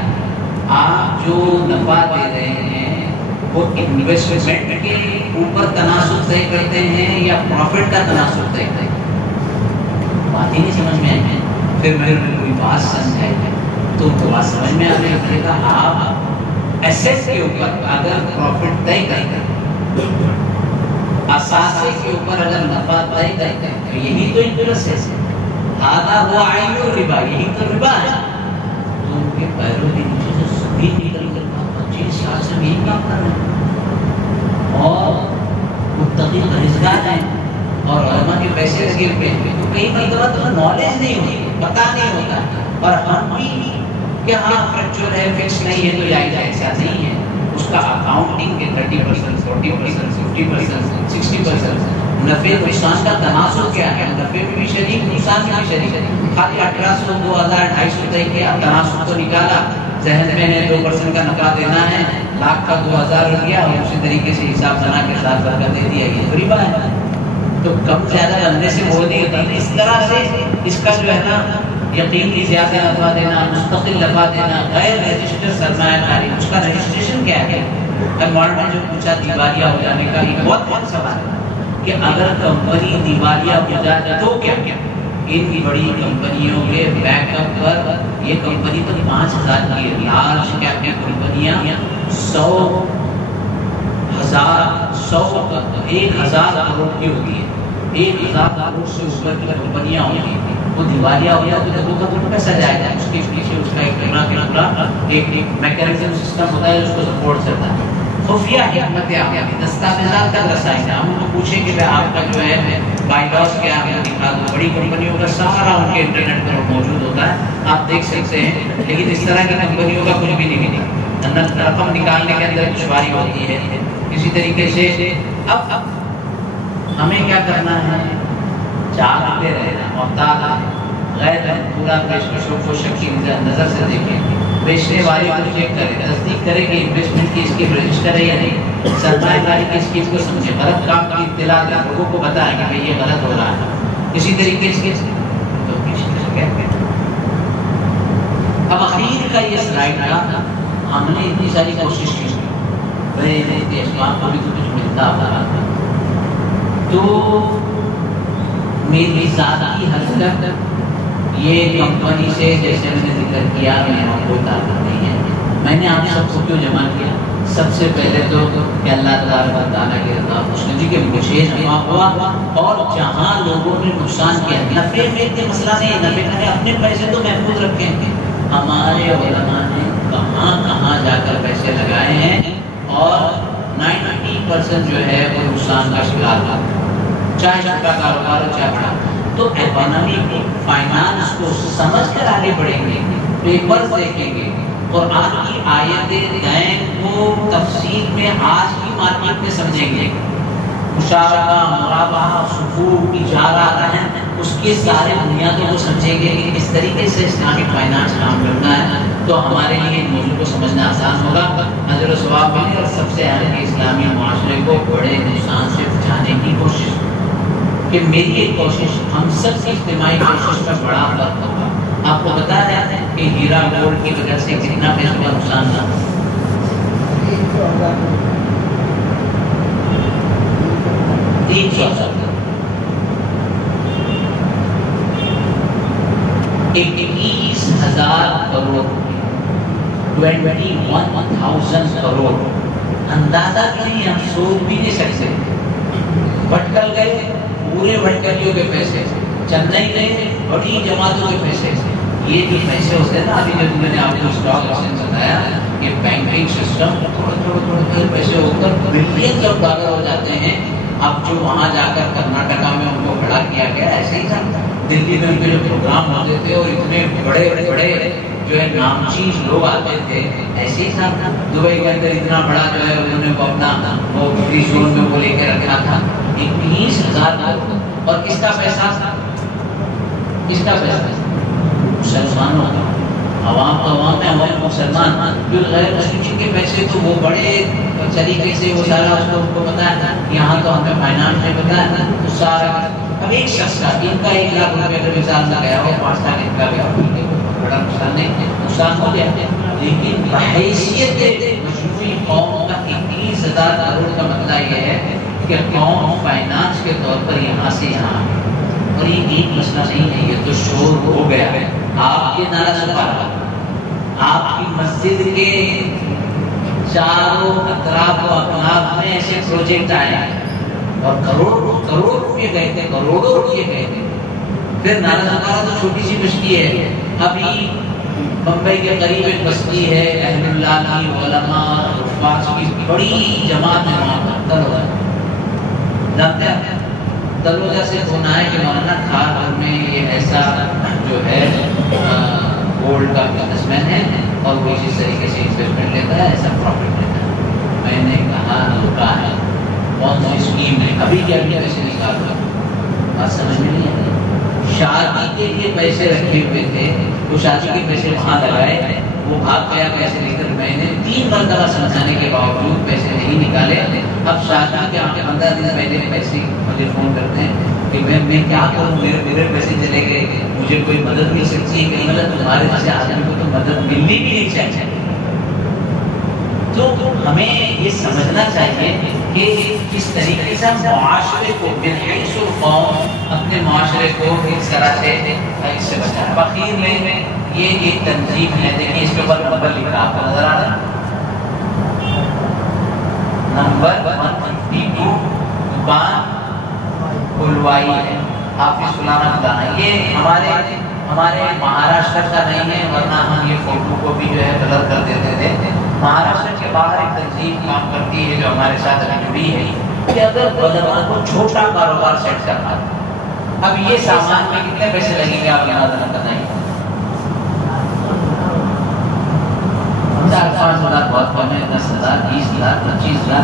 آپ جو نفع دے رہے ہیں وہ انویسٹمنٹ کے اوپر تناسب طے کرتے ہیں یا پروفٹ کا تناسب طے کرتے ہیں؟ بات ہی نہیں سمجھ میں آئی ہے۔ پھر میں نے کوئی بات سمجھائی تو ان کو بات سمجھ میں آ گئی، میں نے کہا آپ ایسیٹ کے اوپر اگر پروفٹ طے کرتے ہیں، اثاثے کے اوپر اگر نفع طے کرتے ہیں تو یہی تو انٹرسٹ ہے، آدھا ہوا عین الربا، یہی تو ربا ہے۔ تو ان کے پیروں کے نیچے سے سبھی نکل کر 25 سال سے یہی کام کر رہے ہیں، اور متقی پرہیزگار ہیں، اور علماء کے پیسے لگے ہوئے ہیں، تو کئی مرتبہ تو نالج نہیں ہوتی، پتہ نہیں ہوتا، اور ہم بھی کہ ہاں فریکچوئل ہے، فکس نہیں ہے تو جائز ہے، ایسا نہیں ہے، اس کا اکاؤنٹنگ کے 30%، 40%، 50%، 60%، نفع نقصان کا تناسب کیا ہے؟ نفع میں بھی شریک، نقصان میں بھی شریک. خالی 1800 2000 250 طے کیا، تناسب تو نکالا، ذہن میں نے 2% کا نفع دینا ہے، لاکھ کا 2000 روپیہ، اور اسی طریقے سے حساب بنا کے ساتھ برکت دے دیا. یہ تو ربا ہے. تو کم زیادہ بننے سے وہ نہیں ہوتا. اس طرح سے اس کا جو ہے نا یقینی زیادہ نفع دینا، مستقل نفع دینا، غیر رجسٹر سرمایہ کاری، اس کا رجسٹریشن کیا ہے؟ مولانا نے جو پوچھا دیوالیہ ہو جانے کا، ایک بہت سوال ہے کہ اگر کمپنی دیوالیہ ہو جائے تو کیا کیا؟ ان بڑی کمپنیوں کے بیک اپ پر یہ کمپنی تو 5000 کی ہے، لارج کیپ کی کمپنیاں 100 1000 کروڑ کی ہوتی ہے. 1000 کروڑ سے اوپر کی کمپنیاں ہوتی ہیں، وہ دیوالیہ ہو جائے تو دیکھو کا پیسہ جائے گا. اس کے پیچھے اس کا ایک میکینزم سسٹم ہوتا ہے جو اس کو سپورٹ کرتا ہے. خفیہ حکمت عملی، دستاویزات کا رسائی. ہم ان کو پوچھیں کہ آپ کا جو ہے بائی لاس کیا ہے دکھا دو. بڑی کمپنیوں کا سارا ان کے انٹرنیٹ پر موجود ہوتا ہے، آپ دیکھ سکتے ہیں. لیکن اس طرح کی کمپنیوں کا کچھ بھی نہیں ملتا، رقم نکالنے کے اندر دشواری ہوتی ہے. اسی طریقے سے اب ہمیں کیا کرنا ہے؟ جاگتے رہنا، محتاط غیر پورا پیشکشوں کو شک کی نظر سے دیکھیں. بیچنے والے کو چیک کرے، تصدیق کرے کہ انویسٹمنٹ کی اسکیم رجسٹر ہے یا نہیں، سرمایہ کاری کی اسکیم کو سمجھے، غلط کام کی اطلاع دے، لوگوں کو بتائیں کہ بھئی یہ غلط ہو رہا ہے. اسی طریقے سے اب اخیر کا یہ سلائڈ تھا. ہم نے اتنی ساری کوشش کی، بڑے اسلام کو بھی کچھ ملتا ہو رہا تھا. تو میری ذاتی حرکت یہ کمپنی سے، جیسے میں نے ذکر کیا، میرا کوئی تعلق نہیں ہے. میں نے آپ سب کو کیوں جمع کیا؟ سب سے پہلے تو کہ اللہ تعالیٰ کی رضا خوشنودی کہ مجھے جمع ہوا، اور جہاں لوگوں نے نقصان کیا، نفع میں اتنے مسئلہ نہیں ہے، نفع نے اپنے پیسے تو محفوظ رکھے ہیں. ہمارے علماء نے کہاں کہاں جا کر پیسے لگائے ہیں، اور 90% جو ہے وہ نقصان کا شکار تھا، چاہے چھوٹا کاروبار ہو چاہے بڑا. تو اکانومی کو، فائنانس کو سمجھ کر آگے بڑھیں گے، پیپرز دیکھیں گے، اور آج کی آیتیں دین کو تفصیل میں آج کی مارکیٹ میں سمجھیں گے. مشارکہ، مرابحہ، سکوک، اجارہ، رہن، اس کی سارے بنیادوں کو سمجھیں گے کہ کس طریقے سے اسلامک فائنانس کام کرنا ہے. تو ہمارے لیے ان موضوع کو سمجھنا آسان ہوگا، اجر و ثواب ملے، اور سب سے اہم اسلامی معاشرے کو بڑے نقصان سے بچانے کی کوشش. کہ میری ایک کوشش، ہم سب کی اجتماعی کوشش میں بڑا فرق ہوگا. آپ کو بتا رہے ہیں کہ ہیرا گولڈ کی وجہ سے کتنا پیسوں کا نقصان تھا. 21,000 کروڑ، 21,000 کروڑ. اندازہ کریں، ہم سوچ بھی نہیں سکتے. بھٹکل گئے پورے بھٹکلیوں کے پیسے، چنئی گئے بڑی جماعتوں کے پیسے. یہ جو پیسے ہوتے ہیں نا، ابھی جب میں نے آپ کو اسٹاک ایکسچینج بتایا کہ بینکنگ سسٹم تھوڑے پیسے ہو کر بلینز آف ڈالر ہو جاتے ہیں. اب جو وہاں جا کر کرناٹکا میں ان کو کھڑا کیا گیا، ایسے ہی تھا. دلی میں ان کے جو پروگرام ہوتے تھے اور اتنے بڑے بڑے جو ہے نامچیز لوگ آتے تھے، ایسے ہی تھا. دبئی کے اندر اتنا بڑا جو ہے انہوں نے اپنا وہ فری زون میں وہ لے کے رکھا تھا. 21,000 کروڑ. اور کس کا پیسہ تھا؟ کس کا پیسہ؟ مسلمانوں کا. عوام میں عوام مسلمان، جو غیر مسلم کے پیسے تو وہ بڑے طریقے سے وہ سارا اس کو بتایا تھا. یہاں تو ہمیں فائنانس میں بتایا تھا تو سارا. اب ایک شخص کا ان کا 1 لاکھ روپے اگر مثال میں گیا ہو، 5 لاکھ ان کا گیا ہو، بڑا نقصان نہیں، نقصان ہو گیا. لیکن بحیثیت مجموعی قوم کا 21,000 کروڑ کا مطلب یہ ہے کہ قوم فائنانس کے طور پر یہاں سے یہاں. اور یہ ایک مسئلہ نہیں ہے، یہ تو شور ہو گیا ہے. آپ کے نعرہ سنوا رہا، آپ کی مسجد کے چاروں اطراف و اکناف میں ایسے پروجیکٹ آئے ہیں اور کروڑ روپئے گئے تھے، کروڑوں روپئے گئے تھے. پھر نعرہ سنوا تو چھوٹی سی بستی ہے. ابھی بمبئی کے قریب ایک بستی ہے، اہل اللہ کی علماء حفاظ کی بڑی جماعت ہے وہاں پر. دلوجا جانتے ہیں؟ دلوجا سے ہونا ہے کہ مولانا کھار میں یہ ایسا جو ہے گولڈ کا بزنس مین ہے اور وہ اسی طریقے سے انویسٹمنٹ لیتا ہے، ایسا پروفٹ لیتا ہے. میں نے کہا روکا ہے، بہت سی اسکیم ہے، ابھی کیا پیسے نہیں بات سمجھ میں نہیں آئی. شادی کے لیے پیسے رکھے ہوئے تھے، وہ شادی کے پیسے وہاں لگائے، وہ بھاگ گیا پیسے لے کر. میں نے 3 مرتبہ سمجھانے کے باوجود پیسے نہیں نکالے. اب شادی کے 15 دن پہلے پیسے مجھے فون کرتے ہیں کہ میں کیا کروں، میرے پیسے چلے گئے، مجھے کوئی مدد مل سکتی ہے کہ مطلب تمہارے جیسے آدمی کو تو مدد ملنی بھی نہیں چاہیے. تو ہمیں یہ سمجھنا چاہیے کہ کس طریقے سے معاشرے کو من حیث القوم اپنے معاشرے کو اس طرح سے اس سے بچانا. فقیر میں یہ ایک تنظیم ہے، دیکھیے اس کے اوپر نمبر لکھا آپ کو نظر آ رہا ہے، نمبر 152 دکان کلوائی ہے، حافظ سلانا خدانہ. یہ ہمارے مہاراشٹر کا نہیں ہے، ورنہ ہم یہ فوٹو کو بھی جو ہے بلر کر دیتے تھے. مہاراشٹر کے باہر ایک تنظیم کام کرتی ہے جو ہمارے ساتھ ابھی جڑی ہے کہ اگر نوجوان کو چھوٹا کاروبار سیٹ کرنا ہے، اب یہ سامان میں کتنے پیسے لگیں گے آپ اندازہ بتائیں. 4-5 ہزار بہت کم ہے، 10,000 20,000 25,000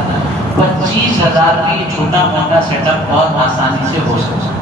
25,000 کی چھوٹا موٹا سیٹ اپ بہت آسانی سے ہو سکتا ہے.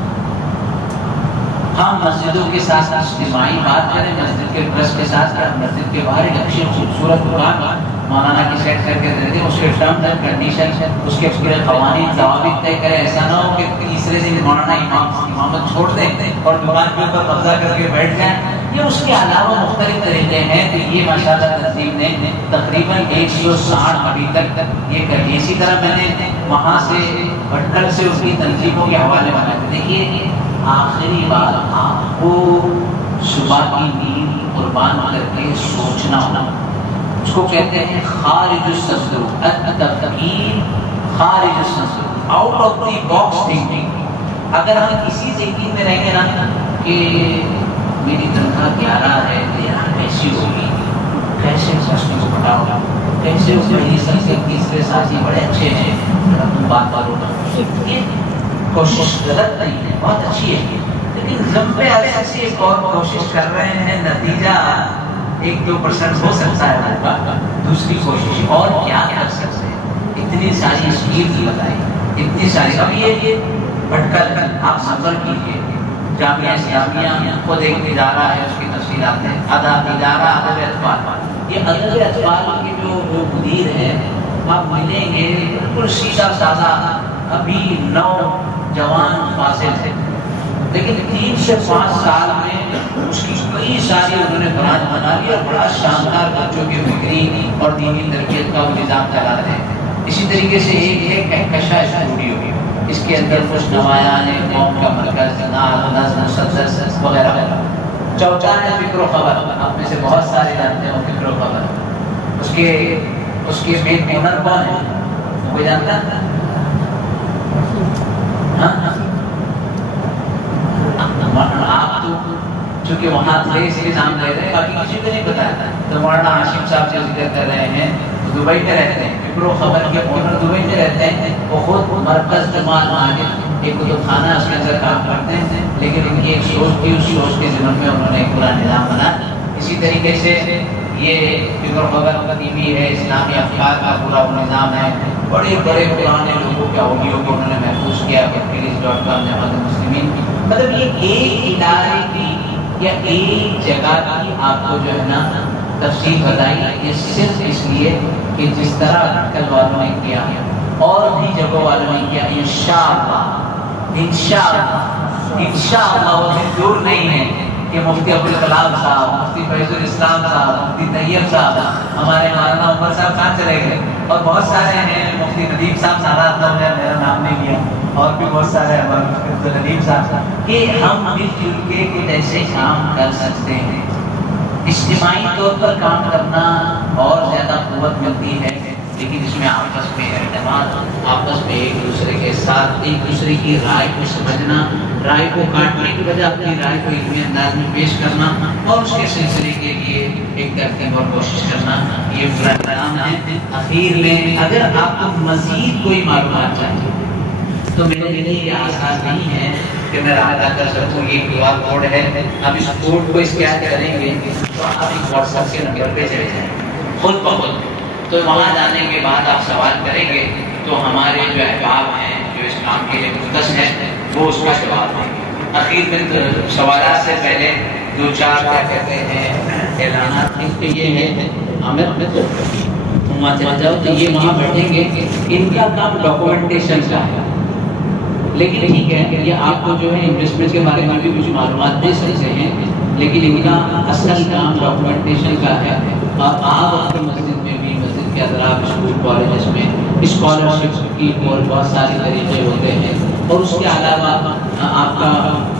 ہم مسجدوں کے ساتھ اجتماعی بات کریں، مسجد کے ٹرسٹ کے ساتھ، مسجد کے باہر ایک اچھی خوبصورت دکان مولانا کی سیٹ کر کے دے دیں، اس کے ٹرمز اینڈ کنڈیشن، اس کے پورے قوانین ضوابط طے کرے. ایسا نہ ہو کہ تیسرے دن مولانا امامت چھوڑ دیں اور دکان کے اوپر قبضہ کر کے بیٹھ جائیں. یہ اس کے علاوہ مختلف طریقے ہیں. تو یہ ماشاءاللہ تنظیم نے تقریباً 160 ابھی تک یہ کر لی. اسی طرح میں نے وہاں سے بھٹکل سے اس کی تنظیموں کے حوالے بنائے تھے. دیکھیے آخری بات آپ کو صبح کی نیند قربان کر کے سوچنا ہونا، اس کو کہتے ہیں خارج الصندوق، التفکیر خارج الصندوق، out of the box thinking. اگر ہم کسی تھنکنگ میں رہیں گے نا کہ میری تنخواہ 11 ہے، 13 کیسی ہوگی، کیسے اس کو پڑھاؤ، کیسے اس میں یہ سب کے تیسرے ساتھی بڑے اچھے ہیں، تم بات ہوگا. کوشش غلط نہیں ہے، بہت اچھی ہے، لیکن لمبے عرصے سے ایک اور کوشش کر رہے ہیں، نتیجہ 1-2% ہو سکتا ہے ہوگا. دوسری کوشش اور کیا کر سکتے ہیں، اتنی ساری اسکیمز بتائی، اتنی ساری. اب یہ بھٹکل آپ سفر کیجیے، جامعہ اسلامیہ خود ایک ادارہ ہے، اس کی تفصیلات ہیں، ادب ادارہ ادب اطفال. یہ ادب اطفال کے جو مدیر ہیں آپ ملیں گے بالکل سیدھا سادہ، ابھی نوجوان فاصل تھے، لیکن 3 سے 5 سال میں اس کی کئی ساری انہوں نے برانچ بنا لی اور بڑا شاندار بچوں کی فکری اور دینی تربیت کا وہ نظام چلا رہے ہیں. اسی طریقے سے ایک ہے کہکشاں اسٹوڈیو، اس کے اندر کچھ نمایاں قوم کا مرکز، نظم مسدس وغیرہ. چوتھا ہے فکر و خبر، آپ میں سے بہت سارے جانتے ہیں فکر و خبر. اس کے مین اونر کون ہے، کوئی جانتا ہے؟ آپ تو چونکہ وہاں تھے اس لیے نام لے رہے ہیں، باقی کسی کو نہیں بتایا. تو مولانا ہاشم صاحب جو ذکر کر رہے ہیں دبئی میں رہتے ہیں، فکر و خبر کے اونر دبئی میں رہتے ہیں. وہ خود مرکز جماعت ماجد ایک کتب خانہ اس کے اندر کام کرتے ہیں، لیکن ان کی ایک سوچ تھی، اس سوچ کے ذمہ میں انہوں نے ایک پورا نظام بنا. اسی طریقے سے یہ فکر و خبر ٹی وی ہے، اسلامی افکار کا پورا نظام ہے. بڑے بڑے پرانے لوگوں کے آڈیو کو انہوں نے محفوظ کیا. .com جماعت مسلمین، مطلب یہ ایک ادارے کی یا ایک جگہ کی آپ کو جو ہے نا تفصیل بتائی. یہ صرف اس لیے کہ جس طرح بھٹکل والوں نے کیا اور بھی جگہوں والوں نے کیا، انشاءاللہ وہ دور نہیں ہے کہ مفتی ابوالکلام صاحب، مفتی فیض الاسلام صاحب، مفتی طیب صاحب، ہمارے مولانا عمر صاحب کہاں چلے گئے، اور بہت سارے ہیں، مفتی ندیم صاحب، سارا میرا نام نہیں لیا، اور بھی بہت سارے ہمارے ندیم صاحب، کہ ہم مل جل کے کچھ ایسے کام کر سکتے ہیں. اجتماعی طور پر کام کرنا اور زیادہ قوت ملتی ہے، لیکن اس میں آپس میں اعتماد، آپس میں ایک دوسرے کے ساتھ ایک دوسرے کی رائے کو سمجھنا، رائے کو کاٹنے کی بجائے اپنی رائے کو علمی انداز میں پیش کرنا اور اس کے سلسلے کے لیے ایک ترتیب اور کوشش کرنا، یہ پورا کلام ہے. اخیر میں اگر آپ کو مزید کوئی معلومات چاہیے تو میرے لیے یہ آسان نہیں ہے کہ میں رابطہ کر سکوں. یہ کیو آر کوڈ ہے، اب اس کوڈ کو اسکین کریں گے تو آپ ایک واٹس ایپ کے نمبر پہ چلے جائیں خود بخود. تو وہاں جانے کے بعد آپ سوال کریں گے تو ہمارے جو احباب ہیں جو اس کام کے لیے مختص ہیں وہ اس کا جواب دیں گے۔ اخیر میں سوالات سے پہلے دو چار کیا کہتے ہیں اعلانات ہیں کہ یہ ہے عامر تو یہ وہاں بیٹھیں گے، ان کا کام ڈاکومنٹیشن کا ہے، لیکن ٹھیک ہے یہ آپ کو جو ہے انویسٹمنٹ کے بارے میں بھی کچھ معلومات دے سکتے ہیں، لیکن ان کا اصل کام ڈاکومنٹیشن کا ہے۔ اور آپ اپنی مسجد میں بھی، مسجد کے اطراف اسکول کالجز میں اسکالرشپ کی اور بہت سارے طریقے ہوتے ہیں، اور اس کے علاوہ آپ کا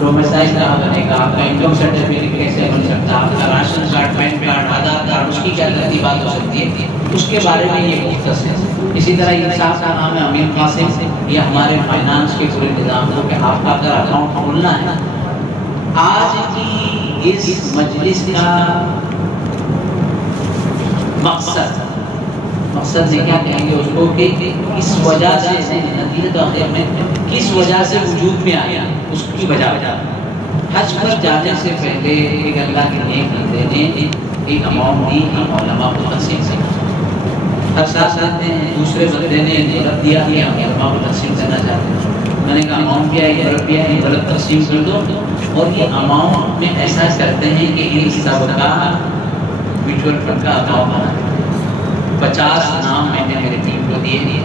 ڈومیسائل کہاں بنے گا، آپ کا انکم سرٹیفکیٹ کیسے بن سکتا ہے، آپ کا ration card, PAN card, Aadhaar card, اس کی کیا ترتیبات ہو سکتی ہے، اس کے بارے میں یہ مختص ہے۔ اسی طرح انصاف کا نام ہے امین قاسم، یہ ہمارے فائنانس کے پورے نظام کو کہ آپ کا اگر اکاؤنٹ کھولنا ہے، آج کی اس مجلس کا مقصد سے کیا کہیں گے اس کو کہ کس وجہ سے نتیجہ آخر میں کس وجہ سے وجود میں آیا، اس کی وجہ حج پر جانے سے پہلے ایک اللہ کے نیک بندے نے ایک اماؤنٹ دی، ہم علماء کو تقسیم سے ہر ساتھ رہتے ہیں، دوسرے بندے نے غلط دیا کہ ہم علماء کو تقسیم کرنا چاہتے ہیں، میں نے کہا اماؤنٹ کیا ہے، غلط دیا ہے، غلط تقسیم کر دو، اور یہ اماؤنٹ میں ایسا کرتے ہیں کہ ان سب کا میوچل فنڈ کا اکاؤنٹ بنا 50 نام میں نے میرے ٹیم کو دیے،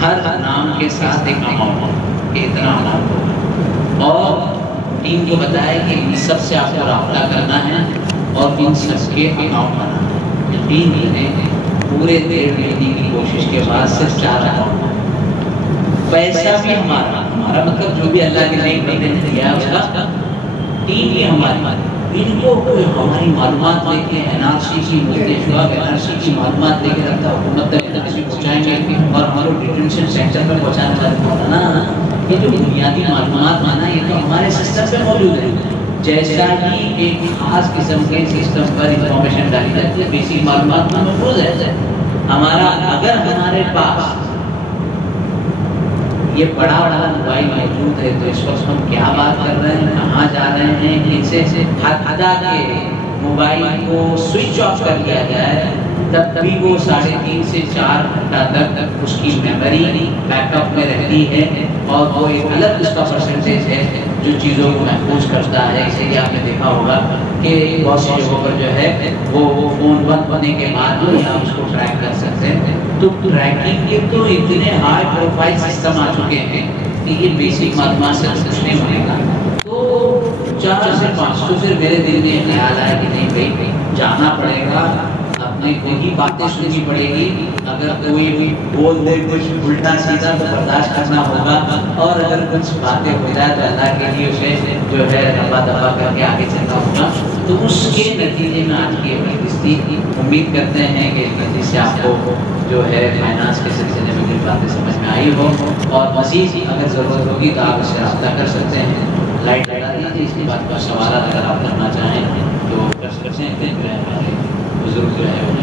ہر نام کے ساتھ ایک اماؤنٹ کہ اتنا اماؤنٹ، اور ٹیم کو بتایا کہ ان سب سے آپ کو رابطہ کرنا ہے اور ان سب کے اکاؤنٹ بنانا ہے۔ یقین کریں پورے 1.5 مہینے کی کوشش کے بعد صرف 4 اکاؤنٹ، پیسہ بھی ہمارا مطلب جو بھی اللہ کے نیک بندے نے دیا اس کا ٹیم بھی ہماری، ان کو ہماری معلومات لے کے این آر سی کی معلومات لے کے رکھتا حکومت تک پہنچائیں گے اور ہمارے ڈیٹینشن سینٹر میں پہنچانا چاہتے ہیں۔ یہ جو بنیادی معلومات مانا یہ تو ہمارے سسٹم پہ موجود ہے، جیسا ہی ایک خاص قسم کے سسٹم پر انفارمیشن ڈالی جاتی ہے، بیسک معلومات میں محفوظ ہے ہمارا۔ اگر ہمارے پاس یہ بڑا موبائل موجود ہے تو اس وقت ہم کیا بات کر رہے ہیں، کہاں جا رہے ہیں، ان سے حدا کے موبائل کو سوئچ آف کر لیا جائے تب بھی وہ 3.5 سے 4 گھنٹہ تک اس کی میموری بیک اپ میں رہتی ہے، اور وہ ایک الگ اس کا پرسنٹیج ہے جو چیزوں کو محفوظ کرتا ہے۔ اسی لیے آپ نے دیکھا ہوگا کہ بہت سی جگہوں پر جو ہے وہ فون بند ہونے کے بعد جو آپ اس کو ٹریک کر سکتے ہیں۔ تو ٹریکنگ کے تو اتنے ہائی پروفائل سسٹم آ چکے ہیں کہ یہ بیسک معلومات سے کچھ نہیں بنے گا۔ تو 4 سے 5 تو پھر میرے دل میں خیال آیا کہ نہیں بھائی جانا پڑے گا، اپنے کوئی باتیں سننی پڑے گی، اگر کوئی بول دے کچھ الٹا سیدھا تو برداشت کرنا ہوگا، اور اگر کچھ باتیں ہو جائے تو اللہ کے لیے اسے جو ہے دبا دبا کر کے آگے چلنا ہوگا۔ تو اس کے نتیجے میں آج کی مجلس تھی، امید کرتے ہیں کہ اس مجلس سے آپ کو جو ہے فائنانس کے سلسلے میں کچھ باتیں سمجھ میں آئی ہو، اور مزید اگر ضرورت ہوگی تو آپ اس سے رابطہ کر سکتے ہیں۔ لائٹ لگا دیجیے، اس کے بعد کا سوالات اگر آپ کرنا چاہیں تو کر سکتے ہیں، جو ہے ہمارے بزرگ جو ہے